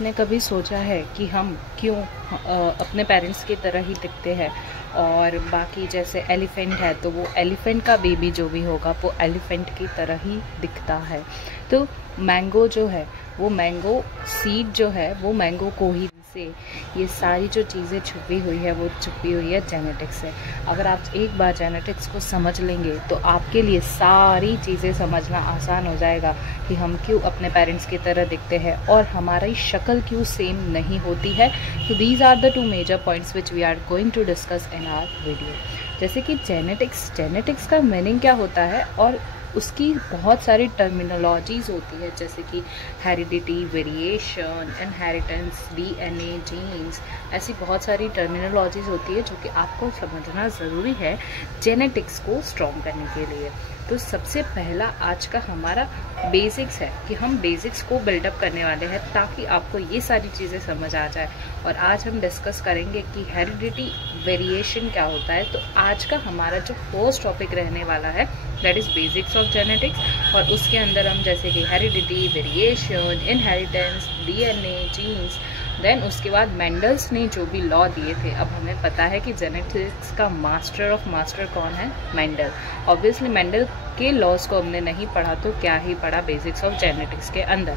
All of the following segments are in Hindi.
आपने कभी सोचा है कि हम क्यों अपने पेरेंट्स की तरह ही दिखते हैं, और बाकी जैसे एलिफेंट है तो वो एलिफेंट का बेबी जो भी होगा वो एलिफेंट की तरह ही दिखता है। तो मैंगो जो है वो मैंगो सीड जो है वो मैंगो को ही से ये सारी जो चीज़ें छुपी हुई है वो छुपी हुई है जेनेटिक्स से। अगर आप एक बार जेनेटिक्स को समझ लेंगे तो आपके लिए सारी चीज़ें समझना आसान हो जाएगा कि हम क्यों अपने पेरेंट्स की तरह दिखते हैं और हमारी शक्ल क्यों सेम नहीं होती है। तो these are the 2 major points which we are going to discuss in our video. जैसे कि जेनेटिक्स का मीनिंग क्या होता है और उसकी बहुत सारी टर्मिनोलॉजीज़ होती है, जैसे कि heredity, variation, inheritance, DNA, genes, ऐसी बहुत सारी टर्मिनोलॉजीज़ होती है जो कि आपको समझना ज़रूरी है जेनेटिक्स को स्ट्रॉन्ग करने के लिए। तो सबसे पहला आज का हमारा बेसिक्स है कि हम बेसिक्स को बिल्डअप करने वाले हैं ताकि आपको ये सारी चीज़ें समझ आ जाए। और आज हम डिस्कस करेंगे कि हेरिडिटी, वेरिएशन क्या होता है। तो आज का हमारा जो फर्स्ट टॉपिक रहने वाला है that is basics of genetics, और उसके अंदर हम जैसे कि heredity, variation, inheritance, DNA, genes, then उसके बाद मेंडल्स ने जो भी लॉ दिए थे। अब हमें पता है कि जेनेटिक्स का मास्टर ऑफ मास्टर कौन है, मेंडल। ऑब्वियसली मेंडल के लॉज को हमने नहीं पढ़ा तो क्या ही पढ़ा बेसिक्स ऑफ जेनेटिक्स के अंदर।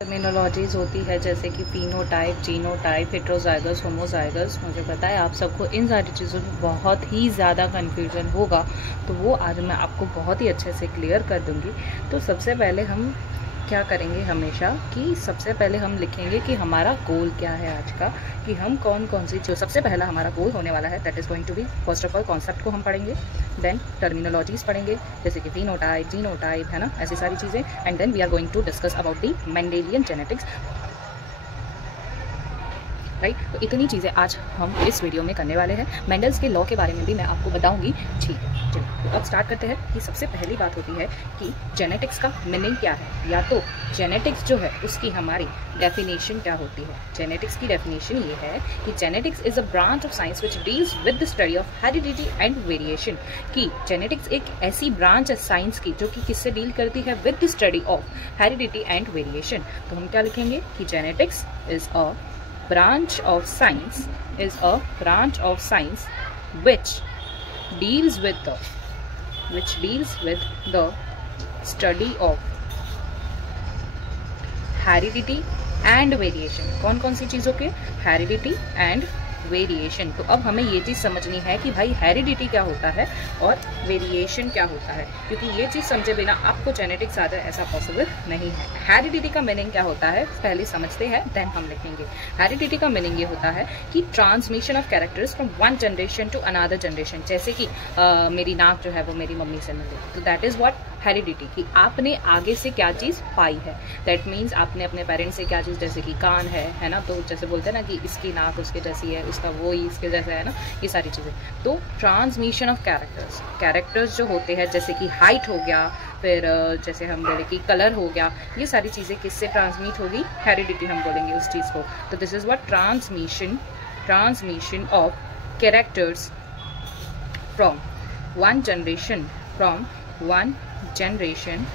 टर्मिनोलॉजीज होती है जैसे कि फिनोटाइप, जीनोटाइप, हेट्रोजाइगस, होमोजाइगस। मुझे पता है आप सबको इन सारी चीज़ों में बहुत ही ज़्यादा कन्फ्यूजन होगा, तो वो आज मैं आपको बहुत ही अच्छे से क्लियर कर दूंगी। तो सबसे पहले हम क्या करेंगे हमेशा कि सबसे पहले हम लिखेंगे कि हमारा गोल क्या है आज का, कि हम कौन कौन सी चीज़। सबसे पहला हमारा गोल होने वाला है that is going to be first of all concept को हम पढ़ेंगे, देन टर्मिनोलॉजीज पढ़ेंगे जैसे कि फिनोटाइप, जीनोटाइप, है ना, ऐसी सारी चीज़ें। And then we are going to discuss about the Mendelian genetics, right. तो इतनी चीज़ें आज हम इस वीडियो में करने वाले हैं। मेंडल्स के लॉ के बारे में भी मैं आपको बताऊंगी, ठीक है। चलिए तो अब स्टार्ट करते हैं कि सबसे पहली बात होती है कि जेनेटिक्स का मीनिंग क्या है, या तो जेनेटिक्स जो है उसकी हमारी डेफिनेशन क्या होती है। जेनेटिक्स की डेफिनेशन ये है कि genetics is a branch of science which deals with the study of heredity and variation. कि जेनेटिक्स एक ऐसी ब्रांच है साइंस की जो कि किससे डील करती है, with the study of heredity and variation. तो हम क्या लिखेंगे कि genetics is a branch of science which deals with the study of heredity and variation। कौन कौन सी चीज़ों के, हेरिडिटी एंड वेरिएशन। तो अब हमें ये चीज़ समझनी है कि भाई हेरिडिटी क्या होता है और वेरिएशन क्या होता है, क्योंकि ये चीज़ समझे बिना आपको जेनेटिक्स आ जाए ऐसा पॉसिबल नहीं है। हेरिडिटी का मीनिंग क्या होता है पहले समझते हैं, देन हम लिखेंगे। हेरिडिटी का मीनिंग ये होता है कि transmission of characters from one generation to another generation. जैसे कि मेरी नाक जो है वो मेरी मम्मी से मिली, तो दैट इज़ व्हाट हेरिडिटी, कि आपने आगे से क्या चीज़ पाई है। दैट मीन्स आपने अपने पेरेंट्स से क्या चीज़, जैसे कि कान है ना, तो जैसे बोलते हैं ना कि इसकी नाक उसके जैसी है, उसका वो ही इसके जैसा है ना, ये सारी चीज़ें। तो ट्रांसमिशन ऑफ कैरेक्टर्स जो होते हैं जैसे कि हाइट हो गया, फिर जैसे हम बोले कि कलर हो गया, ये सारी चीज़ें किससे ट्रांसमिट होगी, हेरिडिटी हम बोलेंगे उस चीज़ को। तो this is what transmission of characters from one generation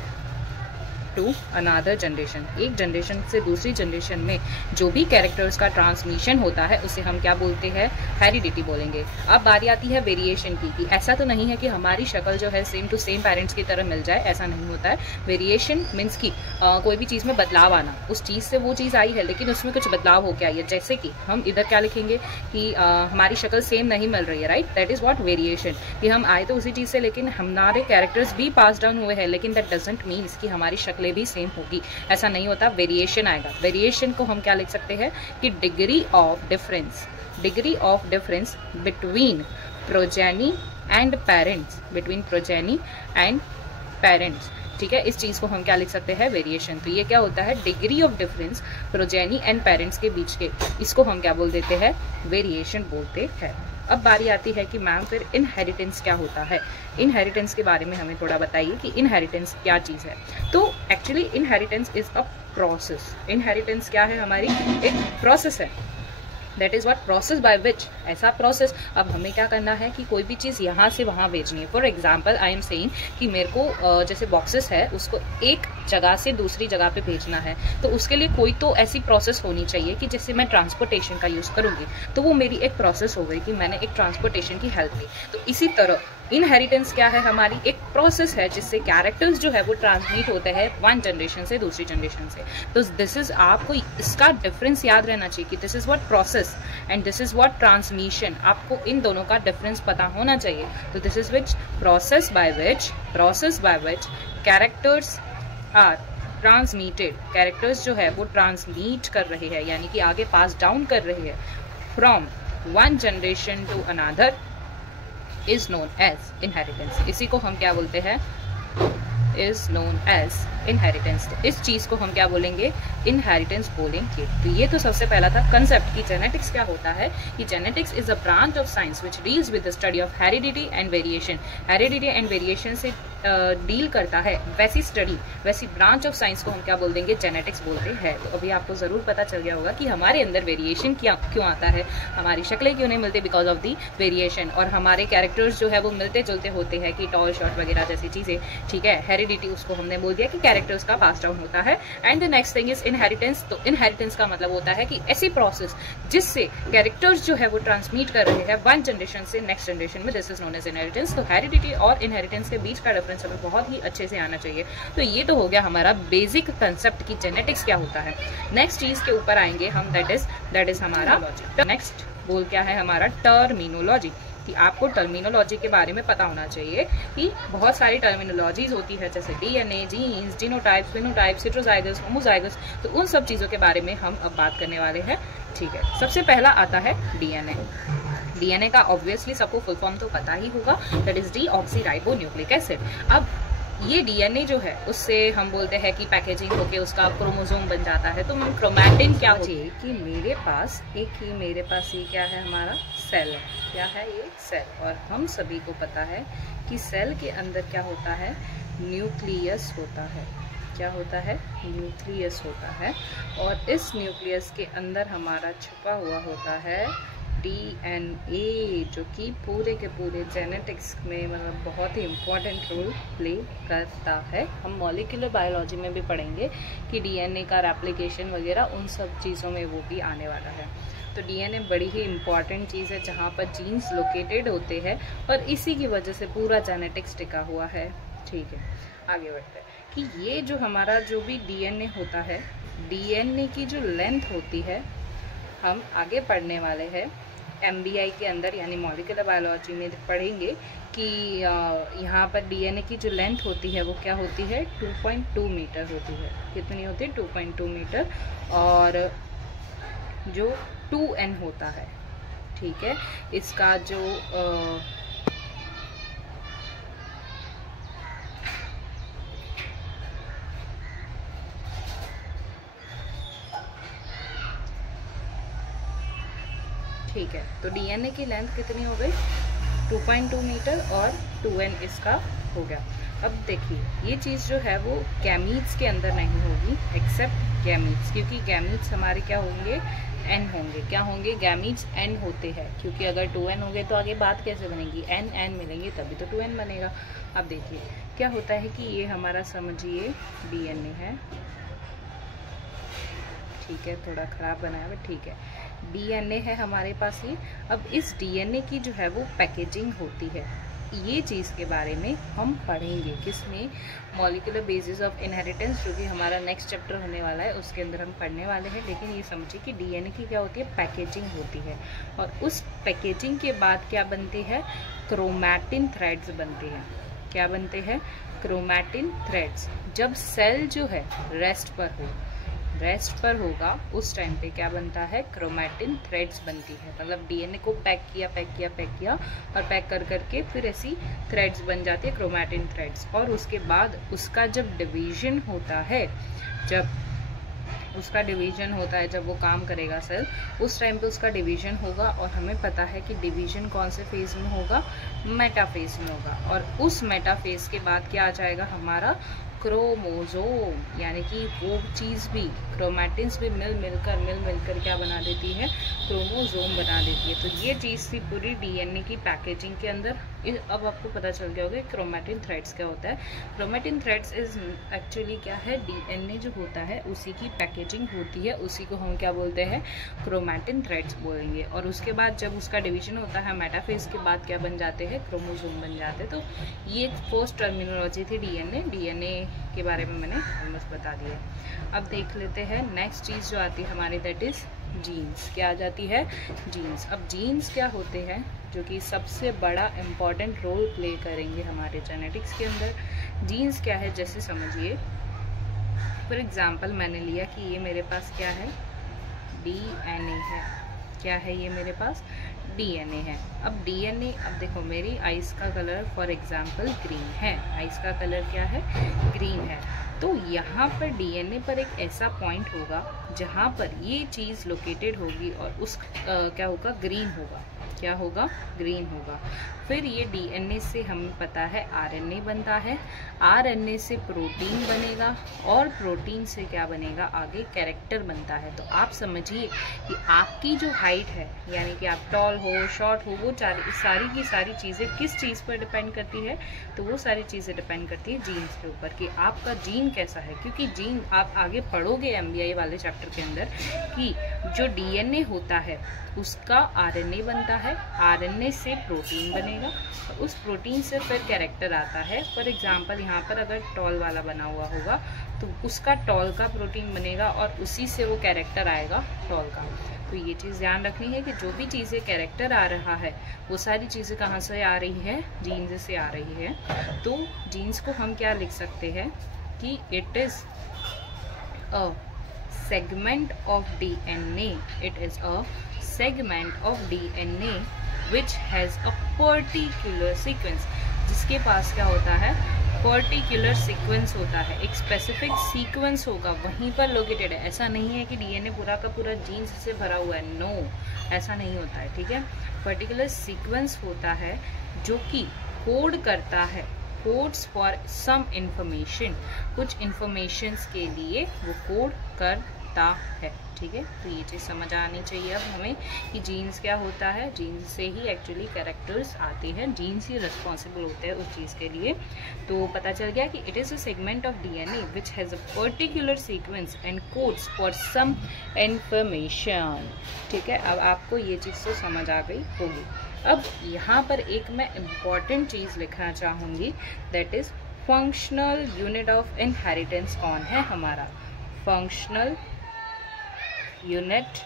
to another generation. एक जनरेशन से दूसरी जनरेशन में जो भी कैरेक्टर्स का ट्रांसमिशन होता है उसे हम क्या बोलते हैं, हेरिडिटी बोलेंगे। अब बारी आती है वेरिएशन की, कि ऐसा तो नहीं है कि हमारी शक्ल जो है सेम टू सेम पेरेंट्स की तरह मिल जाए, ऐसा नहीं होता है। वेरिएशन मीन्स कि कोई भी चीज़ में बदलाव आना, उस चीज़ से वो चीज़ आई है लेकिन उसमें कुछ बदलाव हो के आई है। जैसे कि हम इधर क्या लिखेंगे कि हमारी शक्ल सेम नहीं मिल रही है, right, that is what variation. कि हम आए तो उसी चीज़ से लेकिन हमारे कैरेक्टर्स भी पास डाउन हुए हैं, लेकिन दैट डजंट मीन्स कि हमारी शक्लें भी सेम होगी, ऐसा नहीं होता। वेरिएशन आएगा। वेरिएशन को हम क्या लिख सकते हैं कि degree of difference between progeny and parents, ठीक है। इस चीज़ को हम क्या लिख सकते हैं, वेरिएशन। तो ये क्या होता है, degree of difference progeny and parents के बीच के, इसको हम क्या बोल देते हैं, वेरिएशन बोलते हैं। अब बारी आती है कि मैम फिर इनहेरिटेंस क्या होता है। इनहेरिटेंस के बारे में हमें थोड़ा बताइए कि इनहेरिटेंस क्या चीज़ है। तो actually inheritance is a process. Inheritance क्या है, हमारी एक प्रोसेस है। That is what process by विच, ऐसा प्रोसेस। अब हमें क्या करना है कि कोई भी चीज़ यहाँ से वहाँ भेजनी है। For example I am saying कि मेरे को जैसे बॉक्सेस है उसको एक जगह से दूसरी जगह पे भेजना है, तो उसके लिए कोई तो ऐसी प्रोसेस होनी चाहिए कि जैसे मैं ट्रांसपोर्टेशन का यूज़ करूँगी तो वो मेरी एक प्रोसेस हो गई कि मैंने एक ट्रांसपोर्टेशन की हेल्प ली। तो इसी तरह इनहेरिटेंस क्या है, हमारी एक प्रोसेस है जिससे कैरेक्टर्स जो है वो ट्रांसमिट होते हैं वन जनरेशन से दूसरी जनरेशन से। तो दिस इज, आपको इसका डिफरेंस याद रहना चाहिए कि this is what process and this is what transmission. आपको इन दोनों का डिफरेंस पता होना चाहिए। तो this is which process by which characters are transmitted, characters जो है वो ट्रांसमिट कर रहे हैं, यानी कि आगे पास डाउन कर रहे हैं from one generation to another, is known as inheritance. इसी को हम क्या बोलते हैं, इज नोन एज इनहेरिटेंस। तो इस चीज को हम क्या बोलेंगे, इनहेरिटेंस बोलेंगे। तो ये तो सबसे पहला था कंसेप्ट कि जेनेटिक्स क्या होता है, कि genetics is a branch of science which deals with the study of heredity and variation. Heredity and variation से डील करता है, वैसी स्टडी, वैसी ब्रांच ऑफ साइंस को हम क्या बोल देंगे, जेनेटिक्स बोलते हैं। तो अभी आपको जरूर पता चल गया होगा कि हमारे अंदर वेरिएशन क्यों आता है, हमारी शक्लें क्यों नहीं मिलती, बिकॉज ऑफ दी वेरिएशन। और हमारे कैरेक्टर्स जो है वो मिलते जुलते होते हैं कि टॉल शॉर्ट वगैरह जैसी चीजें, ठीक है। हेरिडिटी उसको हमने बोल दिया कि कैरेक्टर्स का पास डाउन होता है। And the next thing is inheritance. तो इनहेरिटेंस का मतलब होता है कि ऐसी प्रोसेस जिससे कैरेक्टर्स जो है वो ट्रांसमिट कर रहे हैं वन जनरेशन से नेक्स्ट जनरेशन में, this is known as inheritance. तो हेरिडिटी और इनहेरिटेंस के बीच का डिफरेंस हमें बहुत ही अच्छे से आना चाहिए। तो ये तो हो गया हमारा बेसिक कंसेप्ट की जेनेटिक्स क्या होता है। नेक्स्ट चीज के ऊपर आएंगे हम, दैट इज हमारा नेक्स्ट बोल क्या है हमारा, टर्मिनोलॉजी। कि आपको टर्मिनोलॉजी के बारे में पता होना चाहिए कि बहुत सारी टर्मिनोलॉजीज होती है, जैसे DNA, genes, genotype, phenotype, heterozygous, homozygous. तो उन सब चीजों के बारे में हम अब बात करने वाले हैं, ठीक है। सबसे पहला आता है डीएनए। डीएनए का ऑब्वियसली सबको फुल फॉर्म तो पता ही होगा, दैट इज डीऑक्सीराइबोन्यूक्लिक एसिड। अब ये डीएनए जो है उससे हम बोलते हैं कि पैकेजिंग होके उसका क्रोमोसोम बन जाता है। तो हम क्रोमैटिन क्या होती है कि मेरे पास ये क्या है, हमारा सेल है। क्या है ये, सेल। और हम सभी को पता है कि सेल के अंदर क्या होता है, न्यूक्लियस होता है। क्या होता है, न्यूक्लियस होता है। और इस न्यूक्लियस के अंदर हमारा छुपा हुआ होता है डीएनए, जो कि पूरे के पूरे जेनेटिक्स में मतलब बहुत ही इम्पोर्टेंट रोल प्ले करता है। हम मॉलिक्यूलर बायोलॉजी में भी पढ़ेंगे कि डीएनए का रेप्लिकेशन वगैरह उन सब चीज़ों में वो भी आने वाला है। तो डीएनए बड़ी ही इम्पॉर्टेंट चीज़ है जहाँ पर जीन्स लोकेटेड होते हैं और इसी की वजह से पूरा जेनेटिक्स टिका हुआ है, ठीक है। आगे बढ़ते हैं कि ये जो हमारा जो भी डीएनए होता है, डीएनए की जो लेंथ होती है, हम आगे पढ़ने वाले हैं एमबीआई के अंदर, यानी मॉलिक्यूलर बायोलॉजी में पढ़ेंगे कि यहाँ पर डीएनए की जो लेंथ होती है वो क्या होती है, 2.2 मीटर होती है। कितनी होती है, 2.2 मीटर। और जो 2n होता है, ठीक है, इसका जो ठीक है, तो डीएनए की लेंथ कितनी हो गई, 2.2 मीटर और 2n इसका हो गया। अब देखिए ये चीज़ जो है वो गैमीट्स के अंदर नहीं होगी, एक्सेप्ट गैमीट्स, क्योंकि गैमीट्स हमारे क्या होंगे, n होंगे। क्या होंगे, गैमीट्स n होते हैं, क्योंकि अगर 2n होंगे तो आगे बात कैसे बनेगी, n मिलेंगे तभी तो 2n बनेगा। अब देखिए क्या होता है कि ये हमारा समझिए डीएनए है, ठीक है, थोड़ा ख़राब बनाया हुआ, ठीक है, डीएनए है हमारे पास ये। अब इस डीएनए की जो है वो पैकेजिंग होती है, ये चीज़ के बारे में हम पढ़ेंगे किसमें, मॉलिक्यूलर बेसिस ऑफ इनहेरिटेंस, जो कि हमारा नेक्स्ट चैप्टर होने वाला है, उसके अंदर हम पढ़ने वाले हैं। लेकिन ये समझिए कि डीएनए की क्या होती है, पैकेजिंग होती है। और उस पैकेजिंग के बाद क्या बनती है, क्रोमैटिन थ्रेड्स बनते हैं। क्या बनते हैं, क्रोमैटिन थ्रेड्स। जब सेल जो है रेस्ट पर होगा उस टाइम पे क्या बनता है, क्रोमैटिन थ्रेड्स बनती है। मतलब डीएनए को पैक किया और पैक कर करके फिर ऐसी थ्रेड्स बन जाती है, क्रोमैटिन थ्रेड्स। और उसके बाद उसका जब डिवीजन होता है, जब वो काम करेगा सेल, उस टाइम पे उसका डिवीजन होगा। और हमें पता है कि डिवीजन कौन से फेज में होगा, मेटाफेज में होगा। और उस मेटाफेज के बाद क्या आ जाएगा, हमारा क्रोमोजोम, यानी कि वो चीज़ भी, क्रोमैटिन्स भी मिल मिलकर क्या बना देती है, क्रोमोजोम बना देती है। तो ये चीज़ थी पूरी डीएनए की पैकेजिंग के अंदर। अब आपको पता चल गया होगा क्रोमैटिन थ्रेड्स क्या होता है। क्रोमैटिन थ्रेड्स इज एक्चुअली क्या है, डीएनए जो होता है उसी की पैकेजिंग होती है, उसी को हम क्या बोलते हैं, क्रोमैटिन थ्रेड्स बोलेंगे। और उसके बाद जब उसका डिवीजन होता है मेटाफेज के बाद क्या बन जाते हैं, क्रोमोजोम बन जाते हैं। तो ये फर्स्ट टर्मिनोलॉजी थी डीएनए के बारे में मैंने ऑलमोस्ट बता दिया। अब देख लेते हैं नेक्स्ट चीज़ जो आती है हमारी, दैट इज जीन्स। क्या आ जाती है, जीन्स। अब जीन्स क्या होते हैं, जो कि सबसे बड़ा इम्पॉर्टेंट रोल प्ले करेंगे हमारे जेनेटिक्स के अंदर। जीन्स क्या है, जैसे समझिए फॉर एग्जांपल मैंने लिया कि ये मेरे पास क्या है, डीएनए है। क्या है ये मेरे पास, डीएनए है। अब डीएनए, अब देखो मेरी आइज़ का कलर फॉर एग्जांपल ग्रीन है, आइज़ का कलर क्या है, ग्रीन है। तो यहाँ पर डीएनए पर एक ऐसा पॉइंट होगा जहाँ पर ये चीज़ लोकेटेड होगी और उस क्या होगा, ग्रीन होगा। क्या होगा, ग्रीन होगा। फिर ये डीएनए से हमें पता है आरएनए बनता है, आरएनए से प्रोटीन बनेगा और प्रोटीन से क्या बनेगा, आगे कैरेक्टर बनता है। तो आप समझिए कि आपकी जो हाइट है, यानी कि आप टॉल हो, शॉर्ट हो, वो सारी की सारी चीज़ें किस चीज़ पर डिपेंड करती है, तो वो सारी चीज़ें डिपेंड करती है जीन्स के ऊपर कि आपका जीन कैसा है। क्योंकि जीन आप आगे पढ़ोगे एमबीआई वाले चैप्टर के अंदर कि जो डीएनए होता है उसका आरएनए बनता है, आरएनए से प्रोटीन बनेगा और उस प्रोटीन से फिर कैरेक्टर आता है। फॉर एग्जांपल यहाँ पर अगर टॉल वाला बना हुआ होगा तो उसका टॉल का प्रोटीन बनेगा और उसी से वो कैरेक्टर आएगा टॉल का। तो ये चीज़ ध्यान रखनी है कि जो भी चीज़ें कैरेक्टर आ रहा है वो सारी चीज़ें कहाँ से आ रही है, जीन्स से आ रही है। तो जीन्स को हम क्या लिख सकते हैं कि it is a segment of DNA, it is a segment of DNA which has a particular sequence, जिसके पास क्या होता है, पर्टिकुलर सीक्वेंस होता है, एक स्पेसिफिक सीक्वेंस होगा, वहीं पर लोकेटेड है। ऐसा नहीं है कि डीएनए पूरा का पूरा जीन्स से भरा हुआ है, नो, ऐसा नहीं होता है, ठीक है। पर्टिकुलर सीक्वेंस होता है जो कि कोड करता है, कोड्स फॉर सम इंफॉर्मेशन, कुछ इंफॉर्मेशंस के लिए वो कोड करता है, ठीक है। तो ये चीज़ समझ आनी चाहिए अब हमें कि जीन्स क्या होता है, जीन्स से ही एक्चुअली कैरेक्टर्स आते हैं, जीन्स ही रिस्पॉन्सिबल होते हैं उस चीज़ के लिए। तो पता चल गया कि it is a segment of DNA which has a particular sequence and codes for some information, ठीक है। अब आपको ये चीज़ तो समझ आ गई होगी। अब यहाँ पर एक मैं इम्पॉर्टेंट चीज़ लिखना चाहूँगी, that is functional unit of inheritance. कौन है हमारा functional unit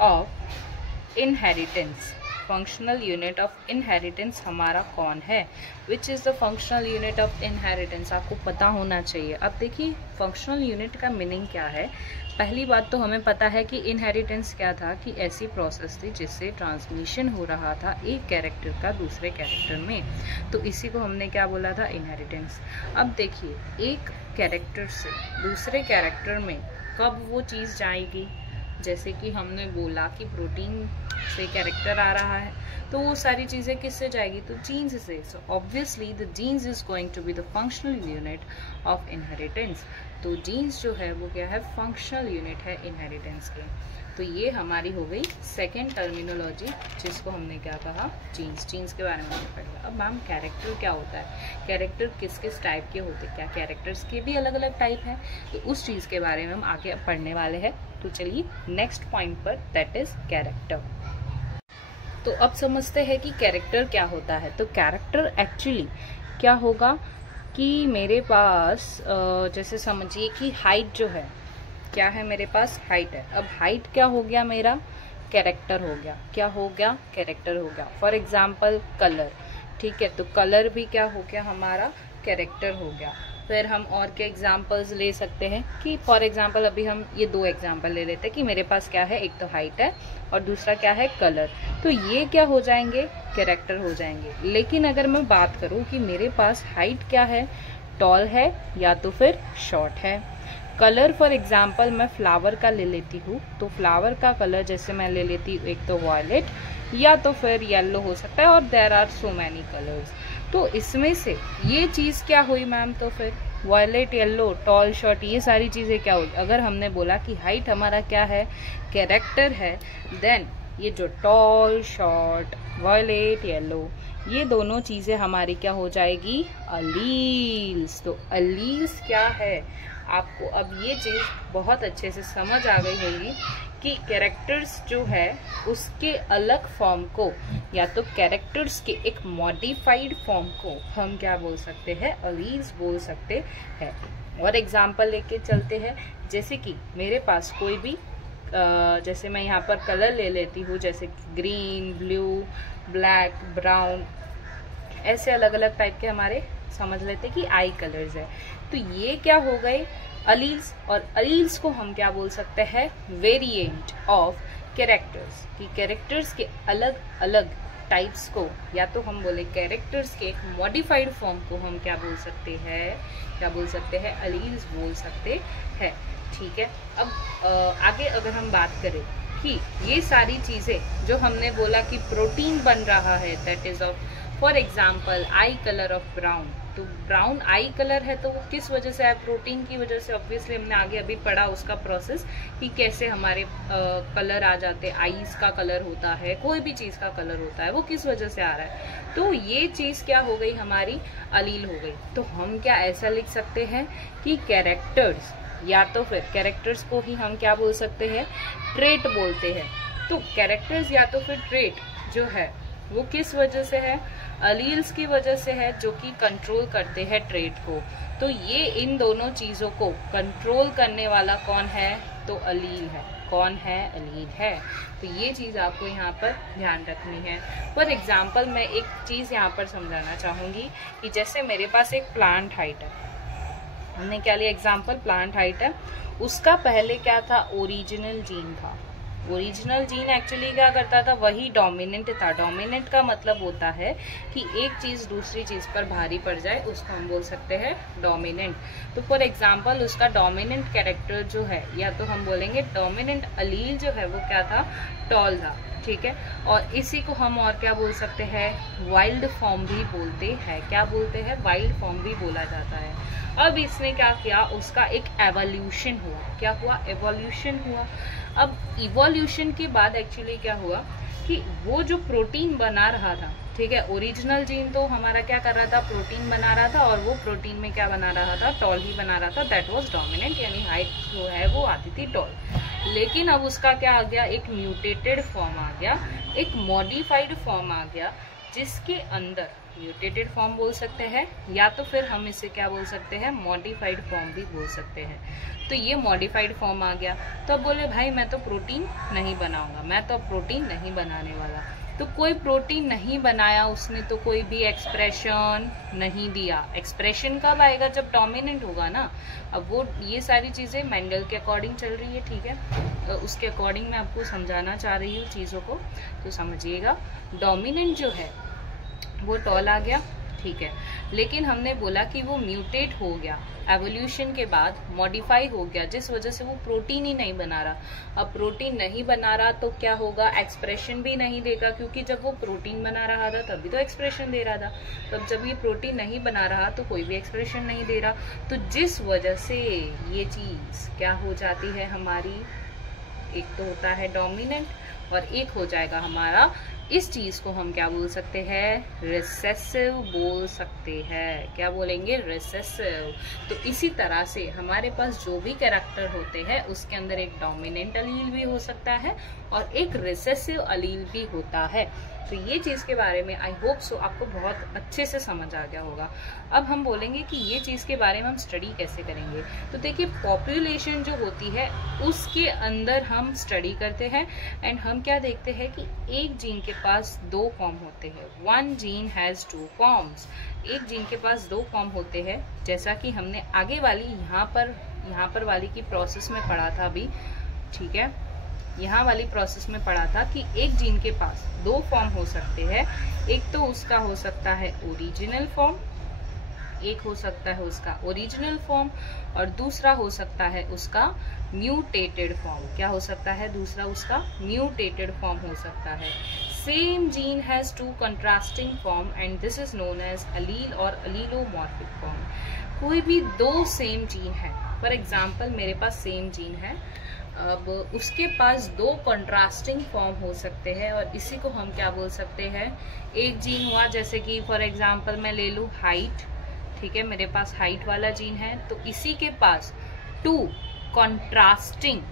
of inheritance, functional unit of inheritance हमारा कौन है, which is the functional unit of inheritance, आपको पता होना चाहिए। अब देखिए फंक्शनल यूनिट का मीनिंग क्या है। पहली बात तो हमें पता है कि इनहेरिटेंस क्या था, कि ऐसी प्रोसेस थी जिससे ट्रांसमिशन हो रहा था एक कैरेक्टर का दूसरे कैरेक्टर में, तो इसी को हमने क्या बोला था, इनहेरिटेंस। अब देखिए एक कैरेक्टर से दूसरे कैरेक्टर में कब वो चीज़ जाएगी, जैसे कि हमने बोला कि प्रोटीन से कैरेक्टर आ रहा है, तो वो सारी चीज़ें किससे जाएगी, तो जीन्स से। So obviously the genes is going to be the functional unit of inheritance. तो जीन्स जो है वो क्या है, फंक्शनल यूनिट है इनहेरिटेंस के। तो ये हमारी हो गई सेकेंड टर्मिनोलॉजी, जिसको हमने क्या कहा, जीन्स। जीन्स के बारे में हमने पढ़ा। अब मैम कैरेक्टर क्या होता है, कैरेक्टर किस किस टाइप के होते हैं, क्या कैरेक्टर्स के भी अलग अलग टाइप हैं, तो उस चीज़ के बारे में हम आगे पढ़ने वाले हैं। तो चलिए नेक्स्ट पॉइंट पर, दैट इज कैरेक्टर। तो अब समझते हैं कि कैरेक्टर क्या होता है। तो कैरेक्टर एक्चुअली क्या होगा कि मेरे पास जैसे समझिए कि हाइट जो है, क्या है मेरे पास, हाइट है। अब हाइट क्या हो गया, मेरा कैरेक्टर हो गया। क्या हो गया, कैरेक्टर हो गया। फॉर एग्जाम्पल कलर, ठीक है, तो कलर भी क्या हो गया, हमारा कैरेक्टर हो गया। फिर हम और क्या एग्जाम्पल्स ले सकते हैं कि फॉर एग्जाम्पल अभी हम ये दो एग्जाम्पल ले लेते हैं कि मेरे पास क्या है, एक तो हाइट है और दूसरा क्या है, कलर। तो ये क्या हो जाएंगे, कैरेक्टर हो जाएंगे। लेकिन अगर मैं बात करूं कि मेरे पास हाइट क्या है, टॉल है या तो फिर शॉर्ट है। कलर फॉर एग्जाम्पल मैं फ्लावर का ले लेती हूँ, तो फ्लावर का कलर जैसे मैं ले लेती हूँ एक तो वॉयलेट या तो फिर येलो हो सकता है, और there are so many colours. तो इसमें से ये चीज़ क्या हुई मैम, तो फिर वॉयलेट येलो, टॉल शॉर्ट, ये सारी चीज़ें क्या होगी? अगर हमने बोला कि हाइट हमारा क्या है, कैरेक्टर है, देन ये जो टॉल शॉर्ट वॉयलेट येलो ये दोनों चीज़ें हमारी क्या हो जाएगी? अलील्स। तो अलील्स क्या है? आपको अब ये चीज़ बहुत अच्छे से समझ आ गई होगी कि कैरेक्टर्स जो है उसके अलग फॉर्म को या तो कैरेक्टर्स के एक मॉडिफाइड फॉर्म को हम क्या बोल सकते हैं? अलील्स बोल सकते हैं। और एग्जांपल लेके चलते हैं, जैसे कि मेरे पास कोई भी जैसे मैं यहाँ पर कलर ले लेती हूँ, जैसे ग्रीन, ब्लू, ब्लैक, ब्राउन, ऐसे अलग अलग टाइप के हमारे समझ लेते कि आई कलर्स है। तो ये क्या हो गए? अलील्स। और अलील्स को हम क्या बोल सकते हैं? Variant of characters. कि कैरेक्टर्स के अलग अलग टाइप्स को या तो हम बोले कैरेक्टर्स के एक मॉडिफाइड फॉर्म को हम क्या बोल सकते हैं? क्या बोल सकते हैं? अलील्स बोल सकते हैं। ठीक है। अब आगे अगर हम बात करें कि ये सारी चीजें जो हमने बोला कि प्रोटीन बन रहा है, that is of for example I colour of brown. तो ब्राउन आई कलर है तो वो किस वजह से है? प्रोटीन की वजह से। ऑब्वियसली हमने आगे अभी पढ़ा उसका प्रोसेस कि कैसे हमारे कलर आ जाते हैं। आईज का कलर होता है, कोई भी चीज का कलर होता है, वो किस वजह से आ रहा है? तो ये चीज क्या हो गई? हमारी अलील हो गई। तो हम क्या ऐसा लिख सकते हैं कि कैरेक्टर्स या तो फिर कैरेक्टर्स को ही हम क्या बोल सकते हैं? ट्रेट बोलते हैं। तो कैरेक्टर्स या तो फिर ट्रेट जो है वो किस वजह से है? अलील्स की वजह से है, जो कि कंट्रोल करते हैं ट्रेट को। तो ये इन दोनों चीजों को कंट्रोल करने वाला कौन है? तो अलील है। कौन है? अलील है। तो ये चीज आपको यहाँ पर ध्यान रखनी है। फॉर एग्जाम्पल मैं एक चीज यहाँ पर समझाना चाहूंगी कि जैसे मेरे पास एक प्लांट हाइट है, हमने क्या लिया? एग्जाम्पल प्लांट हाइट है। उसका पहले क्या था? ओरिजिनल जीन था। ओरिजिनल जीन एक्चुअली क्या करता था? वही डोमिनेंट था। डोमिनेंट का मतलब होता है कि एक चीज दूसरी चीज पर भारी पड़ जाए, उसको हम बोल सकते हैं डोमिनेंट। तो फॉर एग्जांपल उसका डोमिनेंट कैरेक्टर जो है, या तो हम बोलेंगे डोमिनेंट अलील जो है वो क्या था? टॉल था। ठीक है। और इसी को हम और क्या बोल सकते हैं? वाइल्ड फॉर्म भी बोलते हैं। क्या बोलते हैं? वाइल्ड फॉर्म भी बोला जाता है। अब इसने क्या किया? उसका एक एवोल्यूशन हुआ। क्या हुआ? एवोल्यूशन हुआ। अब इवोल्यूशन के बाद एक्चुअली क्या हुआ कि वो जो प्रोटीन बना रहा था, ठीक है, ओरिजिनल जीन तो हमारा क्या कर रहा था? प्रोटीन बना रहा था। और वो प्रोटीन में क्या बना रहा था? टॉल ही बना रहा था। दैट वाज डोमिनेंट, यानी हाइट जो है वो आती थी टॉल। लेकिन अब उसका क्या आ गया? एक म्यूटेटेड फॉर्म आ गया, एक मॉडिफाइड फॉर्म आ गया, जिसके अंदर म्यूटेटेड फॉर्म बोल सकते हैं या तो फिर हम इसे क्या बोल सकते हैं? मॉडिफाइड फॉर्म भी बोल सकते हैं। तो ये मॉडिफाइड फॉर्म आ गया। तो अब बोले भाई मैं तो प्रोटीन नहीं बनाऊंगा, मैं तो प्रोटीन नहीं बनाने वाला। तो कोई प्रोटीन नहीं बनाया उसने, तो कोई भी एक्सप्रेशन नहीं दिया। एक्सप्रेशन कब आएगा? जब डोमिनेंट होगा ना। अब वो ये सारी चीजें मेंडल के अकॉर्डिंग चल रही है। ठीक है। उसके अकॉर्डिंग मैं आपको समझाना चाह रही हूँ चीजों को, तो समझिएगा। डोमिनेंट जो है वो टॉल आ गया। ठीक है। लेकिन हमने बोला कि वो म्यूटेट हो गया, एवोल्यूशन के बाद मॉडिफाई हो गया, जिस वजह से वो प्रोटीन ही नहीं बना रहा। अब प्रोटीन नहीं बना रहा तो क्या होगा? एक्सप्रेशन भी नहीं देगा, क्योंकि जब वो प्रोटीन बना रहा था तभी तो एक्सप्रेशन दे रहा था। तब जब ये प्रोटीन नहीं बना रहा तो कोई भी एक्सप्रेशन नहीं दे रहा। तो जिस वजह से ये चीज क्या हो जाती है हमारी? एक तो होता है डोमिनेंट और एक हो जाएगा हमारा, इस चीज को हम क्या बोल सकते हैं? रिसेसिव बोल सकते हैं। क्या बोलेंगे? रिसेसिव। तो इसी तरह से हमारे पास जो भी कैरेक्टर होते हैं उसके अंदर एक डोमिनेंट अलील भी हो सकता है और एक रिसेसिव अलील भी होता है। तो ये चीज के बारे में आई होप सो आपको बहुत अच्छे से समझ आ गया होगा। अब हम बोलेंगे कि ये चीज के बारे में हम स्टडी कैसे करेंगे। तो देखिए, पॉपुलेशन जो होती है उसके अंदर हम स्टडी करते हैं एंड हम क्या देखते हैं कि एक जीन के पास दो फॉर्म होते हैं। One gene has two forms. एक जीन के पास दो फॉर्म होते हैं, जैसा कि हमने आगे वाली यहाँ पर वाली की प्रोसेस में पढ़ा था अभी। ठीक है। यहाँ वाली प्रोसेस में पढ़ा था कि एक जीन के पास दो फॉर्म हो सकते हैं। एक तो उसका हो सकता है ओरिजिनल फॉर्म, एक हो सकता है उसका ओरिजिनल फॉर्म और दूसरा हो सकता है उसका म्यूटेटेड फॉर्म। क्या हो सकता है? दूसरा उसका म्यूटेटेड फॉर्म हो सकता है। same gene has two contrasting form and this is known as allele or allelomorphic form. कोई भी दो सेम जीन है, फॉर एग्जाम्पल मेरे पास सेम जीन है, अब उसके पास दो कंट्रास्टिंग फॉर्म हो सकते हैं और इसी को हम क्या बोल सकते हैं, एक जीन हुआ जैसे कि फॉर एग्जाम्पल मैं ले लूँ हाइट, ठीक है, मेरे पास हाइट वाला जीन है, तो इसी के पास टू कंट्रास्टिंग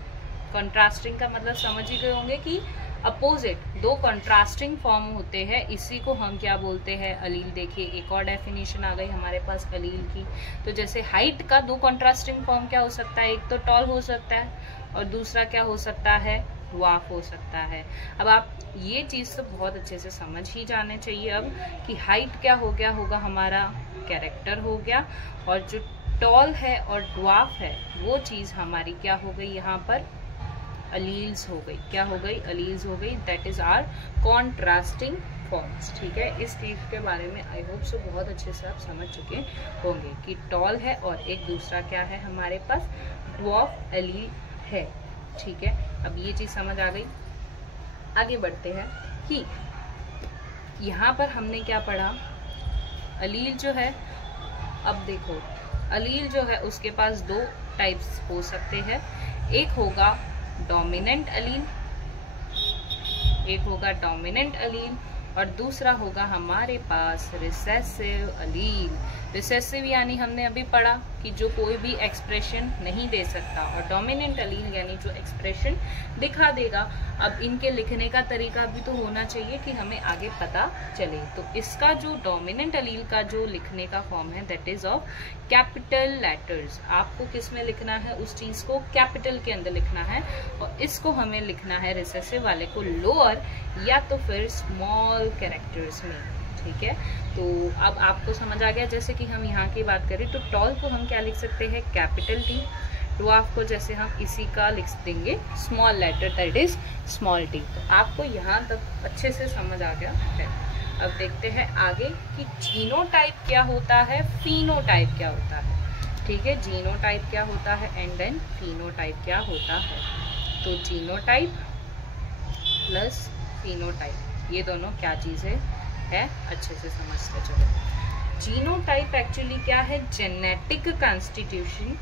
का मतलब समझ ही गए होंगे कि अपोजिट दो कंट्रास्टिंग फॉर्म होते हैं, इसी को हम क्या बोलते हैं, अलील। देखिए एक और डेफिनेशन आ गई हमारे पास अलील की। तो जैसे हाइट का दो कंट्रास्टिंग फॉर्म क्या हो सकता है, एक तो टॉल हो सकता है और दूसरा क्या हो सकता है, ड्वार्फ हो सकता है। अब आप ये चीज तो बहुत अच्छे से समझ ही जाने चाहिए अब कि हाइट क्या हो गया, होगा हमारा कैरेक्टर हो गया, और जो टॉल है और ड्वार्फ है वो चीज हमारी क्या हो गई, यहाँ पर अलील्स हो गई। क्या हो गई, अलील्स हो गई, that is are contrasting forms. ठीक है, इस चीज के बारे में आई होप सो बहुत अच्छे से आप समझ चुके होंगे कि टॉल है और एक दूसरा क्या है हमारे पास, ड्वार्फ अलील है। ठीक है, अब ये चीज समझ आ गई। आगे बढ़ते हैं कि यहाँ पर हमने क्या पढ़ा, अलील जो है, अब देखो अलील जो है उसके पास दो टाइप्स हो सकते हैं, एक होगा डोमिनेंट अलील, एक होगा डोमिनेंट अलील और दूसरा होगा हमारे पास रिसेसिव अलील। रिसेसिव यानी हमने अभी पढ़ा कि जो कोई भी एक्सप्रेशन नहीं दे सकता, और डोमिनेंट अलील यानी जो एक्सप्रेशन दिखा देगा। अब इनके लिखने का तरीका भी तो होना चाहिए कि हमें आगे पता चले। तो इसका जो डोमिनेंट अलील का जो लिखने का फॉर्म है that is of capital letters. आपको किस में लिखना है, उस चीज को कैपिटल के अंदर लिखना है, और इसको हमें लिखना है रिसेसिव वाले को लोअर या तो फिर स्मॉल कैरेक्टर्स में। ठीक है, तो अब आपको समझ आ गया। जैसे कि हम यहाँ की बात करें तो टॉल को हम क्या लिख सकते हैं, कैपिटल टी, ड्वार्फ को जैसे हम इसी का लिख देंगे small letter that is small t. तो आपको यहाँ तक अच्छे से समझ आ गया है। अब देखते हैं आगे कि जीनोटाइप क्या होता है, फिनोटाइप क्या होता है। ठीक है, जीनोटाइप क्या होता है एंड देन फिनोटाइप क्या होता है। तो जीनोटाइप प्लस फिनोटाइप ये दोनों क्या चीज़ें है, अच्छे से समझते चलो। जीनोटाइप एक्चुअली क्या है, genetic constitution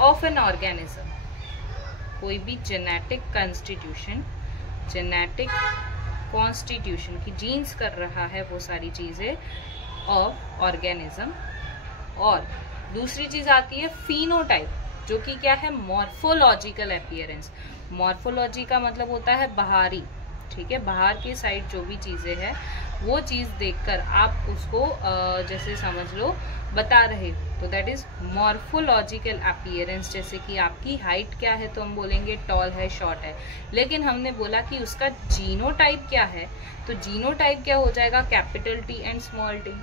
of an organism. कोई भी जेनेटिक कॉन्स्टिट्यूशन, जेनेटिक कॉन्स्टिट्यूशन की जीन्स कर रहा है वो सारी चीजें ऑफ ऑर्गेनिज्म। और दूसरी चीज आती है फिनोटाइप, जो कि क्या है, मॉर्फोलॉजिकल अपीयरेंस। मॉर्फोलॉजी का मतलब होता है बाहरी, ठीक है, बाहर की साइड जो भी चीजें हैं वो चीज देखकर आप उसको जैसे समझ लो बता रहे हो, तो दैट इज मॉर्फोलॉजिकल अपीयरेंस। जैसे कि आपकी हाइट क्या है तो हम बोलेंगे टॉल है, शॉर्ट है, लेकिन हमने बोला कि उसका जीनोटाइप क्या है, तो जीनोटाइप क्या हो जाएगा, capital T and small T.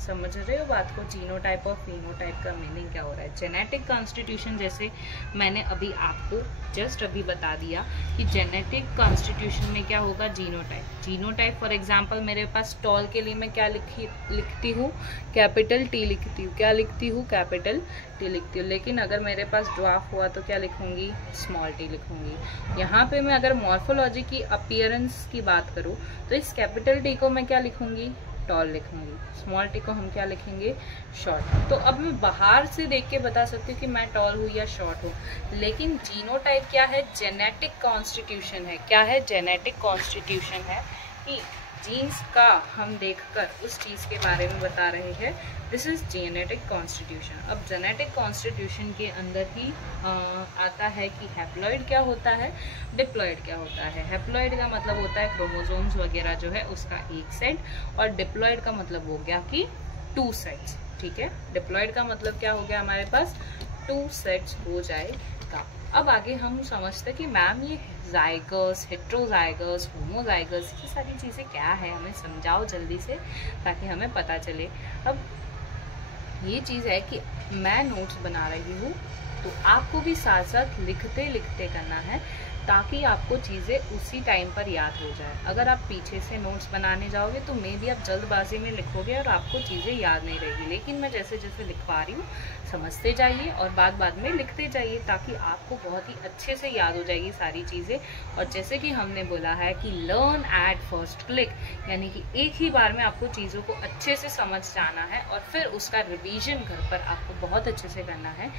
समझ रहे हो बात को, जीनोटाइप और फिनोटाइप का मीनिंग क्या हो रहा है। जेनेटिक कॉन्स्टिट्यूशन जैसे मैंने अभी आपको जस्ट अभी बता दिया कि जेनेटिक कॉन्स्टिट्यूशन में क्या होगा, जीनोटाइप। जीनोटाइप फॉर एग्जांपल मेरे पास टॉल के लिए मैं क्या लिखती हूँ, कैपिटल टी लिखती हूँ। क्या लिखती हूँ, कैपिटल टी लिखती हूँ। लेकिन अगर मेरे पास ड्वार्फ हुआ तो क्या लिखूंगी, स्मॉल टी लिखूंगी। यहाँ पे मैं अगर मॉर्फोलॉजी की अपीयरेंस की बात करूँ तो इस कैपिटल टी को मैं क्या लिखूंगी, टॉल लिखूंगी, स्मॉल टी को हम क्या लिखेंगे, शॉर्ट। तो अब मैं बाहर से देख के बता सकती हूँ कि मैं टॉल हूँ या शॉर्ट हूँ, लेकिन जीनोटाइप क्या है, जेनेटिक कॉन्स्टिट्यूशन है। क्या है, जेनेटिक कॉन्स्टिट्यूशन है कि जीन्स का हम देखकर उस चीज के बारे में बता रहे हैं, दिस इज जेनेटिक कॉन्स्टिट्यूशन। अब जेनेटिक कॉन्स्टिट्यूशन के अंदर ही आता है कि हैप्लॉइड क्या होता है, डिप्लॉइड क्या होता है। हैप्लॉइड का मतलब होता है क्रोमोसोम्स वगैरह जो है उसका एक सेट, और डिप्लॉइड का मतलब हो गया कि 2 सेट्स। ठीक है, डिप्लॉइड का मतलब क्या हो गया, हमारे पास 2 सेट्स हो जाएगा। अब आगे हम समझते कि मैम ये जाइगस, हेट्रोजाइगस, होमोजाइगस, ये सारी चीज़ें क्या है, हमें समझाओ जल्दी से ताकि हमें पता चले। अब ये चीज़ है कि मैं नोट्स बना रही हूँ तो आपको भी साथ साथ लिखते लिखते करना है, ताकि आपको चीज़ें उसी टाइम पर याद हो जाए। अगर आप पीछे से नोट्स बनाने जाओगे तो मे भी आप जल्दबाजी में लिखोगे और आपको चीज़ें याद नहीं रहेगी। लेकिन मैं जैसे जैसे लिखवा रही हूँ समझते जाइए और बाद में लिखते जाइए, ताकि आपको बहुत ही अच्छे से याद हो जाएगी सारी चीज़ें। और जैसे कि हमने बोला है कि लर्न एट फर्स्ट क्लिक, यानी कि एक ही बार में आपको चीज़ों को अच्छे से समझ जाना है और फिर उसका रिवीजन घर पर आपको बहुत अच्छे से करना है,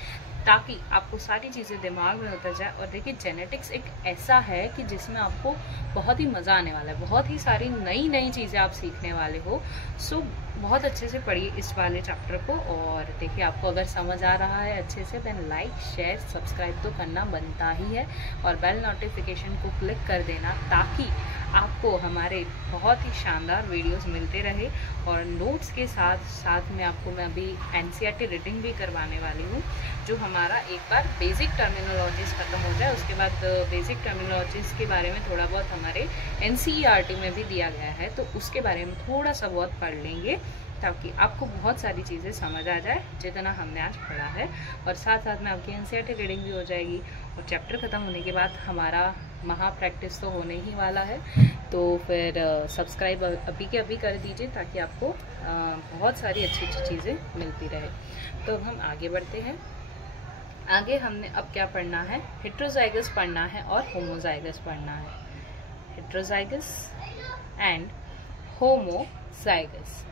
ताकि आपको सारी चीज़ें दिमाग में उतर जाए। और देखिए जेनेटिक्स एक ऐसा है कि जिसमें आपको बहुत ही मज़ा आने वाला है, बहुत ही सारी नई चीज़ें आप सीखने वाले हो। सो बहुत अच्छे से पढ़िए इस वाले चैप्टर को। और देखिए आपको अगर समझ आ रहा है अच्छे से, देन लाइक शेयर सब्सक्राइब तो करना बनता ही है और बेल नोटिफिकेशन को क्लिक कर देना, ताकि आपको हमारे बहुत ही शानदार वीडियोस मिलते रहे। और नोट्स के साथ साथ में आपको मैं अभी एनसीईआरटी रीडिंग भी करवाने वाली हूँ, जो हमारा एक बार बेसिक टर्मिनोलॉजीज खत्म हो जाए, उसके बाद बेसिक टर्मिनोलॉजीज के बारे में थोड़ा बहुत हमारे एनसीईआरटी में भी दिया गया है, तो उसके बारे में थोड़ा सा बहुत पढ़ लेंगे, ताकि आपको बहुत सारी चीज़ें समझ आ जाए जितना हमने आज पढ़ा है। और साथ साथ में आपकी एनसीईआरटी रीडिंग भी हो जाएगी। और चैप्टर ख़त्म होने के बाद हमारा महा प्रैक्टिस तो होने ही वाला है, तो फिर सब्सक्राइब अभी के अभी कर दीजिए, ताकि आपको बहुत सारी अच्छी चीज़ें मिलती रहे। तो हम आगे बढ़ते हैं। आगे हमने अब क्या पढ़ना है, हेट्रोजाइगस पढ़ना है और होमोजाइगस पढ़ना है। Heterozygous and homozygous.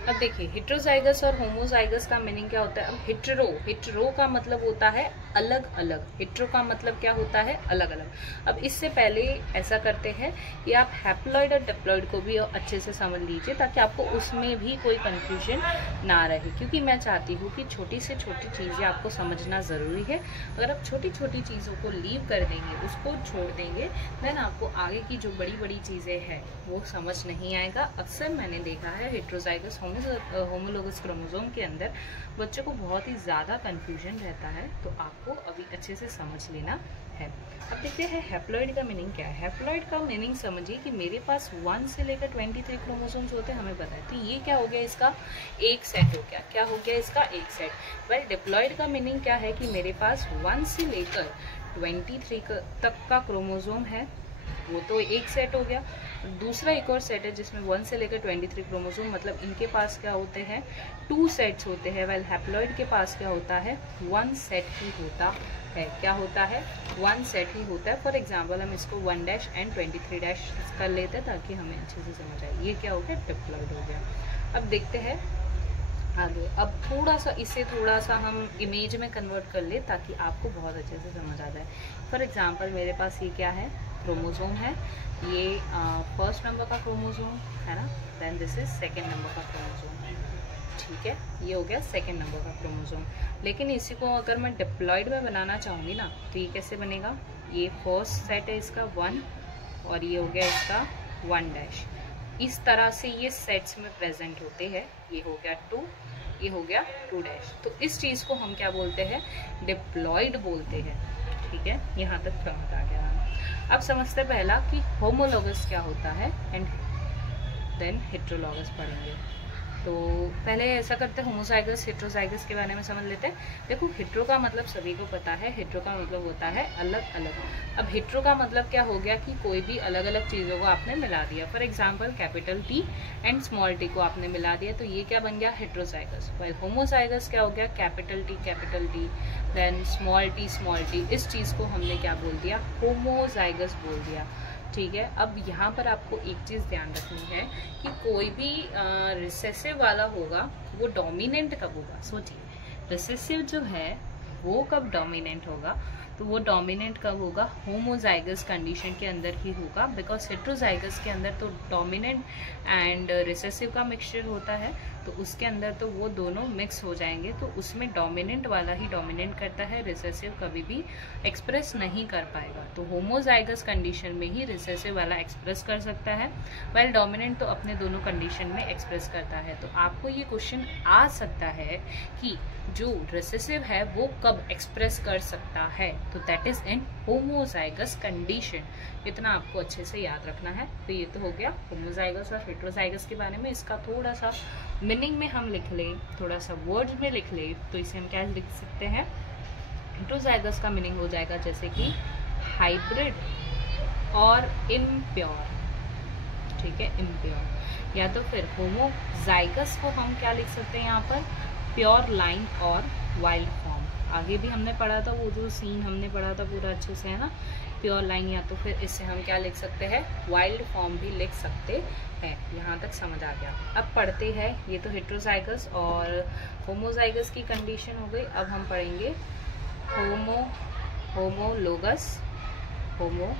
अब देखिए हेट्रोजाइगस और होमोजाइगस का मीनिंग क्या होता है। अब हेट्रो का मतलब होता है अलग अलग, हेट्रो का मतलब क्या होता है, अलग अलग। अब इससे पहले ऐसा करते हैं कि आप हैप्लॉइड और डिप्लॉइड को भी अच्छे से समझ लीजिए, ताकि आपको उसमें भी कोई कंफ्यूजन ना रहे, क्योंकि मैं चाहती हूँ कि छोटी से छोटी चीज़ें आपको समझना ज़रूरी है। अगर आप छोटी छोटी चीज़ों को लीव कर देंगे, उसको छोड़ देंगे, देन आपको आगे की जो बड़ी बड़ी चीज़ें हैं वो समझ नहीं आएगा। अक्सर मैंने देखा है हेट्रोजाइगस होमोलोगस क्रोमोसोम के अंदर बच्चों को बहुत ही ज़्यादा कंफ्यूजन रहता है, तो आपको अभी अच्छे से समझ लेना है। अब देखते हैं हैप्लॉइड का मीनिंग क्या है। हैप्लॉइड का मीनिंग समझिए कि मेरे पास 1 से लेकर 23 क्रोमोसोम्स होते हैं, हमें पता है, तो ये क्या हो गया, इसका एक सेट हो गया। क्या हो गया, इसका एक सेट। वेल डिप्लॉइड का मीनिंग क्या है कि मेरे पास 1 से लेकर 23 तक का क्रोमोसोम है, वो तो एक सेट हो गया। दूसरा एक और सेट है जिसमें 1 से लेकर 23 क्रोमोसोम, मतलब इनके पास क्या होते हैं, 2 सेट्स होते हैं। वेल हैप्लॉइड के पास क्या होता है, 1 सेट ही होता है। क्या होता है, 1 सेट ही होता है। फॉर एग्जाम्पल हम इसको 1' एंड 23' कर लेते हैं, ताकि हमें अच्छे से समझ आए। ये क्या हो गया, डिप्लॉइड हो गया। अब देखते हैं आगे। अब थोड़ा सा इसे थोड़ा सा हम इमेज में कन्वर्ट कर ले, ताकि आपको बहुत अच्छे से समझ आ जाए। फॉर एग्जाम्पल मेरे पास ये क्या है, क्रोमोसोम है, ये फर्स्ट नंबर का क्रोमोसोम है ना, then this is second number का क्रोमोसोम, ठीक है, ये हो गया सेकेंड नंबर का क्रोमोसोम। लेकिन इसी को अगर मैं डिप्लॉइड में बनाना चाहूँगी ना, तो ये कैसे बनेगा, ये फर्स्ट सेट है इसका 1 और ये हो गया इसका 1'। इस तरह से ये सेट्स में प्रेजेंट होते हैं। ये हो गया 2, ये हो गया 2'। तो इस चीज़ को हम क्या बोलते हैं, डिप्लॉइड बोलते हैं। ठीक है, यहाँ तक समझ आ गया। अब समझते पहला कि होमोलोगस क्या होता है एंड देन हेट्रोलॉगस पढ़ेंगे। तो पहले ऐसा करते हैं, होमोजाइगस हेट्रोजाइगस के बारे में समझ लेते हैं। देखो हेट्रो का मतलब सभी को पता है, हेट्रो का मतलब होता है अलग अलग। अब हेट्रो का मतलब क्या हो गया कि कोई भी अलग अलग चीज़ों को आपने मिला दिया। For example capital T and small t को आपने मिला दिया, तो ये क्या बन गया, हेट्रोजाइगस। वाइल होमोजाइगस क्या हो गया, capital T then small t। इस चीज़ को हमने क्या बोल दिया, होमोजाइगस बोल दिया। ठीक है, अब यहाँ पर आपको एक चीज़ ध्यान रखनी है कि कोई भी रिसेसिव वाला होगा वो डोमिनेंट कब होगा। सोचिए रिसेसिव जो है वो कब डोमिनेंट होगा, तो वो डोमिनेंट कब होगा, होमोजाइगस कंडीशन के अंदर ही होगा। बिकॉज हेट्रोजाइगस के अंदर तो डोमिनेंट एंड रिसेसिव का मिक्सचर होता है, तो उसके अंदर तो वो दोनों मिक्स हो जाएंगे, तो उसमें डोमिनेंट वाला ही डोमिनेंट करता है, रिसेसिव कभी भी एक्सप्रेस नहीं कर पाएगा। तो होमोजाइगस कंडीशन में ही रिसेसिव वाला एक्सप्रेस कर सकता है, वाइल डोमिनेंट तो अपने दोनों कंडीशन में एक्सप्रेस करता है। तो आपको ये क्वेश्चन आ सकता है कि जो रिसेसिव है वो कब एक्सप्रेस कर सकता है, तो that is in homozygous condition. इतना आपको अच्छे से याद रखना है। तो ये तो हो गया होमोजाइगस और हेट्रोजाइगस के बारे में। इसका थोड़ा सा मीनिंग में हम लिख ले, थोड़ा सा वर्ड्स में लिख ले, तो इसे हम क्या लिख सकते हैं, हेटेरोजाइगस का मीनिंग हो जाएगा जैसे कि हाइब्रिड और इम्प्योर, ठीक है, इम्प्योर। या तो फिर होमोजाइगस को हम क्या लिख सकते हैं यहाँ पर, प्योर लाइन और वाइल्ड फॉर्म। आगे भी हमने पढ़ा था, वो जो सीन हमने पढ़ा था पूरा अच्छे से, है ना, प्योर लाइन। या तो फिर इससे हम क्या लिख सकते हैं, वाइल्ड फॉर्म भी लिख सकते हैं। यहाँ तक समझ आ गया। अब पढ़ते हैं, ये तो हेटेरोजाइगस और होमोजाइगस की कंडीशन हो गई। अब हम पढ़ेंगे होमोलोगस। होमो,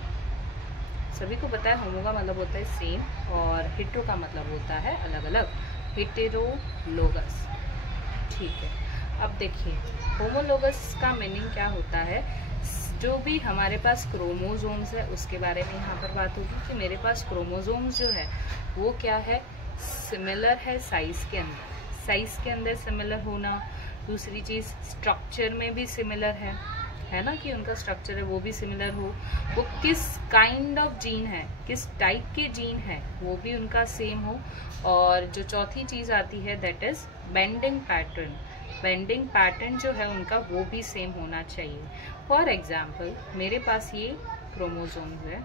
सभी को पता है होमो का मतलब होता है सेम, और हेटेरो का मतलब होता है अलग अलग, हेटेरोलोगस, ठीक है। अब देखिए होमोलोगस का मीनिंग क्या होता है, जो भी हमारे पास क्रोमोसोम्स है उसके बारे में यहाँ पर बात होगी कि मेरे पास क्रोमोसोम्स जो है वो क्या है, सिमिलर है साइज के अंदर, साइज के अंदर सिमिलर होना। दूसरी चीज स्ट्रक्चर में भी सिमिलर है ना, कि उनका स्ट्रक्चर है वो भी सिमिलर हो, वो किस काइंड ऑफ जीन है, किस टाइप के जीन है वो भी उनका सेम हो। और जो चौथी चीज आती है that is bending pattern. Bending pattern जो है उनका वो भी सेम होना चाहिए। फॉर एग्जाम्पल मेरे पास ये क्रोमोसोम्स है,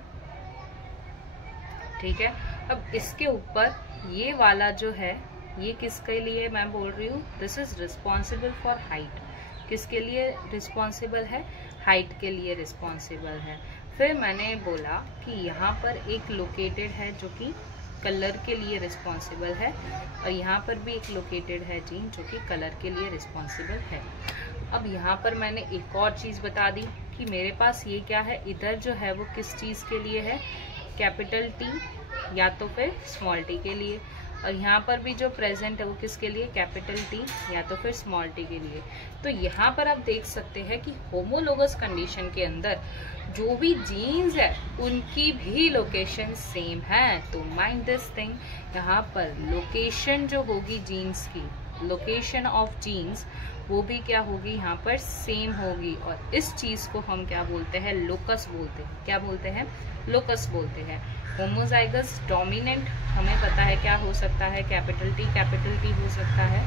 ठीक है। अब इसके ऊपर ये वाला जो है ये किसके लिए मैं बोल रही हूँ, this is responsible for height. किसके लिए रिस्पॉन्सिबल है, हाइट के लिए रिस्पॉन्सिबल है। फिर मैंने बोला कि यहाँ पर एक लोकेटेड है जो कि कलर के लिए रिस्पॉन्सिबल है, और यहाँ पर भी एक लोकेटेड है जीन जो कि कलर के लिए रिस्पॉन्सिबल है। अब यहाँ पर मैंने एक और चीज़ बता दी कि मेरे पास ये क्या है, इधर जो है वो किस चीज़ के लिए है, कैपिटल टी या तो फिर स्मॉल टी के लिए, और यहाँ पर भी जो प्रेजेंट है वो किसके लिए, कैपिटल टी या तो फिर स्मॉल टी के लिए। तो यहाँ पर आप देख सकते हैं कि होमोलोगस कंडीशन के अंदर जो भी जीन्स है उनकी भी लोकेशन सेम है। तो माइंड दिस थिंग, यहाँ पर लोकेशन जो होगी जीन्स की, लोकेशन ऑफ जीन्स वो भी क्या होगी, यहाँ पर सेम होगी। और इस चीज को हम क्या बोलते हैं, लोकस बोलते हैं। क्या बोलते हैं, लोकस बोलते हैं। होमोजाइगस डोमिनेंट हमें पता है क्या हो सकता है, कैपिटल टी हो सकता है,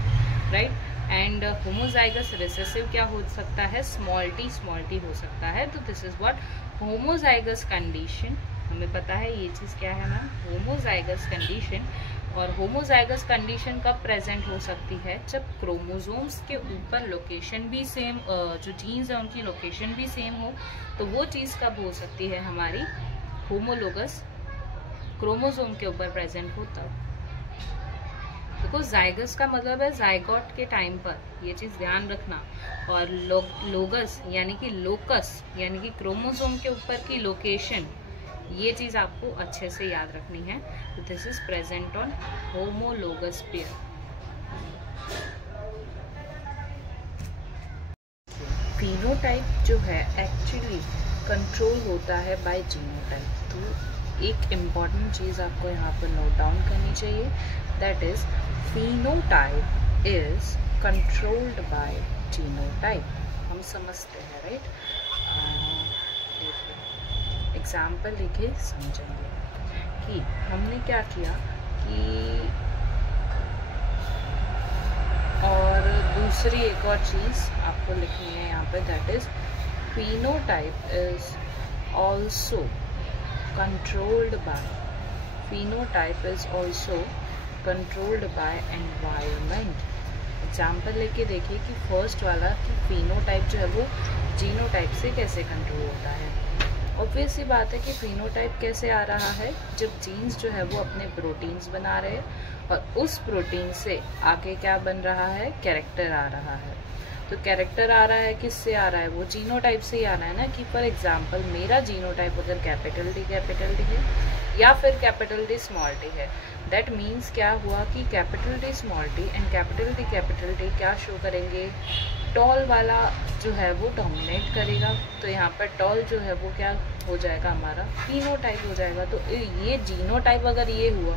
राइट। एंड होमोजाइगस रिसेसिव क्या हो सकता है, स्मॉल टी हो सकता है। तो this is what homozygous condition, हमें पता है ये चीज क्या है मैम, होमोजाइगस कंडीशन। और होमोजाइगस कंडीशन कब प्रेजेंट हो सकती है, जब क्रोमोसोम्स के ऊपर लोकेशन भी सेम, जो जीन्स है उनकी लोकेशन भी सेम हो। तो वो चीज कब हो सकती है हमारी, होमोलोगस क्रोमोसोम के ऊपर प्रेजेंट हो तब। देखो जाइगस का मतलब है जाइगोट के टाइम पर, ये चीज ध्यान रखना। और लोगस यानी कि लोकस यानी कि क्रोमोसोम के ऊपर की लोकेशन, ये चीज आपको अच्छे से याद रखनी है। तो this is present on homologous pair. Phenotype जो है एक्चुअली कंट्रोल होता है बाय जीनोटाइप। तो एक इम्पॉर्टेंट चीज आपको यहाँ पर नोट डाउन करनी चाहिए, that is phenotype is controlled by genotype। हम समझते हैं, राइट। एग्जाम्पल लिखे समझेंगे कि हमने क्या किया कि, और दूसरी एक और चीज आपको लिखनी है यहाँ पर, that is phenotype is also controlled by, phenotype is also controlled by environment. Example लेके देखिए कि फर्स्ट वाला कि फिनोटाइप जो है वो जीनोटाइप से कैसे कंट्रोल होता है। ऑब्वियस सी बात है कि फिनोटाइप कैसे आ रहा है, जब जीन्स जो है वो अपने प्रोटीन्स बना रहे हैं और उस प्रोटीन से आगे क्या बन रहा है, कैरेक्टर आ रहा है। तो कैरेक्टर आ रहा है किससे आ रहा है, वो जीनोटाइप से ही आ रहा है ना। कि फॉर एग्जाम्पल मेरा जीनोटाइप अगर कैपिटल डी है या फिर कैपिटल डी स्मॉल टी है, दैट मीन्स क्या हुआ कि capital D small t and capital D क्या शो करेंगे, टॉल वाला जो है वो डोमिनेट करेगा। तो यहाँ पर टॉल जो है वो क्या हो जाएगा, हमारा फिनोटाइप हो जाएगा। तो ये जीनोटाइप अगर ये हुआ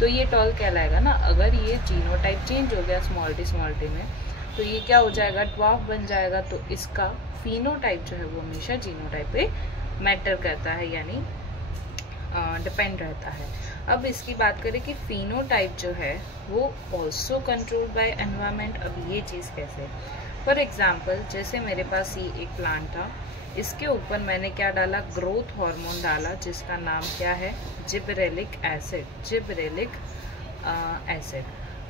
तो ये टॉल कहलाएगा ना। अगर ये जीनोटाइप चेंज हो गया स्मॉल टी में, तो ये क्या हो जाएगा, ड्वार्फ बन जाएगा। तो इसका फिनोटाइप जो है वो हमेशा जीनोटाइप पे मैटर करता है, यानी डिपेंड रहता है। अब इसकी बात करें कि फिनोटाइप जो है वो ऑल्सो कंट्रोल्ड बाय एनवायरनमेंट। अब ये चीज़ कैसे, फॉर एग्जाम्पल जैसे मेरे पास ये एक प्लांट था, इसके ऊपर मैंने क्या डाला, ग्रोथ हार्मोन डाला, जिसका नाम क्या है, जिबरेलिक एसिड। Gibberellic acid.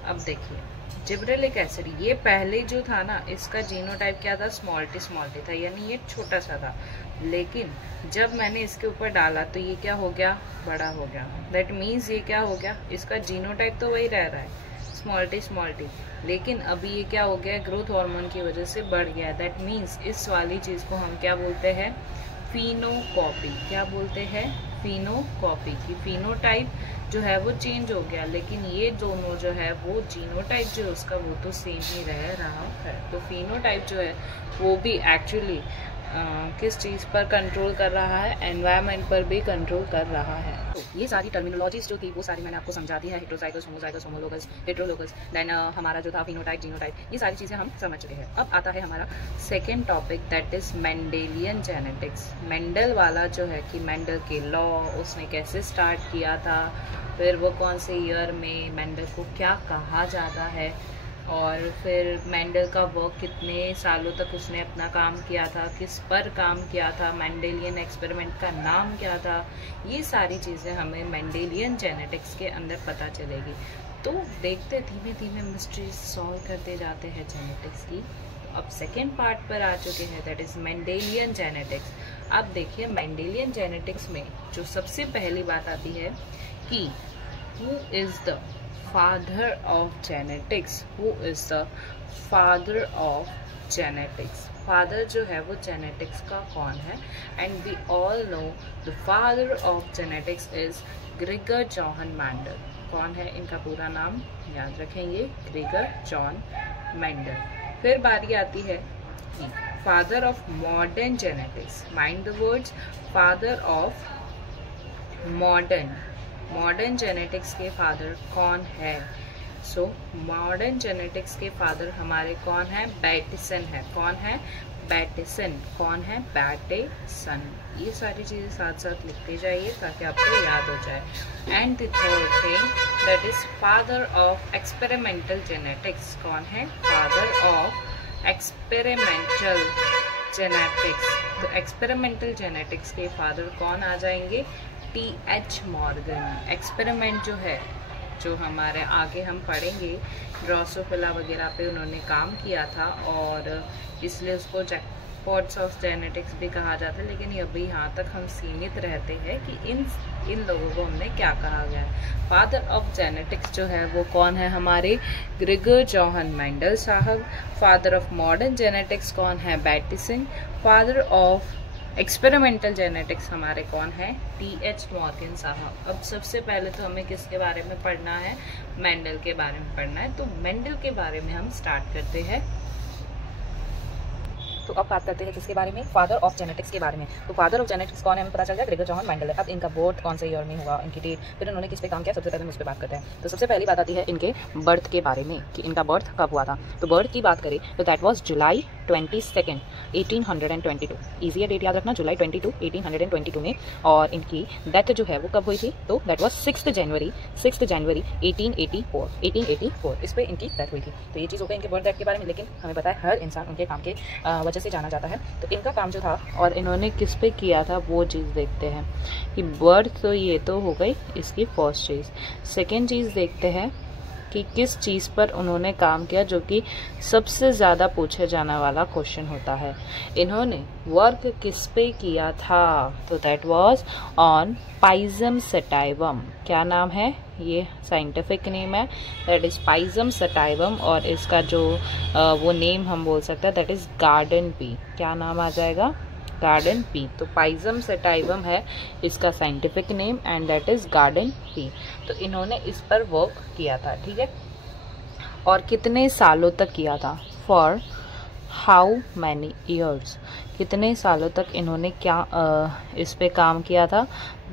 अब देखिए जिब्रेलिक एसिड, ये पहले जो था ना, इसका जीनोटाइप क्या था, स्मॉल टी था, यानी ये छोटा सा था। लेकिन जब मैंने इसके ऊपर डाला तो ये क्या हो गया, बड़ा हो गया। दैट मीन्स ये क्या हो गया, इसका जीनोटाइप तो वही रह रहा है, स्मॉल टी, लेकिन अभी ये क्या हो गया, ग्रोथ हार्मोन की वजह से बढ़ गया। दैट मीन्स इस वाली चीज को हम क्या बोलते हैं, फिनोकॉपी। क्या बोलते हैं, फिनोकॉपी। की फिनोटाइप जो है वो चेंज हो गया, लेकिन ये दोनों जो है वो जीनोटाइप जो है उसका वो तो सेम ही रह रहा है। तो फिनोटाइप जो है वो भी एक्चुअली किस चीज़ पर कंट्रोल कर रहा है, एनवायरनमेंट पर भी कंट्रोल कर रहा है। तो ये सारी टर्मिनोलॉजीज जो थी वो सारी मैंने आपको समझा दी है, हेटेरोजाइगस, होमोजाइगस, होमोलोगस, हेटेरोलोगस, देन हमारा जो था फिनोटाइप, जीनोटाइप, ये सारी चीज़ें हम समझ चुके हैं। अब आता है हमारा second topic, that is Mendelian genetics. Mendel वाला जो है कि मेंडल के लॉ, उसने कैसे स्टार्ट किया था, फिर वो कौन से ईयर में, मेंडल को क्या कहा जाता है, और फिर मेंडल का वर्क कितने सालों तक उसने अपना काम किया था, किस पर काम किया था, मेंडेलियन एक्सपेरिमेंट का नाम क्या था, ये सारी चीज़ें हमें मेंडेलियन जेनेटिक्स के अंदर पता चलेगी। तो देखते धीमे धीमे मिस्ट्रीज सॉल्व करते जाते हैं जेनेटिक्स की। तो अब सेकेंड पार्ट पर आ चुके हैं, दैट इज मेंडेलियन जेनेटिक्स। अब देखिए मेंडेलियन जेनेटिक्स में जो सबसे पहली बात आती है कि who is the father of genetics, who is the father of genetics। father जो है वो genetics का कौन है, and we all know the father of genetics is Gregor Johann Mendel। कौन है, इनका पूरा नाम याद रखेंगे, Gregor John Mendel। फिर बारी आती है father of modern genetics, mind the words, father of modern genetics के फादर कौन है। सो मॉडर्न जेनेटिक्स के फादर हमारे कौन है, बैटिसन है। कौन है, बैटिसन। कौन है, बैटिसन। ये सारी चीजें साथ साथ लिखते जाइए ताकि आपको याद हो जाए। And the third thing, that is father of experimental genetics. कौन है, फादर ऑफ एक्सपेरिमेंटल जेनेटिक्स। तो एक्सपेरिमेंटल जेनेटिक्स के फादर कौन आ जाएंगे, T.H. मॉर्गन। एक्सपेरिमेंट जो है, जो हमारे आगे हम पढ़ेंगे, ड्रोसोफिला वगैरह पे उन्होंने काम किया था, और इसलिए उसको जैकपॉट्स ऑफ जेनेटिक्स भी कहा जाता है। लेकिन अभी यहाँ तक हम सीमित रहते हैं कि इन लोगों को हमने क्या कहा गया है। फादर ऑफ जेनेटिक्स जो है वो कौन है, हमारे ग्रेगर जॉहन मेंडल साहब। फादर ऑफ मॉडर्न जेनेटिक्स कौन है, बैटिसन। फादर ऑफ एक्सपेरिमेंटल जेनेटिक्स हमारे कौन है, T.H. मॉर्गन साहब। अब सबसे पहले तो हमें किसके बारे में पढ़ना है, मेंडल के बारे में पढ़ना है। तो मेंडल के बारे में हम स्टार्ट करते हैं। तो अब बात करते हैं किसके बारे में, फादर ऑफ जेनेटिक्स के बारे में। तो फादर ऑफ जेनेटिक्स कौन है, हमें पता चल गया, ग्रेगर जॉहन मेंडल है। अब इनका बर्थ कौन से ईयर में हुआ, इनकी डेट, फिर उन्होंने किस पे काम किया, सबसे पहले हम उस पर बात करते हैं। तो सबसे पहली बात आती है इनके बर्थ के बारे में कि इनका बर्थ कब हुआ था। तो बर्थ की बात करें तो दैट वॉज जुलाई 22, 1822। ईजी है डेट याद रखना, जुलाई 22, 1822 में। और इनकी डेथ जो है वो कब हुई थी, तो दैट वॉज 6 जनवरी 1884। इस पर इनकी डेथ हुई थी। तो ये चीज़ हो गई इनके बर्थ डेट के बारे में। लेकिन हमें पता है हर इंसान उनके काम के वजह से जाना जाता है। तो इनका काम जो था और इन्होंने किस पे किया था वो चीज़ देखते हैं कि बर्थ तो ये तो हो गई इसकी फर्स्ट चीज़। सेकेंड चीज़ देखते हैं कि किस चीज़ पर उन्होंने काम किया, जो कि सबसे ज़्यादा पूछे जाने वाला क्वेश्चन होता है। इन्होंने वर्क किस पे किया था, तो दैट वाज ऑन पाइजम सटाइवम। क्या नाम है, ये साइंटिफिक नेम है, दैट इज पाइजम सटाइवम। और इसका जो वो नेम हम बोल सकते हैं, दैट इज गार्डन पी। क्या नाम आ जाएगा, गार्डन पी। तो पाइजम सटाइवम है इसका scientific name, and that is garden pea. तो इन्होंने इस पर वर्क किया था, ठीक है। और कितने सालों तक किया था, फॉर हाउ मैनी ईयर्स, कितने सालों तक इन्होंने क्या इस पे काम किया था,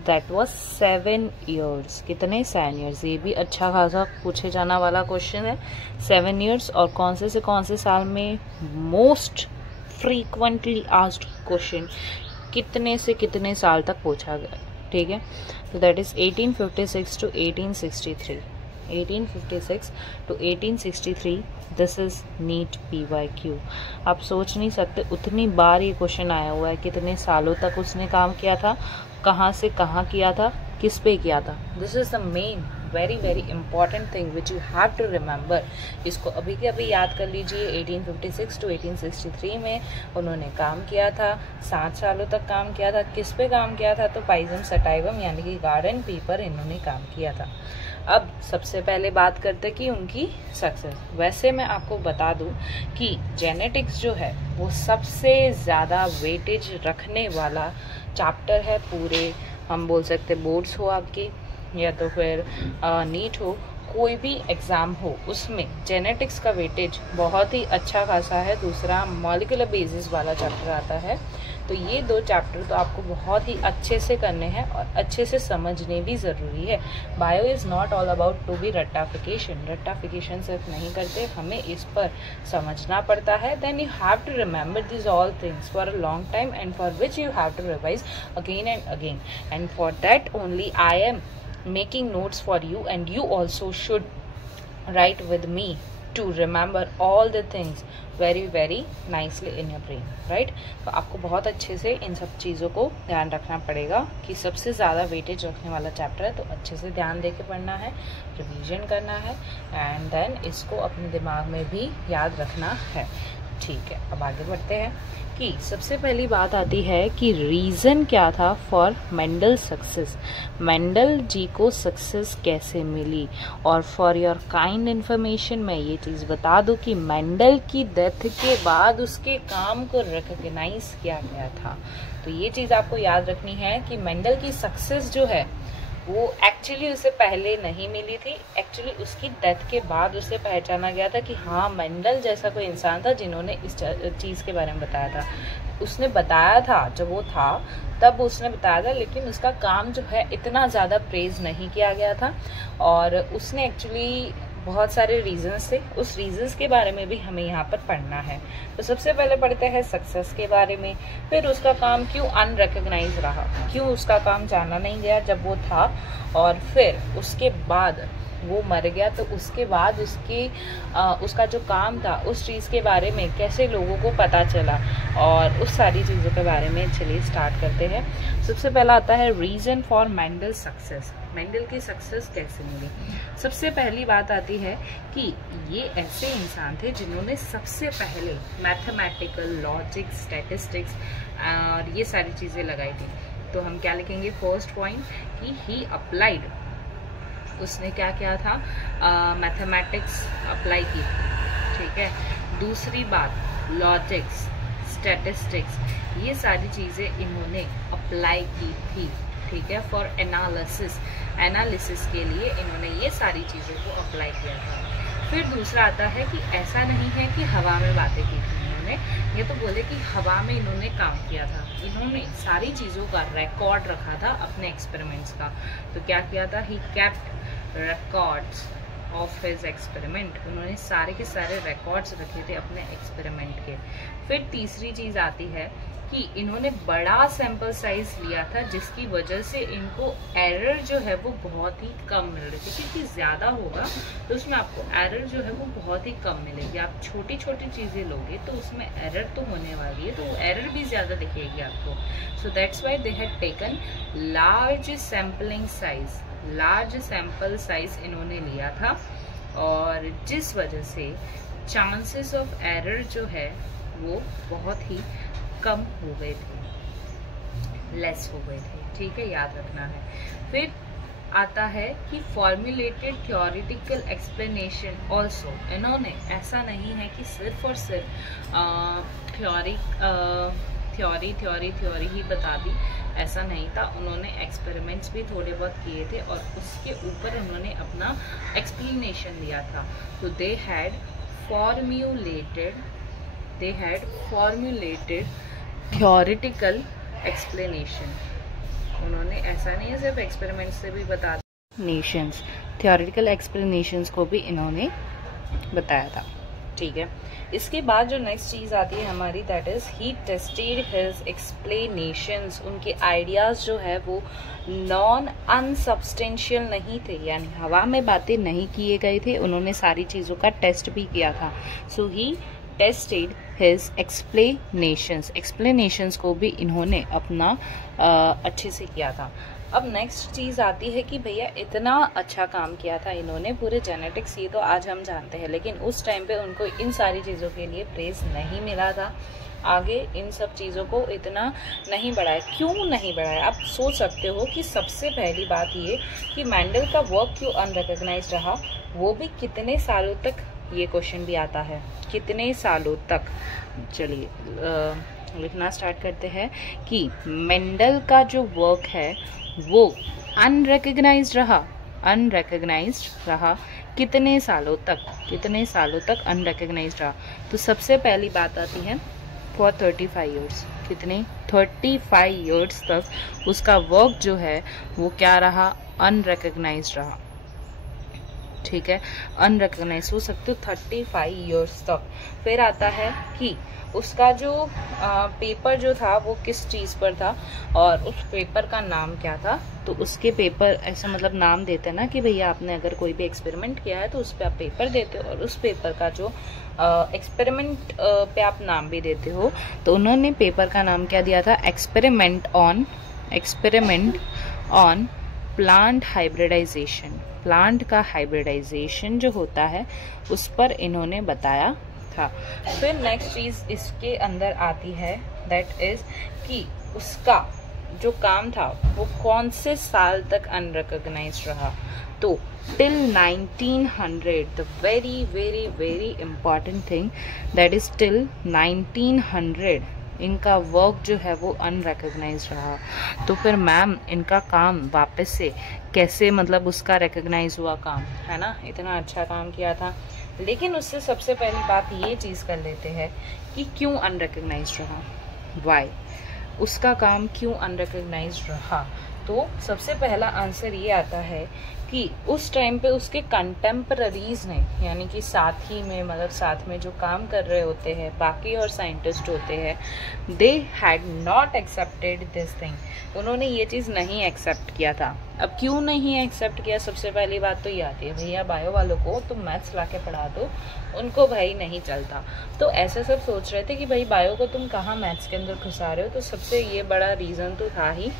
दैट वॉज 7 ईयर्स। कितने, 7 ईयर्स। ये भी अच्छा खासा पूछे जाना वाला क्वेश्चन है, 7 ईयर्स। और कौन से साल में, मोस्ट फ्रीक्वेंटली आस्क्ड क्वेश्चन, कितने से कितने साल तक पूछा गया, ठीक है। तो that is 1856 to 1863। 1856 to 1863 this is NEET PYQ। आप सोच नहीं सकते उतनी बार ये क्वेश्चन आया हुआ है, कितने सालों तक उसने काम किया था, कहाँ से कहाँ किया था, किस पे किया था। This is the main very very important thing which you have to remember. इसको अभी के अभी याद कर लीजिए। 1856 टू 1863 में उन्होंने काम किया था, 7 सालों तक काम किया था। किस पे काम किया था? तो पाइजम सटाइवम यानी कि गार्डन पीपर इन्होंने काम किया था। अब सबसे पहले बात करते कि उनकी सक्सेस। वैसे मैं आपको बता दूं कि जेनेटिक्स जो है वो सबसे ज़्यादा वेटेज रखने वाला चैप्टर है पूरे, हम बोल सकते बोर्ड्स हो आपके या तो फिर नीट हो, कोई भी एग्ज़ाम हो, उसमें जेनेटिक्स का वेटेज बहुत ही अच्छा खासा है। दूसरा मॉलिक्यूलर बेसिस वाला चैप्टर आता है। तो ये 2 चैप्टर तो आपको बहुत ही अच्छे से करने हैं और अच्छे से समझने भी ज़रूरी है। Bio is not all about to be रट्टाफिकेशन सिर्फ नहीं करते, हमें इस पर समझना पड़ता है। Then you have to remember this all things for a long time and for which you have to revise again and again, and for that only I am making notes for you, and you also should write with me to remember all the things very very nicely in your brain, right? तो आपको बहुत अच्छे से इन सब चीज़ों को ध्यान रखना पड़ेगा कि सबसे ज़्यादा वेटेज रखने वाला चैप्टर है, तो अच्छे से ध्यान दे के पढ़ना है, रिवीजन करना है एंड देन इसको अपने दिमाग में भी याद रखना है। ठीक है, अब आगे बढ़ते हैं कि सबसे पहली बात आती है कि रीज़न क्या था फॉर मेंडल सक्सेस। मेंडल जी को सक्सेस कैसे मिली। और फॉर योर काइंड इन्फॉर्मेशन मैं ये चीज़ बता दूं कि मेंडल की डेथ के बाद उसके काम को रिकॉग्नाइज किया गया था। तो ये चीज़ आपको याद रखनी है कि मेंडल की सक्सेस जो है वो एक्चुअली उसे पहले नहीं मिली थी, एक्चुअली उसकी डेथ के बाद उसे पहचाना गया था कि हाँ मेंडल जैसा कोई इंसान था जिन्होंने इस चीज़ के बारे में बताया था। उसने बताया था जब वो था तब उसने बताया था, लेकिन उसका काम जो है इतना ज़्यादा प्रेज नहीं किया गया था। और उसने एक्चुअली बहुत सारे रीजंस थे, उस रीजंस के बारे में भी हमें यहाँ पर पढ़ना है। तो सबसे पहले पढ़ते हैं सक्सेस के बारे में, फिर उसका काम क्यों अनरिकॉग्नाइज रहा, क्यों उसका काम जाना नहीं गया जब वो था, और फिर उसके बाद वो मर गया तो उसके बाद उसका जो काम था उस चीज़ के बारे में कैसे लोगों को पता चला, और उस सारी चीज़ों के बारे में चलिए स्टार्ट करते हैं। सबसे पहला आता है reason for Mendel success. Mendel की सक्सेस कैसे मिली। सबसे पहली बात आती है कि ये ऐसे इंसान थे जिन्होंने सबसे पहले मैथमेटिकल, लॉजिक, स्टैटिस्टिक्स और ये सारी चीज़ें लगाई थी। तो हम क्या लिखेंगे, फर्स्ट पॉइंट कि ही अप्लाइड, उसने क्या किया था, मैथमेटिक्स अप्लाई की, ठीक है। दूसरी बात लॉजिक्स, स्टैटिस्टिक्स, ये सारी चीज़ें इन्होंने अप्लाई की थी, ठीक है, फॉर एनालिसिस के लिए इन्होंने ये सारी चीज़ों को अप्लाई किया था। फिर दूसरा आता है कि ऐसा नहीं है कि हवा में बातें की थी इन्होंने, ये तो बोले कि हवा में इन्होंने काम किया था, इन्होंने सारी चीज़ों का रिकॉर्ड रखा था अपने एक्सपेरिमेंट्स का। तो क्या किया था, he kept records of his experiment, उन्होंने सारे के सारे रिकॉर्ड्स रखे थे अपने एक्सपेरिमेंट के। फिर तीसरी चीज़ आती है कि इन्होंने बड़ा सैंपल साइज लिया था, जिसकी वजह से इनको एरर जो है वो बहुत ही कम मिल रही थी, क्योंकि ज़्यादा होगा तो उसमें आपको एरर जो है वो बहुत ही कम मिलेगी। आप छोटी छोटी चीज़ें लोगे तो उसमें एरर तो होने वाली है, तो वो एरर भी ज़्यादा दिखेगी आपको। So that's why they had taken large sampling size, large sample size इन्होंने लिया था, और जिस वजह से चांसेस ऑफ एरर जो है वो बहुत ही कम हो गए थे, लेस हो गए थे, ठीक है, याद रखना है। फिर आता है कि फॉर्मुलेटेड थ्योरेटिकल एक्सप्लेनेशन ऑल्सो, इन्होंने ऐसा नहीं है कि सिर्फ और सिर्फ थ्योरी ही बता दी, ऐसा नहीं था। उन्होंने एक्सपेरिमेंट्स भी थोड़े बहुत किए थे और उसके ऊपर उन्होंने अपना एक्सप्लेनेशन दिया था। तो they had formulated theoretical explanation, उन्होंने ऐसा नहीं है सिर्फ एक्सपेरिमेंट्स से भी बता नेशंस, थ्योरेटिकल एक्सप्लेनेशंस को भी इन्होंने बताया था, ठीक है। इसके बाद जो नेक्स्ट चीज़ आती है हमारी, that is he tested his explanations. उनके आइडियाज़ जो है वो नॉन अनसब्सटेंशियल नहीं थे, यानी हवा में बातें नहीं किए गए थे, उन्होंने सारी चीज़ों का टेस्ट भी किया था। सो ही टेस्टेड हिज एक्सप्लेनेशंस, एक्सप्लेनेशंस को भी इन्होंने अपना अच्छे से किया था। अब नेक्स्ट चीज़ आती है कि भैया इतना अच्छा काम किया था इन्होंने, पूरे जेनेटिक्स ये तो आज हम जानते हैं, लेकिन उस टाइम पे उनको इन सारी चीज़ों के लिए प्रेज नहीं मिला था। आगे इन सब चीज़ों को इतना नहीं बढ़ाया। क्यों नहीं बढ़ाया? आप सोच सकते हो कि सबसे पहली बात ये कि मेंडल का वर्क क्यों अनरिकॉग्नाइज्ड रहा, वो भी कितने सालों तक, ये क्वेश्चन भी आता है, कितने सालों तक। चलिए लिखना स्टार्ट करते हैं कि मेंडल का जो वर्क है वो अनरिकॉग्नाइज्ड रहा कितने सालों तक अनरिकॉग्नाइज्ड रहा। तो सबसे पहली बात आती है फॉर 35 ईयर्स। कितने? 35 ईयर्स तक उसका वर्क जो है वो क्या रहा? अनरिकॉग्नाइज्ड रहा। ठीक है, अनरिकॉग्नाइज हो सकते हो 35 ईयर्स तक। फिर आता है कि उसका जो पेपर जो था वो किस चीज़ पर था और उस पेपर का नाम क्या था। तो उसके पेपर ऐसा मतलब नाम देते हैं ना कि भैया आपने अगर कोई भी एक्सपेरिमेंट किया है तो उस पर आप पेपर देते हो, और उस पेपर का जो एक्सपेरिमेंट पे आप नाम भी देते हो। तो उन्होंने पेपर का नाम क्या दिया था? Experiment on plant hybridization. Plant का हाइब्रिडाइजेशन जो होता है उस पर इन्होंने बताया था। फिर नेक्स्ट चीज इसके अंदर आती है, दैट इज कि उसका जो काम था वो कौन से साल तक अनरिकॉग्नाइज्ड रहा। तो till 1900, the very very very important thing, that is till 1900 इनका वर्क जो है वो अनरिकॉग्नाइज्ड रहा। तो फिर मैम इनका काम वापस से कैसे, मतलब उसका रिकॉग्नाइज हुआ काम, है ना? इतना अच्छा काम किया था। लेकिन उससे सबसे पहली बात ये चीज़ कर लेते हैं कि क्यों अनरिकॉग्नाइज्ड रहा, वाई, उसका काम क्यों अनरिकॉग्नाइज्ड रहा। तो सबसे पहला आंसर ये आता है कि उस टाइम पे उसके कंटेम्पररीज ने, यानी कि साथी में, मतलब साथ में जो काम कर रहे होते हैं बाकी और साइंटिस्ट होते हैं, they had not accepted this thing. उन्होंने ये चीज़ नहीं एक्सेप्ट किया था। अब क्यों नहीं एक्सेप्ट किया? सबसे पहली बात तो ये आती है, भैया बायो वालों को तुम मैथ्स ला के पढ़ा दो, उनको भाई नहीं चलता। तो ऐसे सब सोच रहे थे कि भाई बायो को तुम कहाँ मैथ्स के अंदर घुसा रहे हो। तो सबसे ये बड़ा रीज़न तो था ही।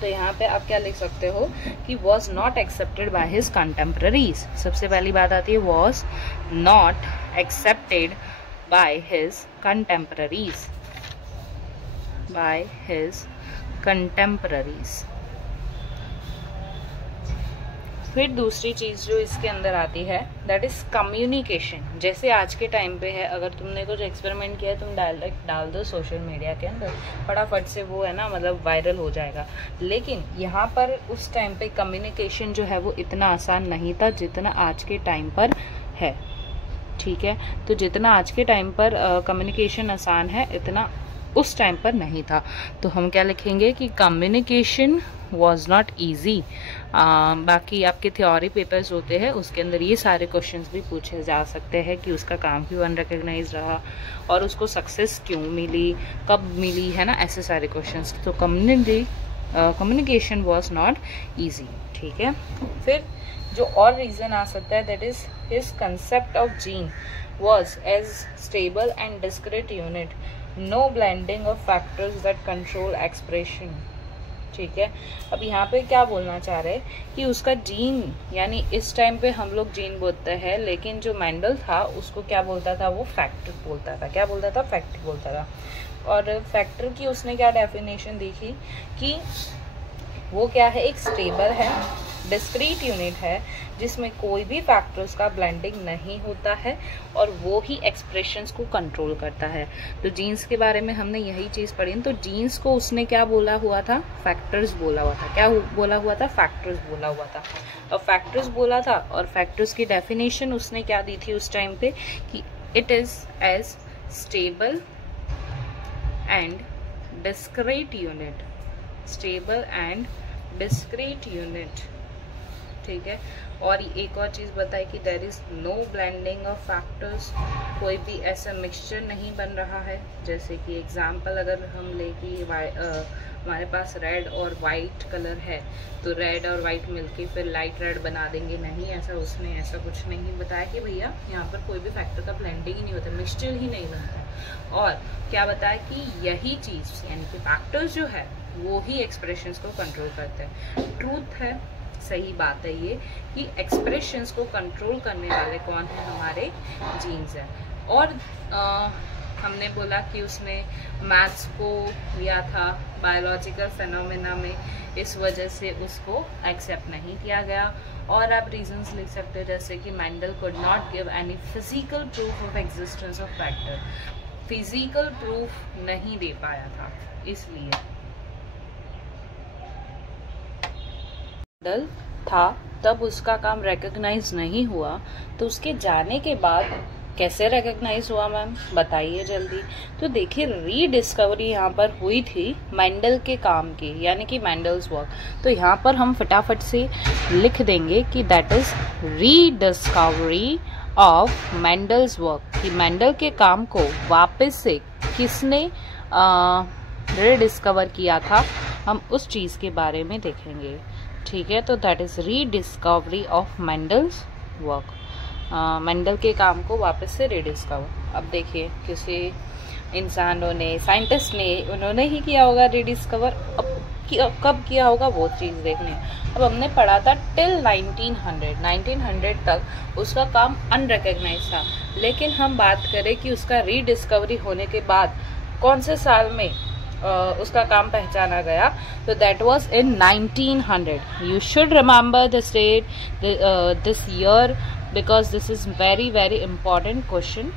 तो यहाँ पे आप क्या लिख सकते हो कि was not accepted by his contemporaries। सबसे पहली बात आती है was not accepted by his contemporaries, by his contemporaries। फिर दूसरी चीज़ जो इसके अंदर आती है, दैट इज़ कम्युनिकेशन। जैसे आज के टाइम पे है, अगर तुमने कुछ एक्सपेरिमेंट किया है तुम डायरेक्ट डाल दो सोशल मीडिया के अंदर, फटाफट से वो है ना, मतलब वायरल हो जाएगा। लेकिन यहाँ पर उस टाइम पे कम्युनिकेशन जो है वो इतना आसान नहीं था जितना आज के टाइम पर है। ठीक है, तो जितना आज के टाइम पर कम्युनिकेशन आसान है, इतना उस टाइम पर नहीं था। तो हम क्या लिखेंगे कि कम्युनिकेशन वॉज नॉट ईजी। बाकी आपके थ्योरी पेपर्स होते हैं उसके अंदर ये सारे क्वेश्चंस भी पूछे जा सकते हैं कि उसका काम क्यों अनरिकॉग्नाइज रहा और उसको सक्सेस क्यों मिली, कब मिली, है ना, ऐसे सारे क्वेश्चंस। तो कम्युनिकेशन वॉज नॉट ईजी। ठीक है, फिर जो और रीज़न आ सकता है, that is his concept of gene was as stable and discrete unit, no blending of factors that control expression. ठीक है, अब यहाँ पे क्या बोलना चाह रहे हैं कि उसका जीन, यानी इस टाइम पे हम लोग जीन बोलते हैं, लेकिन जो मेंडल था उसको क्या बोलता था, वो फैक्टर बोलता था। क्या बोलता था? फैक्टर बोलता था। और फैक्टर की उसने क्या डेफिनेशन दी थी कि वो क्या है, एक स्टेबल है, डिस्क्रीट यूनिट है जिसमें कोई भी फैक्टर्स का ब्लेंडिंग नहीं होता है और वो ही एक्सप्रेशंस को कंट्रोल करता है। तो जीन्स के बारे में हमने यही चीज़ पढ़ी। तो जीन्स को उसने क्या बोला हुआ था? फैक्टर्स बोला हुआ था। क्या बोला हुआ था? फैक्टर्स बोला हुआ था। और फैक्टर्स बोला था, और फैक्टर्स की डेफिनेशन उसने क्या दी थी उस टाइम पे कि it is as stable and discrete unit, stable and discrete unit ठीक है। और एक और चीज़ बताई कि there is no blending of factors, कोई भी ऐसा मिक्सचर नहीं बन रहा है। जैसे कि एग्जांपल अगर हम ले कि हमारे पास रेड और वाइट कलर है तो रेड और वाइट मिलके फिर लाइट रेड बना देंगे, नहीं, ऐसा उसने ऐसा कुछ नहीं बताया कि भैया यहाँ पर कोई भी फैक्टर का ब्लेंडिंग ही नहीं होता, मिक्सचर ही नहीं बनता। और क्या बताया कि यही चीज़ यानी कि फैक्टर्स जो है वो ही एक्सप्रेशंस को कंट्रोल करते हैं। ट्रूथ है, सही बात है ये कि एक्सप्रेशंस को कंट्रोल करने वाले कौन है, हमारे जीन्स हैं। और हमने बोला कि उसने मैथ्स को लिया था बायोलॉजिकल फेनोमेना में, इस वजह से उसको एक्सेप्ट नहीं किया गया। और आप रीजंस लिख सकते हो जैसे कि Mendel could not give any physical proof of existence of factor, physical proof नहीं दे पाया था इसलिए। मेंडल था तब उसका काम रिकॉग्नाइज नहीं हुआ, तो उसके जाने के बाद कैसे रिकॉग्नाइज हुआ मैम, बताइए जल्दी। तो देखिए रीडिस्कवरी यहाँ पर हुई थी मेंडल के काम की, यानी कि मेंडल्स वर्क। तो यहाँ पर हम फटाफट से लिख देंगे कि that is rediscovery of Mendel's work, कि मेंडल के काम को वापस से किसने रीडिस्कवर किया था, हम उस चीज के बारे में देखेंगे। ठीक है, तो that is rediscovery of Mendel's work, Mendel के काम को वापस से रीडिस्कवर। अब देखिए किसी इंसानों ने, साइंटिस्ट ने, उन्होंने ही किया होगा रीडिस्कवर। अब कब किया होगा वो चीज़ देखने। अब हमने पढ़ा था टिल 1900 तक उसका काम अनरिकग्नाइज था, लेकिन हम बात करें कि उसका रीडिस्कवरी होने के बाद कौन से साल में उसका काम पहचाना गया, तो that was in 1900। You should remember the date, this year, because this is very very important question.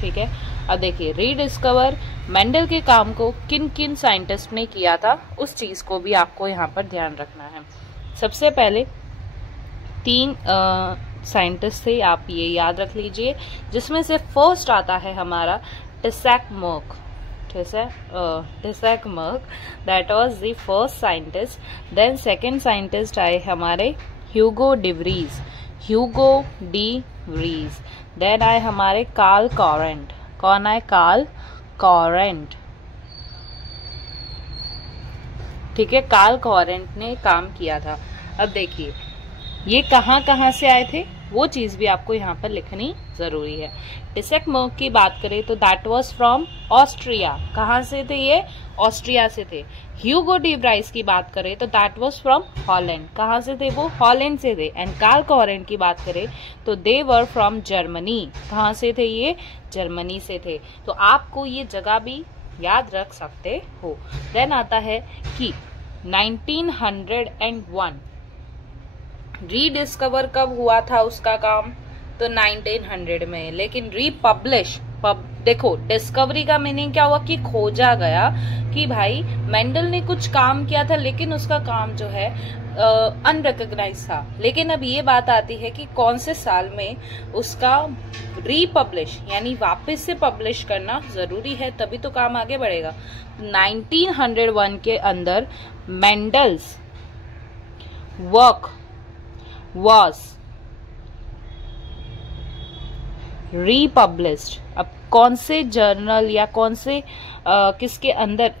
ठीक है, अब देखिए रीडिस्कवर मेंडल के काम को किन किन साइंटिस्ट ने किया था, उस चीज को भी आपको यहाँ पर ध्यान रखना है। सबसे पहले 3 साइंटिस्ट थे, आप ये याद रख लीजिए, जिसमें से फर्स्ट आता है हमारा Tschermak, that was the first scientist. Then second scientist आए हमारे ह्यूगो डिवरीज, देन आए हमारे कार्ल कॉरेंट। कौन आए? Karl Correns. ठीक है, कार्ल कॉरेंट ने काम किया था। अब देखिए ये कहाँ से आए थे, वो चीज भी आपको यहाँ पर लिखनी जरूरी है। टिसैक मर्क की बात करें तो दैट वाज फ्रॉम ऑस्ट्रिया। कहाँ से थे ये? ऑस्ट्रिया से थे। ह्यूगो डी व्राइस की बात करें तो दैट वाज फ्रॉम हॉलैंड। कहाँ से थे वो? हॉलैंड से थे। एंड कार्ल कॉरेंट की बात करें तो दे वर फ्रॉम जर्मनी। कहाँ से थे ये? जर्मनी से थे। तो आपको ये जगह भी याद रख सकते हो। देन आता है कि 1901 रीडिस्कवर कब हुआ था उसका काम, तो 1900 में। लेकिन रीपब्लिश, देखो डिस्कवरी का मीनिंग क्या हुआ कि खोजा गया, कि भाई मेंडल ने कुछ काम किया था लेकिन उसका काम जो है अनरिकग्नाइज था। लेकिन अब ये बात आती है कि कौन से साल में उसका रीपब्लिश यानी वापस से पब्लिश करना जरूरी है, तभी तो काम आगे बढ़ेगा। 1901 के अंदर मेंडल्स वर्क was republished। अब कौन से जर्नल या कौन से किसके अंदर,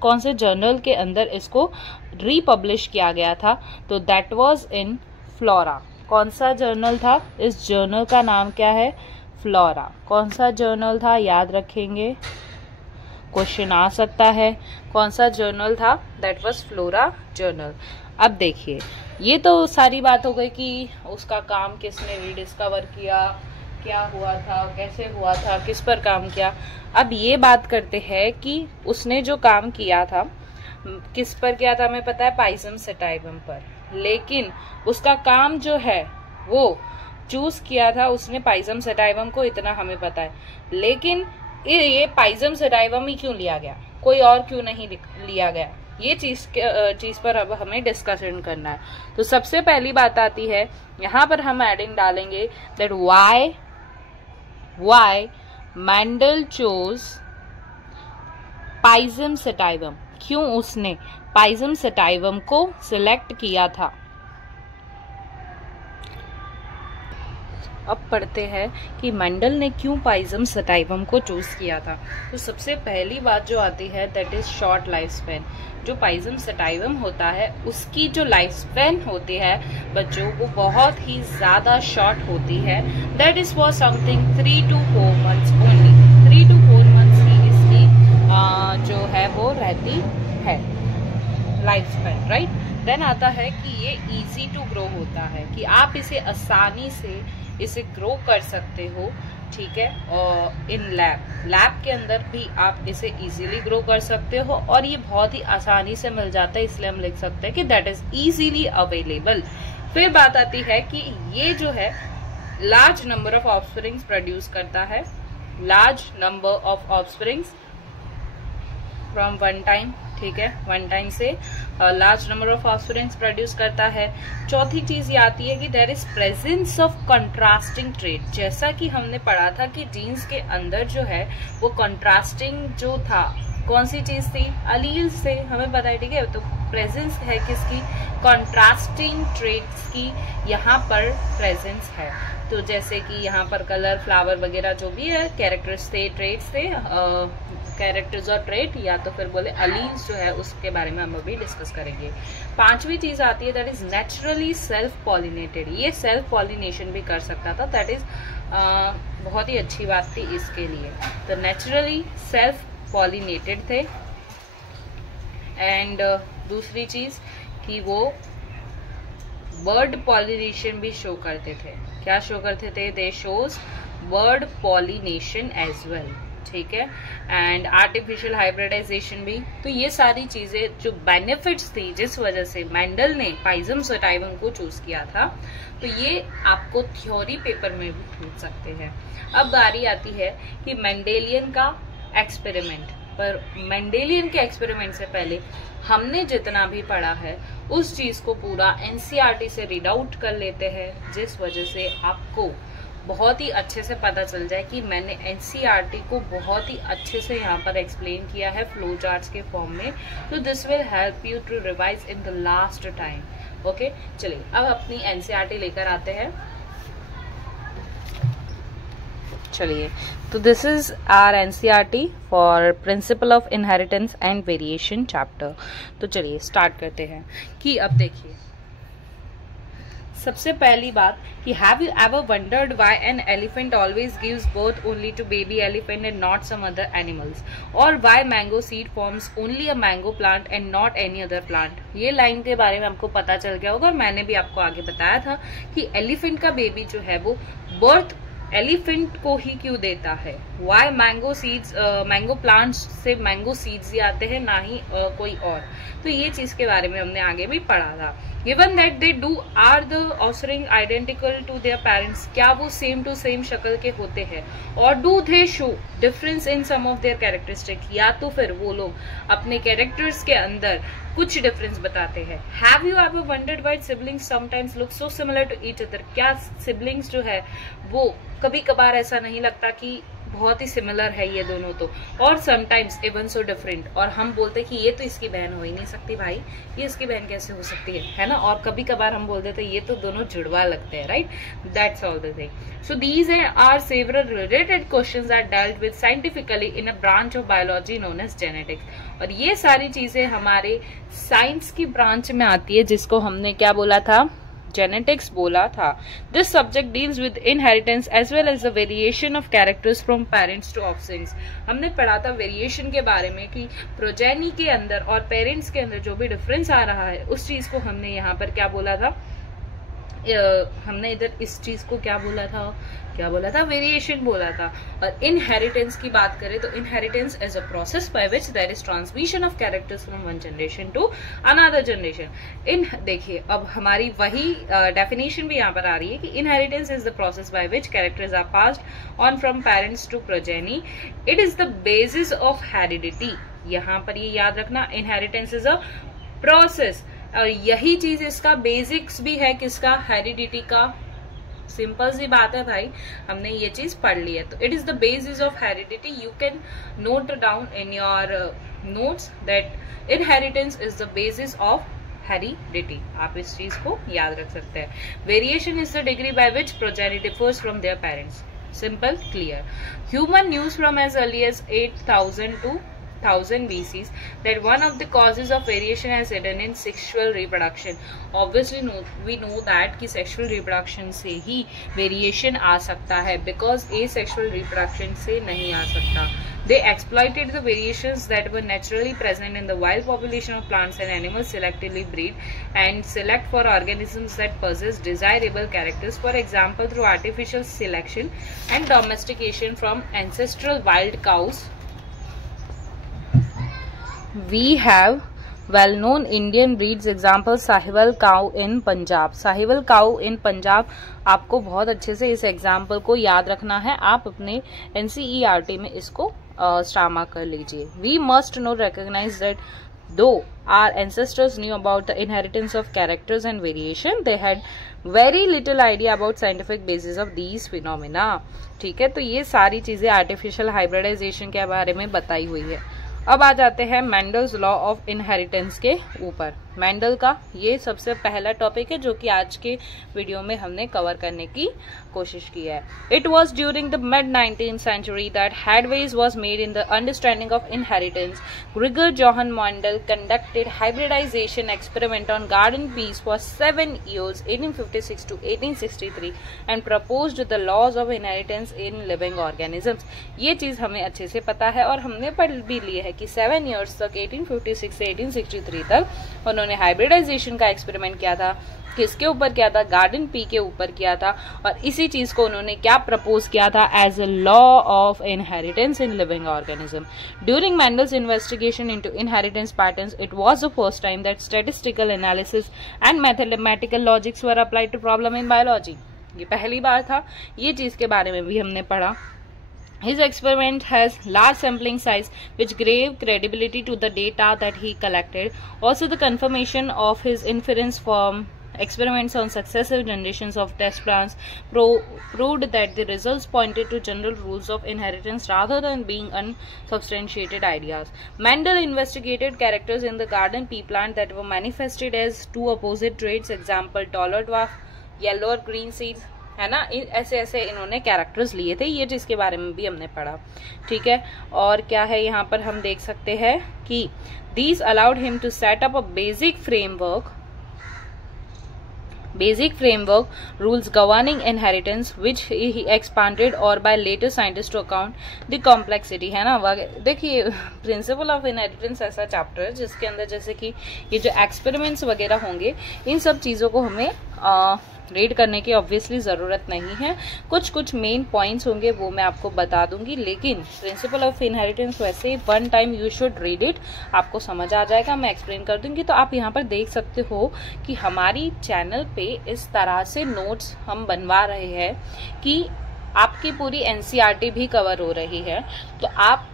कौन से जर्नल के अंदर इसको रीपब्लिश किया गया था, तो दैट वाज इन फ्लोरा। कौन सा जर्नल था? इस जर्नल का नाम क्या है? फ्लोरा। कौन सा जर्नल था? याद रखेंगे, क्वेश्चन आ सकता है। कौन सा जर्नल था? That was flora journal. अब देखिए ये तो सारी बात हो गई कि उसका काम किसने रीडिस्कवर किया, क्या हुआ था, कैसे हुआ था, किस पर काम किया। अब ये बात करते हैं कि उसने जो काम किया था किस पर किया था, हमें पता है पाइजम सेटाइवम पर। लेकिन उसका काम जो है वो चूज किया था उसने पाइजम सेटाइवम को, इतना हमें पता है। लेकिन ये पाइजम सेटाइवम ही क्यों लिया गया, कोई और क्यों नहीं लिया गया, ये चीज पर अब हमें डिस्कशन करना है। तो सबसे पहली बात आती है, यहाँ पर हम एडिंग डालेंगे that why Mendel chose Pisum sativum. क्यों उसने पाइजम सेटाइवम को सिलेक्ट किया था? अब पढ़ते हैं कि मेंडल ने क्यों पाइजम सटाइवम को चूज किया था। तो सबसे पहली बात जो आती है that is short life span. जो पाइजम सटाइवम होता है उसकी जो लाइफ स्पैन होती है बच्चों वो बहुत ही ज्यादा शॉर्ट होती है। That is for something 3 to 4 months only. 3 to 4 months ही इसकी जो है वो रहती है लाइफ स्पैन, राइट। देन आता है कि ये इजी टू ग्रो होता है, कि आप इसे आसानी से इसे ग्रो कर सकते हो, ठीक है। और इन लैब के अंदर भी आप इसे इजीली ग्रो कर सकते हो और ये बहुत ही आसानी से मिल जाता है, इसलिए हम लिख सकते हैं कि दैट इज इजीली अवेलेबल। फिर बात आती है कि ये जो है large number of offsprings produce करता है, large number of offsprings from one time, ठीक है, वन टाइम से large number of offsprings produce करता है। चौथी चीज ये आती है कि there is presence of contrasting trait. जैसा कि हमने पढ़ा था कि जीन्स के अंदर जो है वो कंट्रास्टिंग जो था, कौन सी चीज थी, अलील्स थे, हमें पता है, ठीक है। तो प्रेजेंस है किसकी, कंट्रास्टिंग ट्रेट्स की यहाँ पर प्रेजेंस है। तो जैसे कि यहाँ पर कलर, फ्लावर वगैरह जो भी है कैरेक्टर्स थे, ट्रेट्स थे, कैरेक्टर्स और ट्रेट या तो फिर बोले अलील्स जो है उसके बारे में हम अभी डिस्कस करेंगे। पांचवी चीज आती है that is naturally self pollinated. ये सेल्फ पॉलिनेशन भी कर सकता था, दैट इज बहुत ही अच्छी बात थी इसके लिए। तो नेचुरली सेल्फ पॉलिनेटेड थे। एंड दूसरी चीज कि वो बर्ड पॉलिनेशन भी शो करते थे। क्या शो करते थे, they shows bird pollination as well, ठीक है। एंड आर्टिफिशियल हाइब्रिडाइजेशन भी। तो ये सारी चीजें जो बेनिफिट्स थी जिस वजह से मेंडल ने पाइजम सटाइवम को चूज किया था, तो ये आपको थ्योरी पेपर में भी पूछ सकते हैं। अब बारी आती है कि मेंडेलियन का एक्सपेरिमेंट। पर मेंडेलियन के एक्सपेरिमेंट से पहले हमने जितना भी पढ़ा है उस चीज को पूरा एनसीईआरटी से रीड आउट कर लेते हैं, जिस वजह से आपको बहुत ही अच्छे से पता चल जाए कि मैंने एनसीईआरटी को बहुत ही अच्छे से यहाँ पर एक्सप्लेन किया है फ्लो चार्ट्स के फॉर्म में। तो this will help you to revise in the last time. Okay, चलिए अब अपनी एनसीईआरटी लेकर आते हैं। चलिए, तो this is our NCERT for principle of inheritance and variation chapter. तो चलिए स्टार्ट करते हैं कि अब देखिए सबसे पहली बात कि have you ever wondered why an elephant always gives birth only to baby elephant and not some other animals, और why mango seed forms only a mango plant and not any other plant. ये लाइन के बारे में आपको पता चल गया होगा और मैंने भी आपको आगे बताया था कि एलिफेंट का बेबी जो है वो बर्थ एलिफेंट को ही क्यों देता है। Why mango seeds, mango plants से मैंगो सीड्स ही आते हैं, ना ही कोई और। तो ये चीज के बारे में हमने आगे भी पढ़ा था। Given that they do are the offspring identical to their parents, क्या वो सेम टू सेम शक्ल के होते हैं, और do they show difference in some of their characteristic, या तो फिर वो लोग अपने कैरेक्टर्स के अंदर कुछ डिफरेंस बताते हैं। Have you ever wondered why siblings sometimes look so similar to each other, क्या सिबलिंग्स जो है वो कभी कभार ऐसा नहीं लगता कि बहुत ही सिमिलर है ये दोनों, तो और समटाइम्स इवन सो डिफरेंट, और हम बोलते कि ये तो इसकी बहन हो ही नहीं सकती भाई, ये इसकी बहन कैसे हो सकती है ना। और कभी कभार हम बोल देते ये तो दोनों जुड़वा लगते हैं, राइट। That's all the thing. So these are several related questions are dealt with scientifically in a branch of biology known as genetics. और ये सारी चीजें हमारे साइंस की ब्रांच में आती है, जिसको हमने क्या बोला था, जेनेटिक्स बोला था। This subject deals with inheritance as well as the variation of characters from parents to offsprings. हमने पढ़ा था वेरिएशन के बारे में कि प्रोजेनी के अंदर और पेरेंट्स के अंदर जो भी डिफरेंस आ रहा है उस चीज को हमने यहाँ पर क्या बोला था, हमने इधर इस चीज को क्या बोला था, वेरिएशन बोला था। और इनहेरिटेंस की बात करें तो inheritance is a process by which there is transmission of characters from one generation to another generation. देखिए अब हमारी वही डेफिनेशन भी यहाँ पर आ रही है कि inheritance is the process by which characters are passed on from parents to progeny. It is the basis of heredity. यहाँ पर ये याद रखना, इनहेरिटेंस इज अ प्रोसेस, और यही चीज इसका बेसिक्स भी है, किसका, हेरिडिटी का। सिंपल सी बात है भाई, हमने ये चीज पढ़ ली है। तो it is the basis of heredity. You can note down in your notes that inheritance is the basis of heredity, आप इस चीज को याद रख सकते हैं। Variation is the degree by which progeny differs from their parents. Simple, clear. Human news from as early as 8000 to 1000 BCs that one of the causes of variation has hidden in sexual reproduction. Obviously we know that कि sexual reproduction से ही variation आ सकता है, because asexual reproduction से नहीं आ सकता। They exploited the variations that were naturally present in the wild population of plants and animals, selectively breed and select for organisms that possess desirable characters, for example through artificial selection and domestication from ancestral wild cows. We have well-known Indian breeds, example Sahiwal cow in Punjab. Sahiwal cow in Punjab, आपको बहुत अच्छे से इस एग्जाम्पल को याद रखना है, आप अपने NCERT में इसको स्टामा कर लीजिए। We must know, recognize that though our ancestors knew about the inheritance of characters and variation, they had very little idea about scientific basis of these phenomena. ठीक है, तो ये सारी चीजें आर्टिफिशियल हाइब्रिडाइजेशन के बारे में बताई हुई है। अब आ जाते हैं मेंडल्स लॉ ऑफ इनहेरिटेंस के ऊपर। मेंडल का ये सबसे पहला टॉपिक है जो कि आज के वीडियो में हमने कवर करने की कोशिश की है। It was during the mid 19th century that headways was made in the understanding of inheritance. Gregor Johann Mendel conducted hybridization experiment on garden peas for 7 years, 1856 to 1863, and proposed the laws of inheritance in living organisms. ये चीज हमें अच्छे से पता है और हमने पढ़ भी ली है कि 7 years तक 1856 से 1863 तक उन्होंने हाइब्रिडाइजेशन का एक्सपेरिमेंट किया था। किसके ऊपर किया था? गार्डन पी के ऊपर किया था। और इसी चीज को उन्होंने क्या प्रपोज किया था? As a law of inheritance in living organism. During Mendel's investigation into inheritance patterns, it was the first time that statistical analysis and mathematical logics were applied to problem in biology. ये पहली बार था, ये चीज के बारे में भी हमने पढ़ा। His experiment has large sampling size which gave credibility to the data that he collected. Also, the confirmation of his inference from experiments on successive generations of test plants proved that the results pointed to general rules of inheritance rather than being unsubstantiated ideas. Mendel investigated characters in the garden pea plant that were manifested as two opposite traits, example taller dwarf, yellow or green seeds, है ना। ऐसे ऐसे इन्होंने कैरेक्टर्स लिए थे, ये जिसके बारे में भी हमने पढ़ा। ठीक है, और क्या है यहाँ पर हम देख सकते हैं कि these allowed him to set up a basic framework rules governing inheritance which he expanded or by later scientists to account the complexity, है ना। देखिए, प्रिंसिपल ऑफ इनहेरिटेंस ऐसा चैप्टर है जिसके अंदर जैसे कि ये जो एक्सपेरिमेंट्स वगैरह होंगे, इन सब चीजों को हमें रीड करने की ऑब्वियसली ज़रूरत नहीं है। कुछ मेन पॉइंट्स होंगे वो मैं आपको बता दूंगी, लेकिन प्रिंसिपल ऑफ इनहेरिटेंस वैसे one time you should read it, आपको समझ आ जाएगा, मैं एक्सप्लेन कर दूंगी। तो आप यहाँ पर देख सकते हो कि हमारी चैनल पे इस तरह से नोट्स हम बनवा रहे हैं कि आपकी पूरी NCERT भी कवर हो रही है, तो आप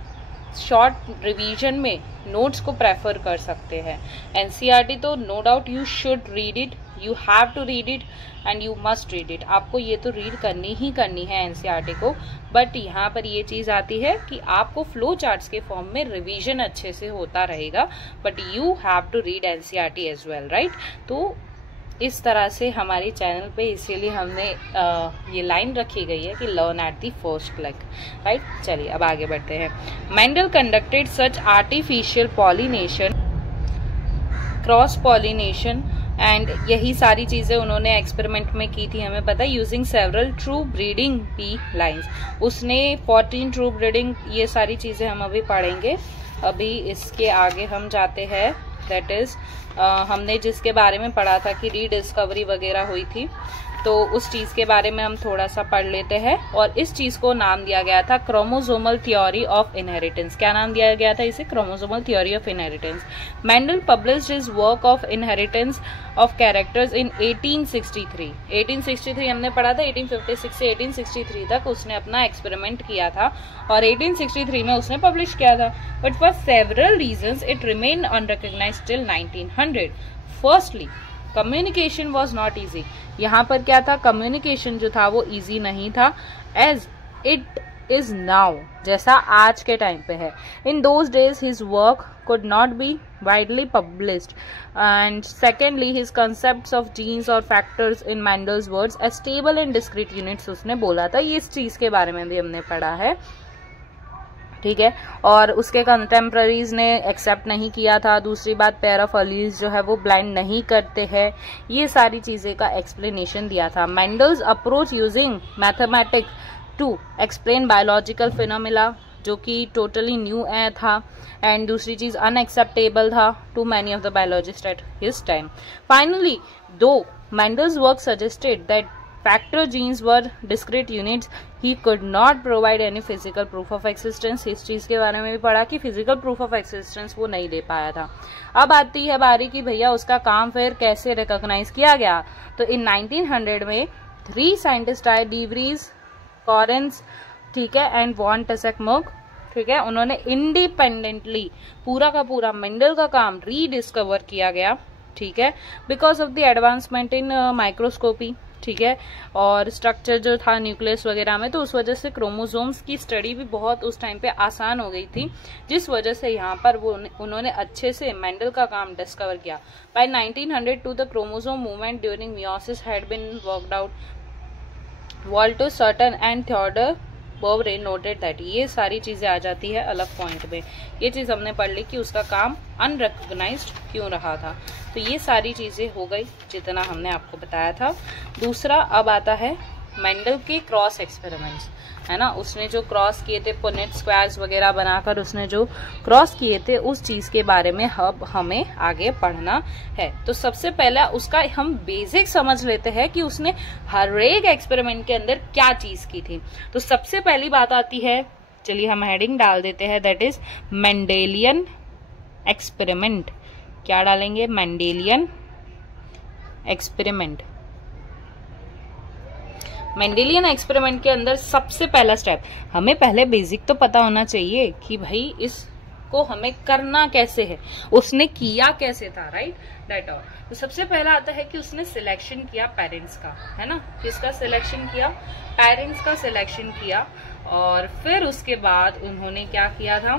शॉर्ट रिवीजन में नोट्स को प्रेफर कर सकते हैं। NCERT तो no doubt you should read it, you have to read it and you must read it. आपको ये तो रीड करनी ही करनी है NCERT को, बट यहाँ पर ये चीज आती है कि आपको फ्लो चार्ट्स के फॉर्म में रिवीजन अच्छे से होता रहेगा, but you have to read NCERT as well, right. तो इस तरह से हमारी चैनल पे इसीलिए हमने ये लाइन रखी गई है कि learn at the first click, right. चलिए अब आगे बढ़ते हैं। Mendel conducted such artificial pollination, cross pollination and यही सारी चीजें उन्होंने एक्सपेरिमेंट में की थी, हमें पता है, using several true breeding P lines. उसने 14 ट्रू ब्रीडिंग, ये सारी चीजें हम अभी पढ़ेंगे। अभी इसके आगे हम जाते हैं, दैट इज हमने जिसके बारे में पढ़ा था कि रीडिस्कवरी वगैरह हुई थी, तो उस चीज के बारे में हम थोड़ा सा पढ़ लेते हैं। और इस चीज को नाम दिया गया था क्रोमोसोमल थ्योरी ऑफ इनहेरिटेंस। क्या नाम दिया गया था इसे? Chromosomal theory of inheritance. Mendel published his work of inheritance of characters in 1863। 1863 हमने पढ़ा था, 1856 से 1863 तक उसने अपना एक्सपेरिमेंट किया था और 1863 में उसने पब्लिश किया था। But for several reasons it remain unrecognised till 1900। Firstly, communication was not easy. यहाँ पर क्या था? कम्युनिकेशन जो था वो ईजी नहीं था, एज इट इज नाउ, जैसा आज के टाइम पे है। In those days his work could not be widely published. And secondly, his concepts of genes or factors in Mendel's words as stable and discrete units उसने बोला था, ये इस चीज के बारे में भी हमने पढ़ा है, ठीक है। और उसके कंटेम्पररीज ने एक्सेप्ट नहीं किया था। दूसरी बात, पेयर ऑफ अलीज जो है वो ब्लाइंड नहीं करते हैं, ये सारी चीजें का एक्सप्लेनेशन दिया था। Mendel's approach using mathematics to explain biological phenomena जो कि टोटली न्यू था, एंड दूसरी चीज अनएक्सेप्टेबल था to many of the biologist at his time. Finally, though Mendel's work suggested that factor genes were discrete units, he could not provide any physical proof of existence। इस चीज के बारे में भी पढ़ा कि फिजिकल प्रूफ ऑफ एक्सिस्टेंस वो नहीं दे पाया था। अब आती है बारी कि भैया उसका काम फिर कैसे रिकॉग्नाइज किया गया। तो इन 1900 में 3 साइंटिस्ट आए, डी व्रीज, कॉरेंस, ठीक है, एंड वॉन टेसेकमुग, ठीक है। उन्होंने इंडिपेंडेंटली पूरा का पूरा मेंडल का काम रीडिस्कवर किया गया, ठीक है, because of the advancement in microscopy, ठीक है, और स्ट्रक्चर जो था न्यूक्लियस वगैरह में, तो उस वजह से क्रोमोसोम्स की स्टडी भी बहुत उस टाइम पे आसान हो गई थी, जिस वजह से यहाँ पर वो उन्होंने अच्छे से मेंडल का काम डिस्कवर किया। By 1902 the chromosome movement during meiosis had been worked out. Walter Sutton and Theodor Boveri noted that, ये सारी चीजें आ जाती है अलग पॉइंट में। ये चीज हमने पढ़ ली कि उसका काम अनरिकॉग्नाइज्ड क्यों रहा था। तो ये सारी चीजें हो गई जितना हमने आपको बताया था। दूसरा अब आता है मेंडल के क्रॉस एक्सपेरिमेंट्स, है ना। उसने जो क्रॉस किए थे, पुनेट स्क्वायर्स वगैरह बनाकर उसने जो क्रॉस किए थे, उस चीज के बारे में अब हमें आगे पढ़ना है। तो सबसे पहला उसका हम बेसिक समझ लेते हैं कि उसने हर एक एक्सपेरिमेंट के अंदर क्या चीज की थी। तो सबसे पहली बात आती है, चलिए हम हेडिंग डाल देते हैं, दैट इज मेंडेलियन एक्सपेरिमेंट। क्या डालेंगे? Mendelian experiment. मेंडेलियन एक्सपेरिमेंट के अंदर सबसे पहला स्टेप, हमें पहले बेसिक तो पता होना चाहिए कि भाई इसको हमें करना कैसे है, उसने किया कैसे था, राइट, दैट ऑल। तो सबसे पहला आता है कि उसने सिलेक्शन किया पेरेंट्स का, है ना। किसका सिलेक्शन किया? पेरेंट्स का सिलेक्शन किया। और फिर उसके बाद उन्होंने क्या किया था?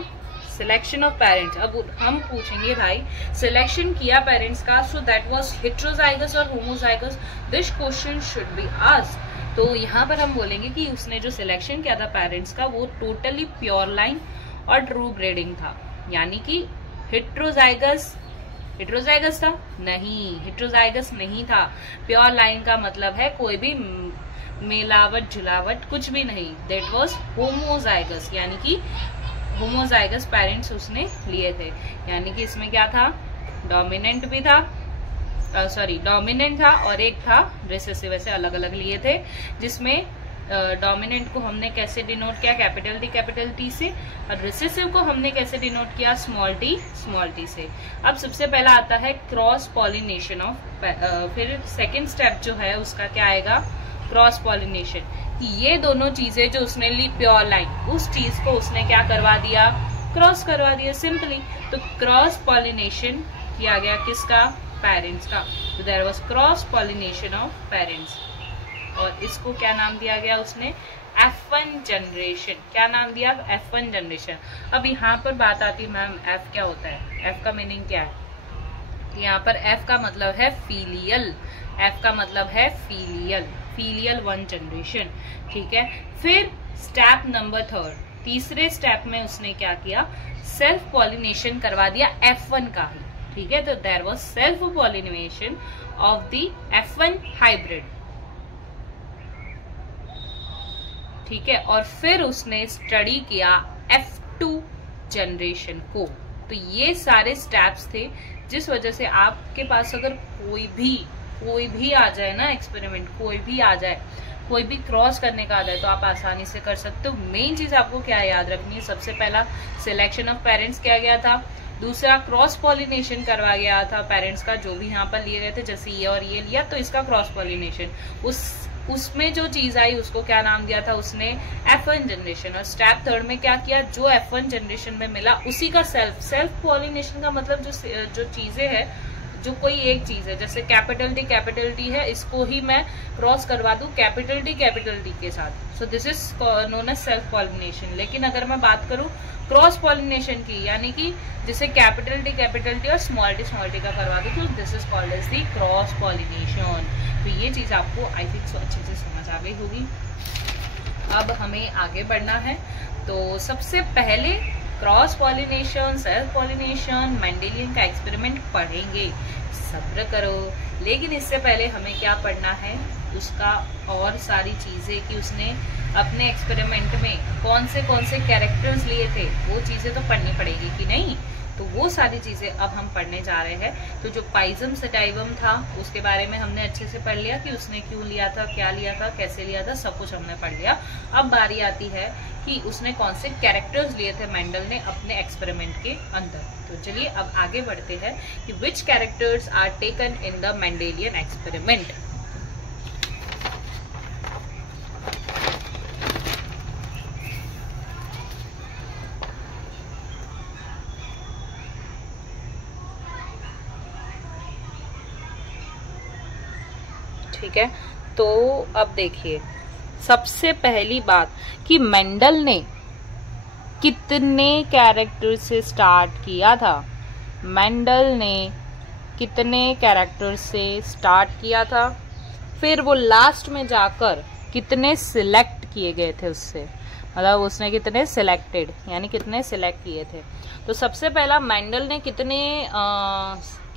Selection of parents. अब हम पूछेंगे भाई सिलेक्शन किया पेरेंट्स का, सो दैट वाज हेटेरोजाइगस और homozygous, this question should be asked. तो यहाँ पर हम बोलेंगे कि उसने जो सिलेक्शन किया था पेरेंट्स का, वो टोटली प्योर लाइन और ट्रू ब्रीडिंग था, यानी कि हेटेरोजाइगस था नहीं, हेटेरोजाइगस नहीं था। प्योर लाइन का मतलब है कोई भी मेलावट झुलावट कुछ भी नहीं, दैट वाज होमोजाइगस, यानी कि होमोजाइगस पेरेंट्स उसने लिए थे। यानी कि इसमें क्या था? डोमिनेंट भी था, डोमिनेंट था और एक था रिसेसिव, ऐसे अलग अलग लिए थे। जिसमें डोमिनेंट को हमने कैसे डिनोट किया? कैपिटल टी से, और रिसेसिव को हमने कैसे डिनोट किया? स्मॉल टी से। अब सबसे पहला आता है क्रॉस पॉलिनेशन ऑफ, फिर सेकेंड स्टेप जो है उसका क्या आएगा? Cross pollination. ये दोनों चीजें जो उसने ली प्योर लाइन, उस चीज को उसने क्या करवा दिया? क्रॉस करवा दिया सिंपली। तो क्रॉस पॉलिनेशन किया गया किसका? पेरेंट्स का। तो there was cross pollination of parents, और इसको क्या नाम दिया गया? उसने F1 जनरेशन। क्या नाम दिया? F1 generation. अब यहाँ पर बात आती है, मैम F क्या होता है? F का मीनिंग क्या है? यहाँ पर F का मतलब है फीलियल, F का मतलब है फीलियल 1 जनरेशन, ठीक है। फिर स्टेप नंबर 3, तीसरे स्टेप में उसने क्या किया? सेल्फ पॉलिनेशन करवा दिया F1 का ही, ठीक है। तो there was self pollination of the F1 hybrid, ठीक है। और फिर उसने स्टडी किया F2 जनरेशन को। तो ये सारे स्टेप्स थे, जिस वजह से आपके पास अगर कोई भी आ जाए ना एक्सपेरिमेंट, कोई भी आ जाए, कोई भी क्रॉस करने का आ जाए, तो आप आसानी से कर सकते हो। मेन चीज आपको क्या याद रखनी है? सबसे पहला सिलेक्शन ऑफ पेरेंट्स किया गया था, दूसरा क्रॉस पॉलिनेशन करवा गया था पेरेंट्स का, जो भी यहाँ पर लिए गए थे, जैसे ये और ये लिया तो इसका क्रॉस पॉलिनेशन, उसमें जो चीज आई उसको क्या नाम दिया था उसने? F1 generation. और स्टेप 3 में क्या किया? जो F1 जनरेशन में मिला उसी का सेल्फ पॉलिनेशन का मतलब जो चीजें है जो कोई एक चीज है, जैसे कैपिटल टी है, इसको ही मैं क्रॉस करवा दूं कैपिटल टी के साथ, so this is known as self pollination. लेकिन अगर मैं बात करूं क्रॉस पॉलिनेशन की, यानी कि जिसे कैपिटल टी और स्मॉल टी का करवा दूं, तो this is called as the cross pollination. तो ये चीज आपको आई थिंक सो अच्छे से समझ आ गई होगी। अब हमें आगे बढ़ना है। तो सबसे पहले cross pollination, self pollination, Mendelian का एक्सपेरिमेंट पढ़ेंगे, सब्र करो। लेकिन इससे पहले हमें क्या पढ़ना है, उसका और सारी चीजें कि उसने अपने एक्सपेरिमेंट में कौन से कैरेक्टर्स लिए थे, वो चीजें तो पढ़नी पड़ेगी कि नहीं। तो वो सारी चीजें अब हम पढ़ने जा रहे हैं। तो जो पाइजम सेटाइवम था उसके बारे में हमने अच्छे से पढ़ लिया कि उसने क्यों लिया था, क्या लिया था, कैसे लिया था, सब कुछ हमने पढ़ लिया। अब बारी आती है कि उसने कौन से कैरेक्टर्स लिए थे मेंडल ने अपने एक्सपेरिमेंट के अंदर। तो चलिए अब आगे बढ़ते हैं कि which characters are taken in the Mendelian experiment. ठीक है, तो अब देखिए सबसे पहली बात कि मेंडल ने कितने कैरेक्टर से स्टार्ट किया था। मेंडल ने कितने कैरेक्टर से स्टार्ट किया था, फिर वो लास्ट में जाकर कितने सिलेक्ट किए गए थे उससे, मतलब उसने कितने सिलेक्टेड यानी कितने सिलेक्ट किए थे। तो सबसे पहला मेंडल ने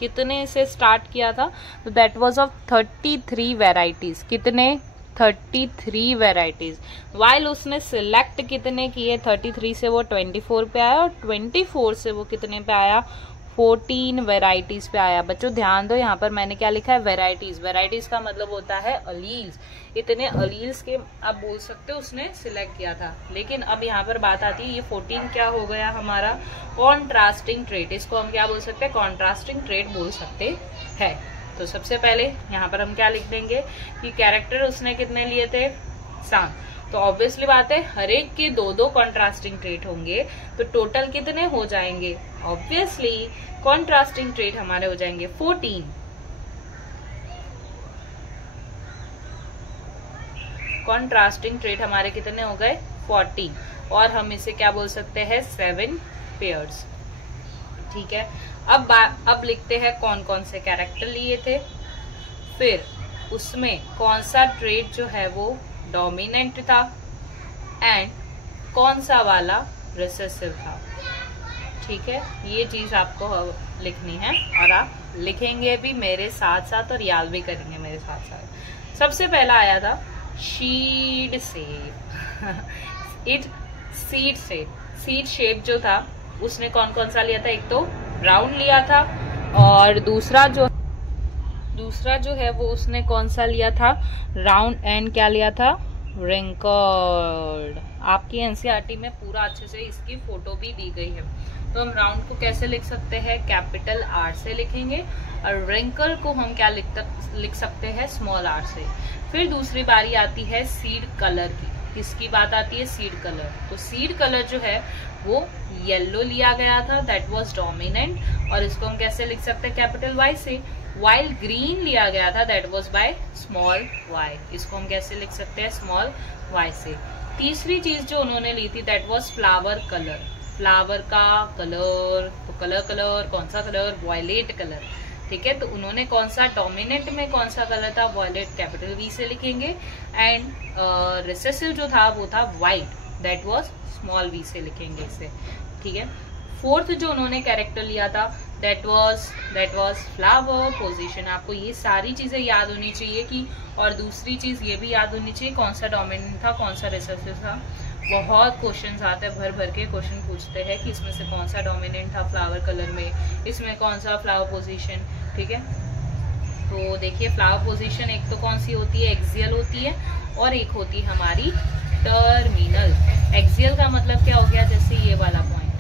कितने से स्टार्ट किया था, तो दैट वाज ऑफ 33 वेराइटीज। कितने 33 वेराइटीज। वाइल उसने सिलेक्ट कितने किए 33 से वो 24 पे आया, और 24 से वो कितने पे आया 14 वेराइटीज पे आया। बच्चों ध्यान दो, यहाँ पर मैंने क्या लिखा है वेराइटीज। वेराइटीज का मतलब होता है अलील्स। इतने अलील्स के आप बोल सकते हो उसने सिलेक्ट किया था। लेकिन अब यहाँ पर बात आती है, ये 14 क्या हो गया हमारा कॉन्ट्रास्टिंग ट्रेट। इसको हम क्या बोल सकते हैं, कॉन्ट्रास्टिंग ट्रेट बोल सकते हैं। तो सबसे पहले यहाँ पर हम क्या लिख देंगे कि कैरेक्टर उसने कितने लिए थे 7। तो ऑब्वियसली बात है हर एक के 2-2 कॉन्ट्रास्टिंग ट्रेट होंगे, तो टोटल कितने हो जाएंगे, ऑब्वियसली कॉन्ट्रास्टिंग ट्रेट हमारे हो जाएंगे 14। कॉन्ट्रास्टिंग ट्रेट हमारे कितने हो गए 40, और हम इसे क्या बोल सकते हैं 7 पेयर्स। ठीक है, अब लिखते हैं कौन कौन से कैरेक्टर लिए थे, फिर उसमें कौन सा ट्रेट जो है वो डोमिनेंट था एंड कौन सा वाला रिसेसिव था। ठीक है, ये चीज आपको लिखनी है और आप लिखेंगे भी मेरे साथ साथ और याद भी करेंगे मेरे साथ साथ। सबसे पहला आया था सीड शेप जो था उसने कौन कौन सा लिया था, एक तो राउंड लिया था, और दूसरा जो है वो उसने कौन सा लिया था राउंड एंड क्या लिया था रिंकल्ड। आपकी एनसीईआरटी में पूरा अच्छे से इसकी फोटो भी दी गई है। तो हम राउंड को कैसे लिख सकते हैं, कैपिटल आर से लिखेंगे, और रिंकल को हम क्या लिख सकते हैं स्मॉल आर से। फिर दूसरी बारी आती है सीड कलर की। किसकी बात आती है, सीड कलर। तो सीड कलर जो है वो येलो लिया गया था, दैट वाज डोमिनेंट, और इसको हम कैसे लिख सकते हैं कैपिटल वाई से। वाइल ग्रीन लिया गया था, that was by small Y, इसको हम कैसे लिख सकते हैं स्मॉल वाई से। तीसरी चीज जो उन्होंने ली थी that was flower colour. Flower का कलर, तो कलर कौन सा कलर, वॉयलेट कलर। ठीक है, तो उन्होंने कौन सा डोमिनेंट में कौन सा कलर था, वॉयलेट, कैपिटल वी से लिखेंगे। एंड रिसेसिव जो था वो था white, that was small v से लिखेंगे इसे। ठीक है, फोर्थ जो उन्होंने कैरेक्टर लिया था दैट वाज फ्लावर पोजीशन। आपको ये सारी चीजें याद होनी चाहिए कि, और दूसरी चीज ये भी याद होनी चाहिए कौन सा डोमिनेंट था कौन सा रिसेसिव था। बहुत क्वेश्चंस आते हैं, भर के क्वेश्चन पूछते हैं कि इसमें से कौन सा डोमिनेंट था फ्लावर कलर में, इसमें कौन सा फ्लावर पोजीशन। ठीक है, तो देखिए फ्लावर पोजीशन एक तो कौन सी होती है, एक्सियल होती है, और एक होती है हमारी टर्मिनल। एक्सियल का मतलब क्या हो गया, जैसे ये वाला पॉइंट,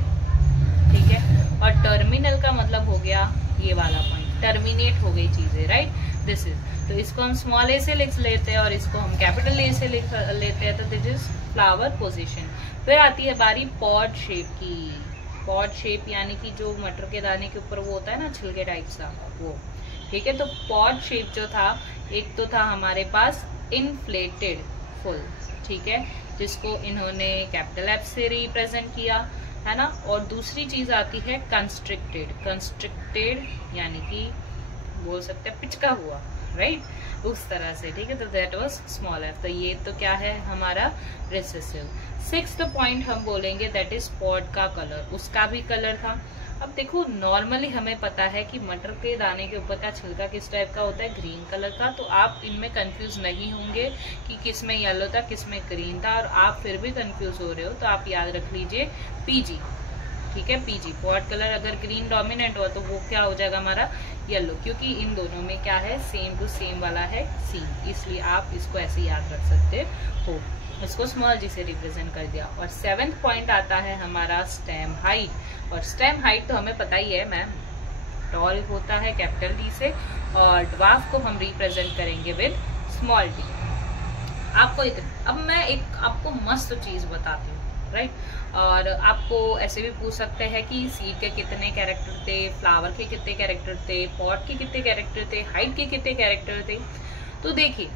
ठीक है, और टर्मिनल का मतलब हो गया ये वाला पॉइंट, टर्मिनेट हो गई चीजें, राइट, दिस इज। तो इसको हम स्मॉल ए से लिख लेते हैं और इसको हम कैपिटल ए से लिख लेते हैं, तो दिस इज फ्लावर पोजीशन। फिर आती है बारी पॉड शेप की। पॉड शेप यानी कि जो मटर के दाने के ऊपर वो होता है ना छिलके टाइप सा वो, ठीक है। तो पॉड शेप जो था, एक तो था हमारे पास इन्फ्लेटेड फुल, ठीक है, जिसको इन्होंने कैपिटल एफ से रिप्रेजेंट किया है ना। और दूसरी चीज आती है कंस्ट्रिक्टेड, कंस्ट्रिक्टेड यानी कि बोल सकते हैं पिचका हुआ, राइट, उस तरह से, ठीक है। तो दैट वाज स्मॉल एफ। तो ये तो क्या है हमारा रिसेसिव। 6th पॉइंट हम बोलेंगे दैट इज पॉड का कलर, उसका भी कलर था। अब देखो नॉर्मली हमें पता है कि मटर के दाने के ऊपर का छिलका किस टाइप का होता है, ग्रीन कलर का। तो आप इनमें कंफ्यूज नहीं होंगे कि किस में येलो था किस में ग्रीन था, और आप फिर भी कंफ्यूज हो रहे हो तो आप याद रख लीजिए पीजी, ठीक है, पीजी। पॉड कलर अगर ग्रीन डोमिनेंट हो तो वो क्या हो जाएगा हमारा येलो, क्योंकि इन दोनों में क्या है सेम टू सेम वाला है सी, इसलिए आप इसको ऐसे याद रख सकते हो। इसको स्मॉल जी से रिप्रेजेंट कर दिया। और 7th पॉइंट आता है हमारा स्टेम हाइट। और स्टेम हाइट तो हमें पता ही है मैम, टॉल होता है कैपिटल डी से, और ड्वार्फ को हम रिप्रेजेंट करेंगे विद स्मॉल डी। आपको अब मैं एक आपको मस्त चीज बताती हूँ, राइट। और आपको ऐसे भी पूछ सकते हैं कि सीड के कितने कैरेक्टर थे, फ्लावर के कितने कैरेक्टर थे, पॉट के कितने कैरेक्टर थे, हाइट के कितने कैरेक्टर थे। तो देखिए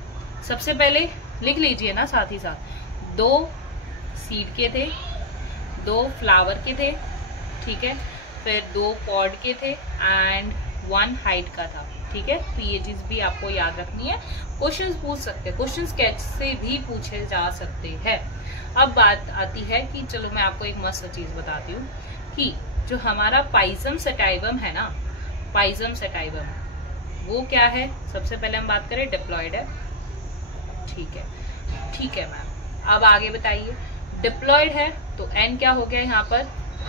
सबसे पहले लिख लीजिए ना साथ ही साथ, 2 सीड के थे, 2 फ्लावर के थे, ठीक है, फिर 2 पॉड के थे एंड 1 हाइट का था, ठीक है। तो ये चीज भी आपको याद रखनी है। क्वेश्चंस पूछ सकते हैं, क्वेश्चन स्केच से भी पूछे जा सकते हैं। अब बात आती है कि चलो मैं आपको एक मस्त चीज बताती हूँ कि जो हमारा पाइजम सेटाइवम है ना, पाइजम सेटाइवम वो क्या है। सबसे पहले हम बात करें डिप्लॉयड है, ठीक है, ठीक है मैम। अब आगे बताइए, डिप्लॉयड है तो एन क्या हो गया यहाँ पर,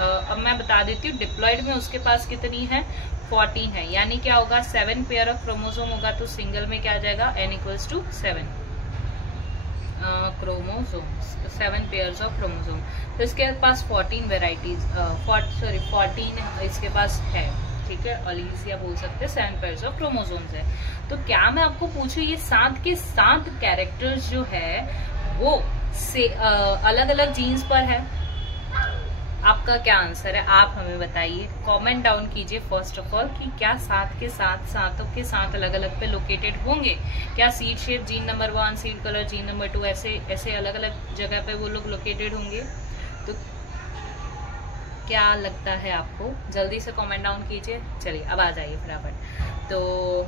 अब मैं बता देती हूँ। डिप्लॉयड में उसके पास कितनी है, 14 है, यानी क्या होगा 7 पेयर ऑफ क्रोमोसोम होगा। तो सिंगल में क्या आ जाएगा, n equals to 7 chromosome, 7 pairs of chromosome. तो इसके पास 14 वेराइटीज 14 इसके पास है, ठीक है। अलीसिया बोल सकते हैं 7 पेयर्स ऑफ क्रोमोसोम्स है। तो क्या मैं आपको पूछूं ये 7 के 7 कैरेक्टर्स जो है वो से अलग अलग जीन्स पर है। आपका क्या आंसर है आप हमें बताइए, कमेंट डाउन कीजिए फर्स्ट ऑफ ऑल कि क्या 7 के 7 सातों के 7 अलग अलग पे लोकेटेड होंगे। क्या seed shape gene number 1, seed colour gene number 2 ऐसे अलग अलग जगह पे वो लोग लोकेटेड होंगे। तो क्या लगता है आपको, जल्दी से कमेंट डाउन कीजिए। चलिए अब आ जाइए फटाफट। तो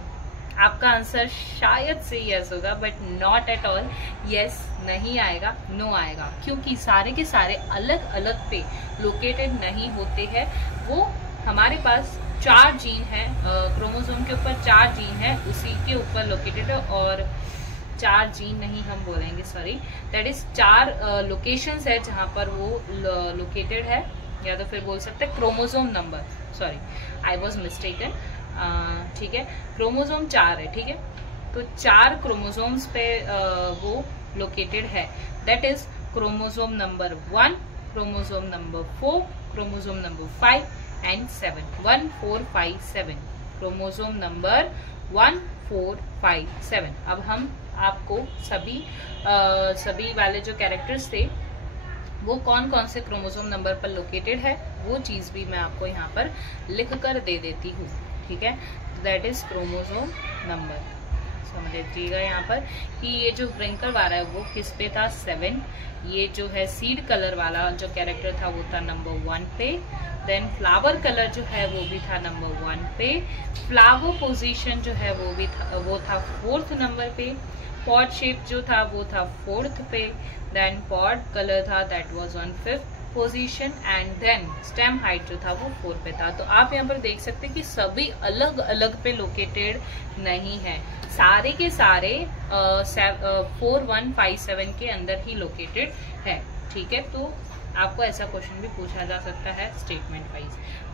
आपका आंसर शायद से यस होगा, but not at all yes नहीं आएगा, नो आएगा, क्योंकि सारे के सारे अलग अलग पे लोकेटेड नहीं होते हैं। वो हमारे पास 4 जीन है, क्रोमोसोम के ऊपर 4 जीन है, उसी के ऊपर लोकेटेड है। और 4 जीन नहीं हम बोलेंगे, सॉरी, दैट इज 4 लोकेशंस है जहां पर वो लोकेटेड है, या तो फिर बोल सकते हैं chromosome number, sorry I was mistaken, ठीक है। क्रोमोसोम 4 है, ठीक है। तो 4 क्रोमोसोम्स पे वो लोकेटेड है, that is chromosome number 1, chromosome number 4, chromosome number 5 and 7, 1 4 5 7, chromosome number 1 4 5 7। अब हम आपको सभी वाले जो कैरेक्टर्स थे वो कौन कौन से क्रोमोसोम नंबर पर लोकेटेड है वो चीज भी मैं आपको यहाँ पर लिख कर दे देती हूँ, ठीक है। दैट इज क्रोमोसोम नंबर, समझ लीजिएगा यहाँ पर कि ये जो व्रिंकल वाला है वो किस पे था, 7। ये जो है सीड कलर वाला जो कैरेक्टर था वो था नंबर 1 पे। देन फ्लावर कलर जो है वो भी था नंबर 1 पे। फ्लावर पोजीशन जो है वो था 4th नंबर पे। पॉड शेप जो था वो था 4th पे। देन पॉड कलर था that was on 5th position and then stem height जो था वो 4 पे था। तो आप यहाँ पर देख सकते हैं कि सभी अलग अलग पे लोकेटेड नहीं है, सारे के सारे 4157 के अंदर ही लोकेटेड है, ठीक है। तो आपको ऐसा क्वेश्चन भी पूछा जा सकता है स्टेटमेंट वाइज।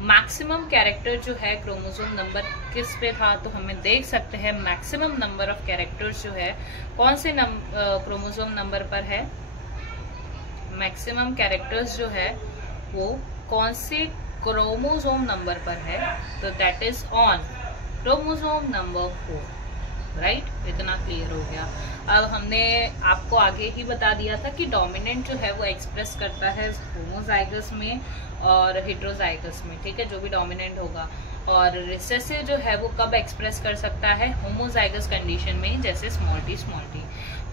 मैक्सिमम कैरेक्टर जो है क्रोमोसोम नंबर किस पे था, तो हमें देख सकते हैं मैक्सिमम नंबर ऑफ कैरेक्टर्स जो है कौन से क्रोमोसोम नंबर पर है। मैक्सिमम कैरेक्टर्स जो है वो कौन से क्रोमोसोम नंबर पर है, तो that is on chromosome number 4, right, इतना क्लियर हो गया। अब हमने आपको आगे ही बता दिया था कि डोमिनेंट जो है वो एक्सप्रेस करता है होमोजाइगस में और हेट्रोजाइगस में, ठीक है, जो भी डोमिनेंट होगा। और रिसेसिव जो है वो कब एक्सप्रेस कर सकता है, होमोजाइगस कंडीशन में, जैसे स्मॉल टी।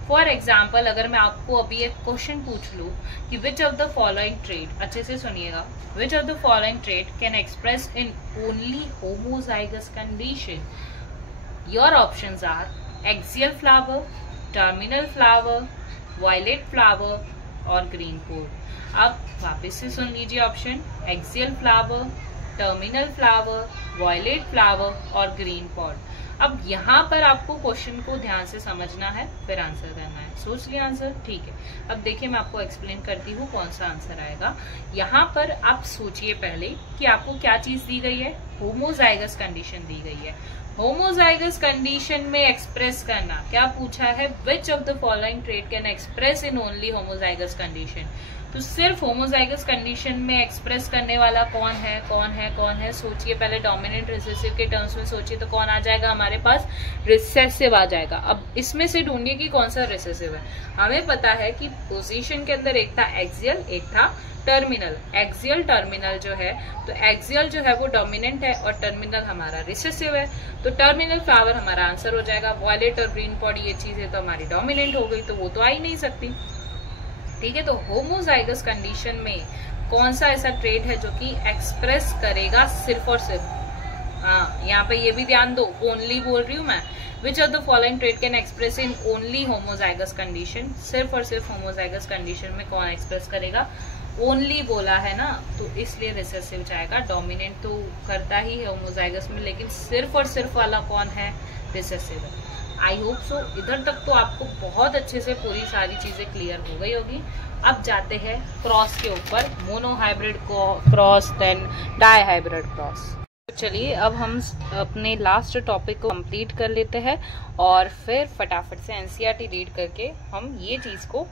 फॉर एग्जाम्पल, अगर मैं आपको अभी एक क्वेश्चन पूछ लूँ कि which of the following trait, अच्छे से सुनिएगा, which of the following trait can express in only homozygous condition, your options are axial flower, terminal flower, violet flower और ग्रीन पोड। अब वापस से सुन लीजिए option, axial flower, terminal flower, violet flower और ग्रीन पॉड। अब यहाँ पर आपको क्वेश्चन को ध्यान से समझना है, फिर आंसर करना है। सोच लिया आंसर, ठीक है। अब देखिए मैं आपको एक्सप्लेन करती हूँ कौन सा आंसर आएगा। यहाँ पर आप सोचिए पहले कि आपको क्या चीज दी गई है, होमोजाइगस कंडीशन दी गई है। होमोजाइगस कंडीशन में एक्सप्रेस करना, क्या पूछा है, विच of the following trait can express in only homozygous condition. तो सिर्फ होमोजाइगस कंडीशन में एक्सप्रेस करने वाला कौन है, कौन है, कौन है, सोचिए पहले। डोमिनेंट रिसेसिव के टर्म्स में सोचिए तो कौन आ जाएगा हमारे पास, रिसेसिव आ जाएगा। अब इसमें से ढूंढिए कि कौन सा रिसेसिव है। हमें पता है कि पोजीशन के अंदर एक था एक्सियल, एक था टर्मिनल। एक्सियल टर्मिनल जो है, तो एक्सियल जो है वो डोमिनेंट है और टर्मिनल हमारा रिसेसिव है, तो टर्मिनल फ्लावर हमारा आंसर हो जाएगा। वायलेट और ग्रीन पॉड ये चीजें तो हमारी डोमिनेंट हो गई, तो वो तो आ ही नहीं सकती, ठीक है। तो होमोजाइगस कंडीशन में कौन सा ऐसा ट्रेट है जो कि एक्सप्रेस करेगा सिर्फ और सिर्फ, हाँ यहाँ पे ये भी ध्यान दो, ओनली बोल रही हूँ मैं। विच of the following trait can express in only homozygous condition, सिर्फ और सिर्फ होमोजाइगस कंडीशन में कौन एक्सप्रेस करेगा, ओनली बोला है ना, तो इसलिए रिसेसिव जाएगा। डोमिनेंट तो करता ही है होमोजाइगस में, लेकिन सिर्फ और सिर्फ वाला कौन है, रिसेसिव है। आई होप सो इधर तक तो आपको बहुत अच्छे से पूरी सारी चीजें क्लियर हो गई होगी। अब जाते हैं क्रॉस के ऊपर, monohybrid cross, then dihybrid cross. चलिए अब हम अपने लास्ट टॉपिक को कंप्लीट कर लेते हैं और फिर फटाफट से एनसीईआरटी रीड करके हम ये चीज को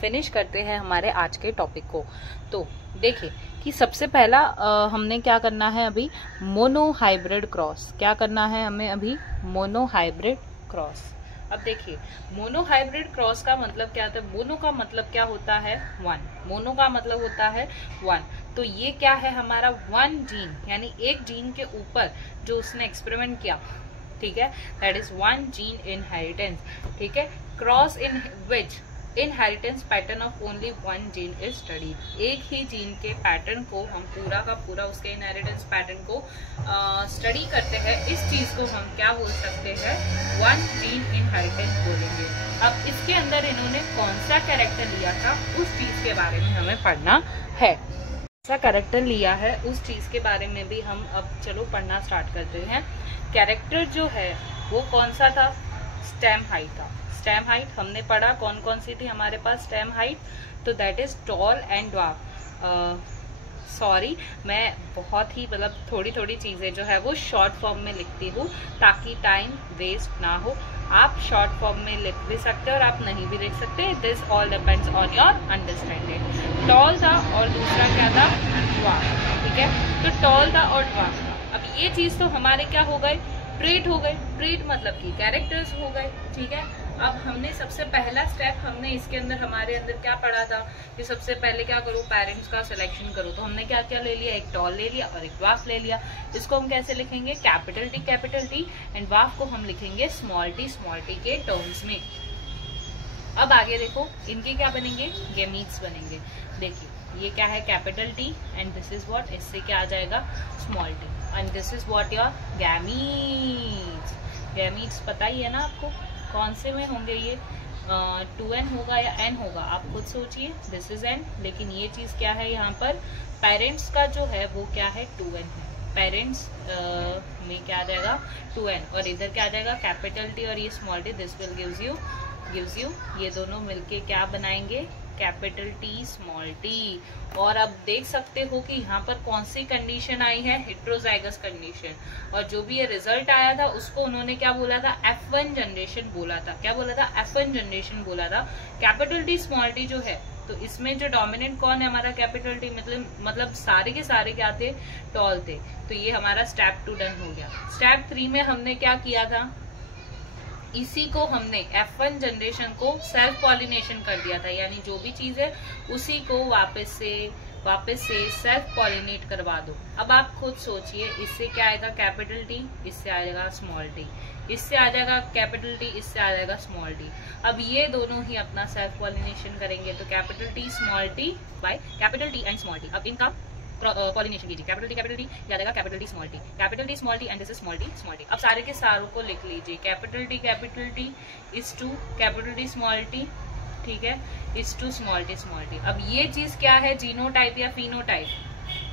फिनिश करते हैं हमारे आज के टॉपिक को। तो देखिए कि सबसे पहला हमने क्या करना है अभी, मोनो हाइब्रिड क्रॉस। क्या करना है हमें अभी, मोनो हाइब्रिड क्रॉस। अब देखिए मोनो हाइब्रिड क्रॉस का मतलब क्या होता है, मोनो का मतलब क्या होता है, वन। मोनो का मतलब होता है वन, तो ये क्या है हमारा, वन जीन, यानी एक जीन के ऊपर जो उसने एक्सपेरिमेंट किया, ठीक है, that is one gene inheritance, ठीक है। Cross in which inheritance pattern of only one gene is studied. एक ही जीन के पैटर्न को हम पूरा का पूरा उसके इनहेरिटेंस पैटर्न को स्टडी करते हैं। इस चीज को हम क्या बोल सकते हैं, वन जीन इनहेरिटेंस बोलेंगे। अब इसके अंदर इन्होंने कौन सा कैरेक्टर लिया था, उस चीज के बारे में हमें पढ़ना है। सा कैरेक्टर लिया है उस चीज के बारे में भी हम अब चलो पढ़ना स्टार्ट करते हैं। कैरेक्टर जो है वो कौन सा था, स्टेम हाइट था। स्टेम हाइट हमने पढ़ा, कौन कौन सी थी हमारे पास स्टेम हाइट, तो that is tall and dwarf. Sorry मैं बहुत ही मतलब थोड़ी थोड़ी चीजें जो है वो शॉर्ट फॉर्म में लिखती हूँ ताकि टाइम वेस्ट ना हो। आप शॉर्ट फॉर्म में लिख भी सकते हो और आप नहीं भी लिख सकते, this all depends on your understanding. Tall था और दूसरा क्या था, ड्वार्फ, ठीक है। तो टॉल था और ड्वार्फ था। अब ये चीज तो हमारे क्या हो गए, ट्रेट हो गए। ट्रेट मतलब कि कैरेक्टर्स हो गए, ठीक है। अब हमने सबसे पहला स्टेप हमने इसके अंदर हमारे अंदर क्या पढ़ा था कि सबसे पहले क्या करो, पेरेंट्स का सिलेक्शन करो। तो हमने क्या क्या ले लिया, एक टॉल ले लिया और एक ड्वार्फ ले लिया। इसको हम कैसे लिखेंगे, कैपिटल टी एंड ड्वार्फ को हम लिखेंगे स्मॉल टी के टर्म्स में। अब आगे देखो इनके क्या बनेंगे, गैमीट्स बनेंगे। देखिए ये क्या है, capital T and this is what, इससे क्या आ जाएगा, small t and this is what your gametes. Gametes पता ही है ना आपको कौन से में होंगे ये, 2n होगा या n होगा, आप खुद सोचिए। दिस इज n, लेकिन ये चीज क्या है यहाँ पर, पेरेंट्स का जो है वो क्या है, 2n है। पेरेंट्स में क्या आ जाएगा, 2n, और इधर क्या आ जाएगा, कैपिटल टी और ये small T, this will gives you, ये दोनों मिलके क्या बनाएंगे, कैपिटल टी स्मॉल टी। और अब देख सकते हो कि यहाँ पर कौन सी कंडीशन आई है, हेट्रोजाइगस कंडीशन। और जो भी ये रिजल्ट आया था उसको उन्होंने क्या बोला था, F1 जनरेशन बोला था। क्या बोला था, F1 जनरेशन बोला था। कैपिटल टी स्मॉल टी जो है, तो इसमें जो डोमिनेंट कौन है हमारा, कैपिटल टी, मतलब सारे के सारे क्या थे, टॉल थे। तो ये हमारा स्टेप 2 डन हो गया। स्टेप 3 में हमने क्या किया था, इसी को हमने F1 जनरेशन को सेल्फ पॉलिनेशन कर दिया था, यानी जो भी चीज है उसी को वापस से सेल्फ पॉलिनेट करवा दो। अब आप खुद सोचिए, इससे क्या आएगा कैपिटल टी, इससे आएगा स्मॉल टी, इससे आ जाएगा कैपिटल टी, इससे आ जाएगा स्मॉल टी। अब ये दोनों ही अपना सेल्फ पॉलिनेशन करेंगे, तो capital T small t by capital T and small t. अब इनका पॉलिनेशन कीजिए, कैपिटल टी या जाएगा capital T small t and this is small t. अब सारे के सारों को लिख लीजिए, capital T is to capital T small t, ठीक है, इज टू स्मॉल टी। अब ये चीज क्या है, जीनोटाइप या फिनोटाइप,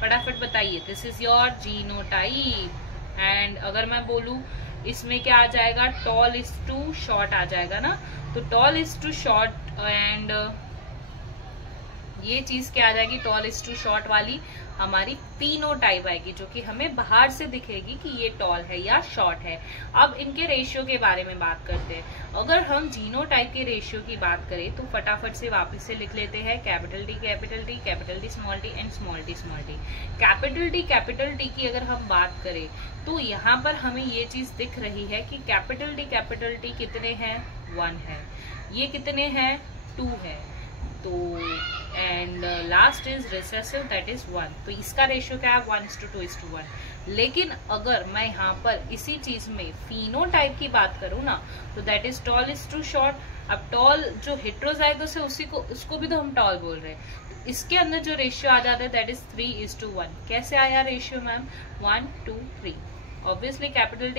फटाफट बताइए। This is your genotype. And अगर मैं बोलूं इसमें क्या आ जाएगा, टॉल इज टू शॉर्ट आ जाएगा ना, तो tall is to short and ये चीज क्या आ जाएगी, टॉल इज टू शॉर्ट वाली हमारी फिनोटाइप आएगी, जो कि हमें बाहर से दिखेगी कि ये टॉल है या शॉर्ट है। अब इनके रेशियो के बारे में बात करते हैं। अगर हम जीनोटाइप के रेशियो की बात करें तो फटाफट से वापस से लिख लेते हैं, capital T small t and small T. Capital T की अगर हम बात करें तो यहाँ पर हमें ये चीज दिख रही है कि कैपिटल टी कितने हैं, 1 है, ये कितने हैं, 2 है, तो and last is recessive that is 1, तो इसका रेशियो क्या है, 1:2:1। लेकिन अगर मैं यहाँ पर इसी चीज में फिनोटाइप की बात करूँ ना, तो that is tall is to short. अब टॉल जो हेट्रोजाइगोस है उसको भी तो हम टॉल बोल रहे हैं, इसके अंदर जो रेशियो आ जाता है दैट इज 3:1। कैसे आया ratio ma'am, 1, 2, 3। Obviously capital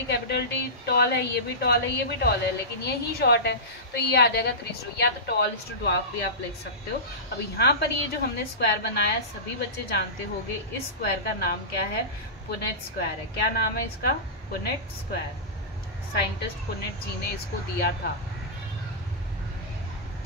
T tall है, ये भी टॉल है, ये भी टॉल है, लेकिन ये ही शॉर्ट है, तो ये आ जाएगा 3:2, या तो टॉल इज टू ड्वार्फ भी आप लिख सकते हो। अब यहाँ पर ये जो हमने स्क्वायर बनाया सभी बच्चे जानते होंगे, इस स्क्वायर का नाम क्या है, पुनेट स्क्वायर है। क्या नाम है इसका, पुनेट स्क्वायर। साइंटिस्ट पुनेट जी ने इसको दिया था,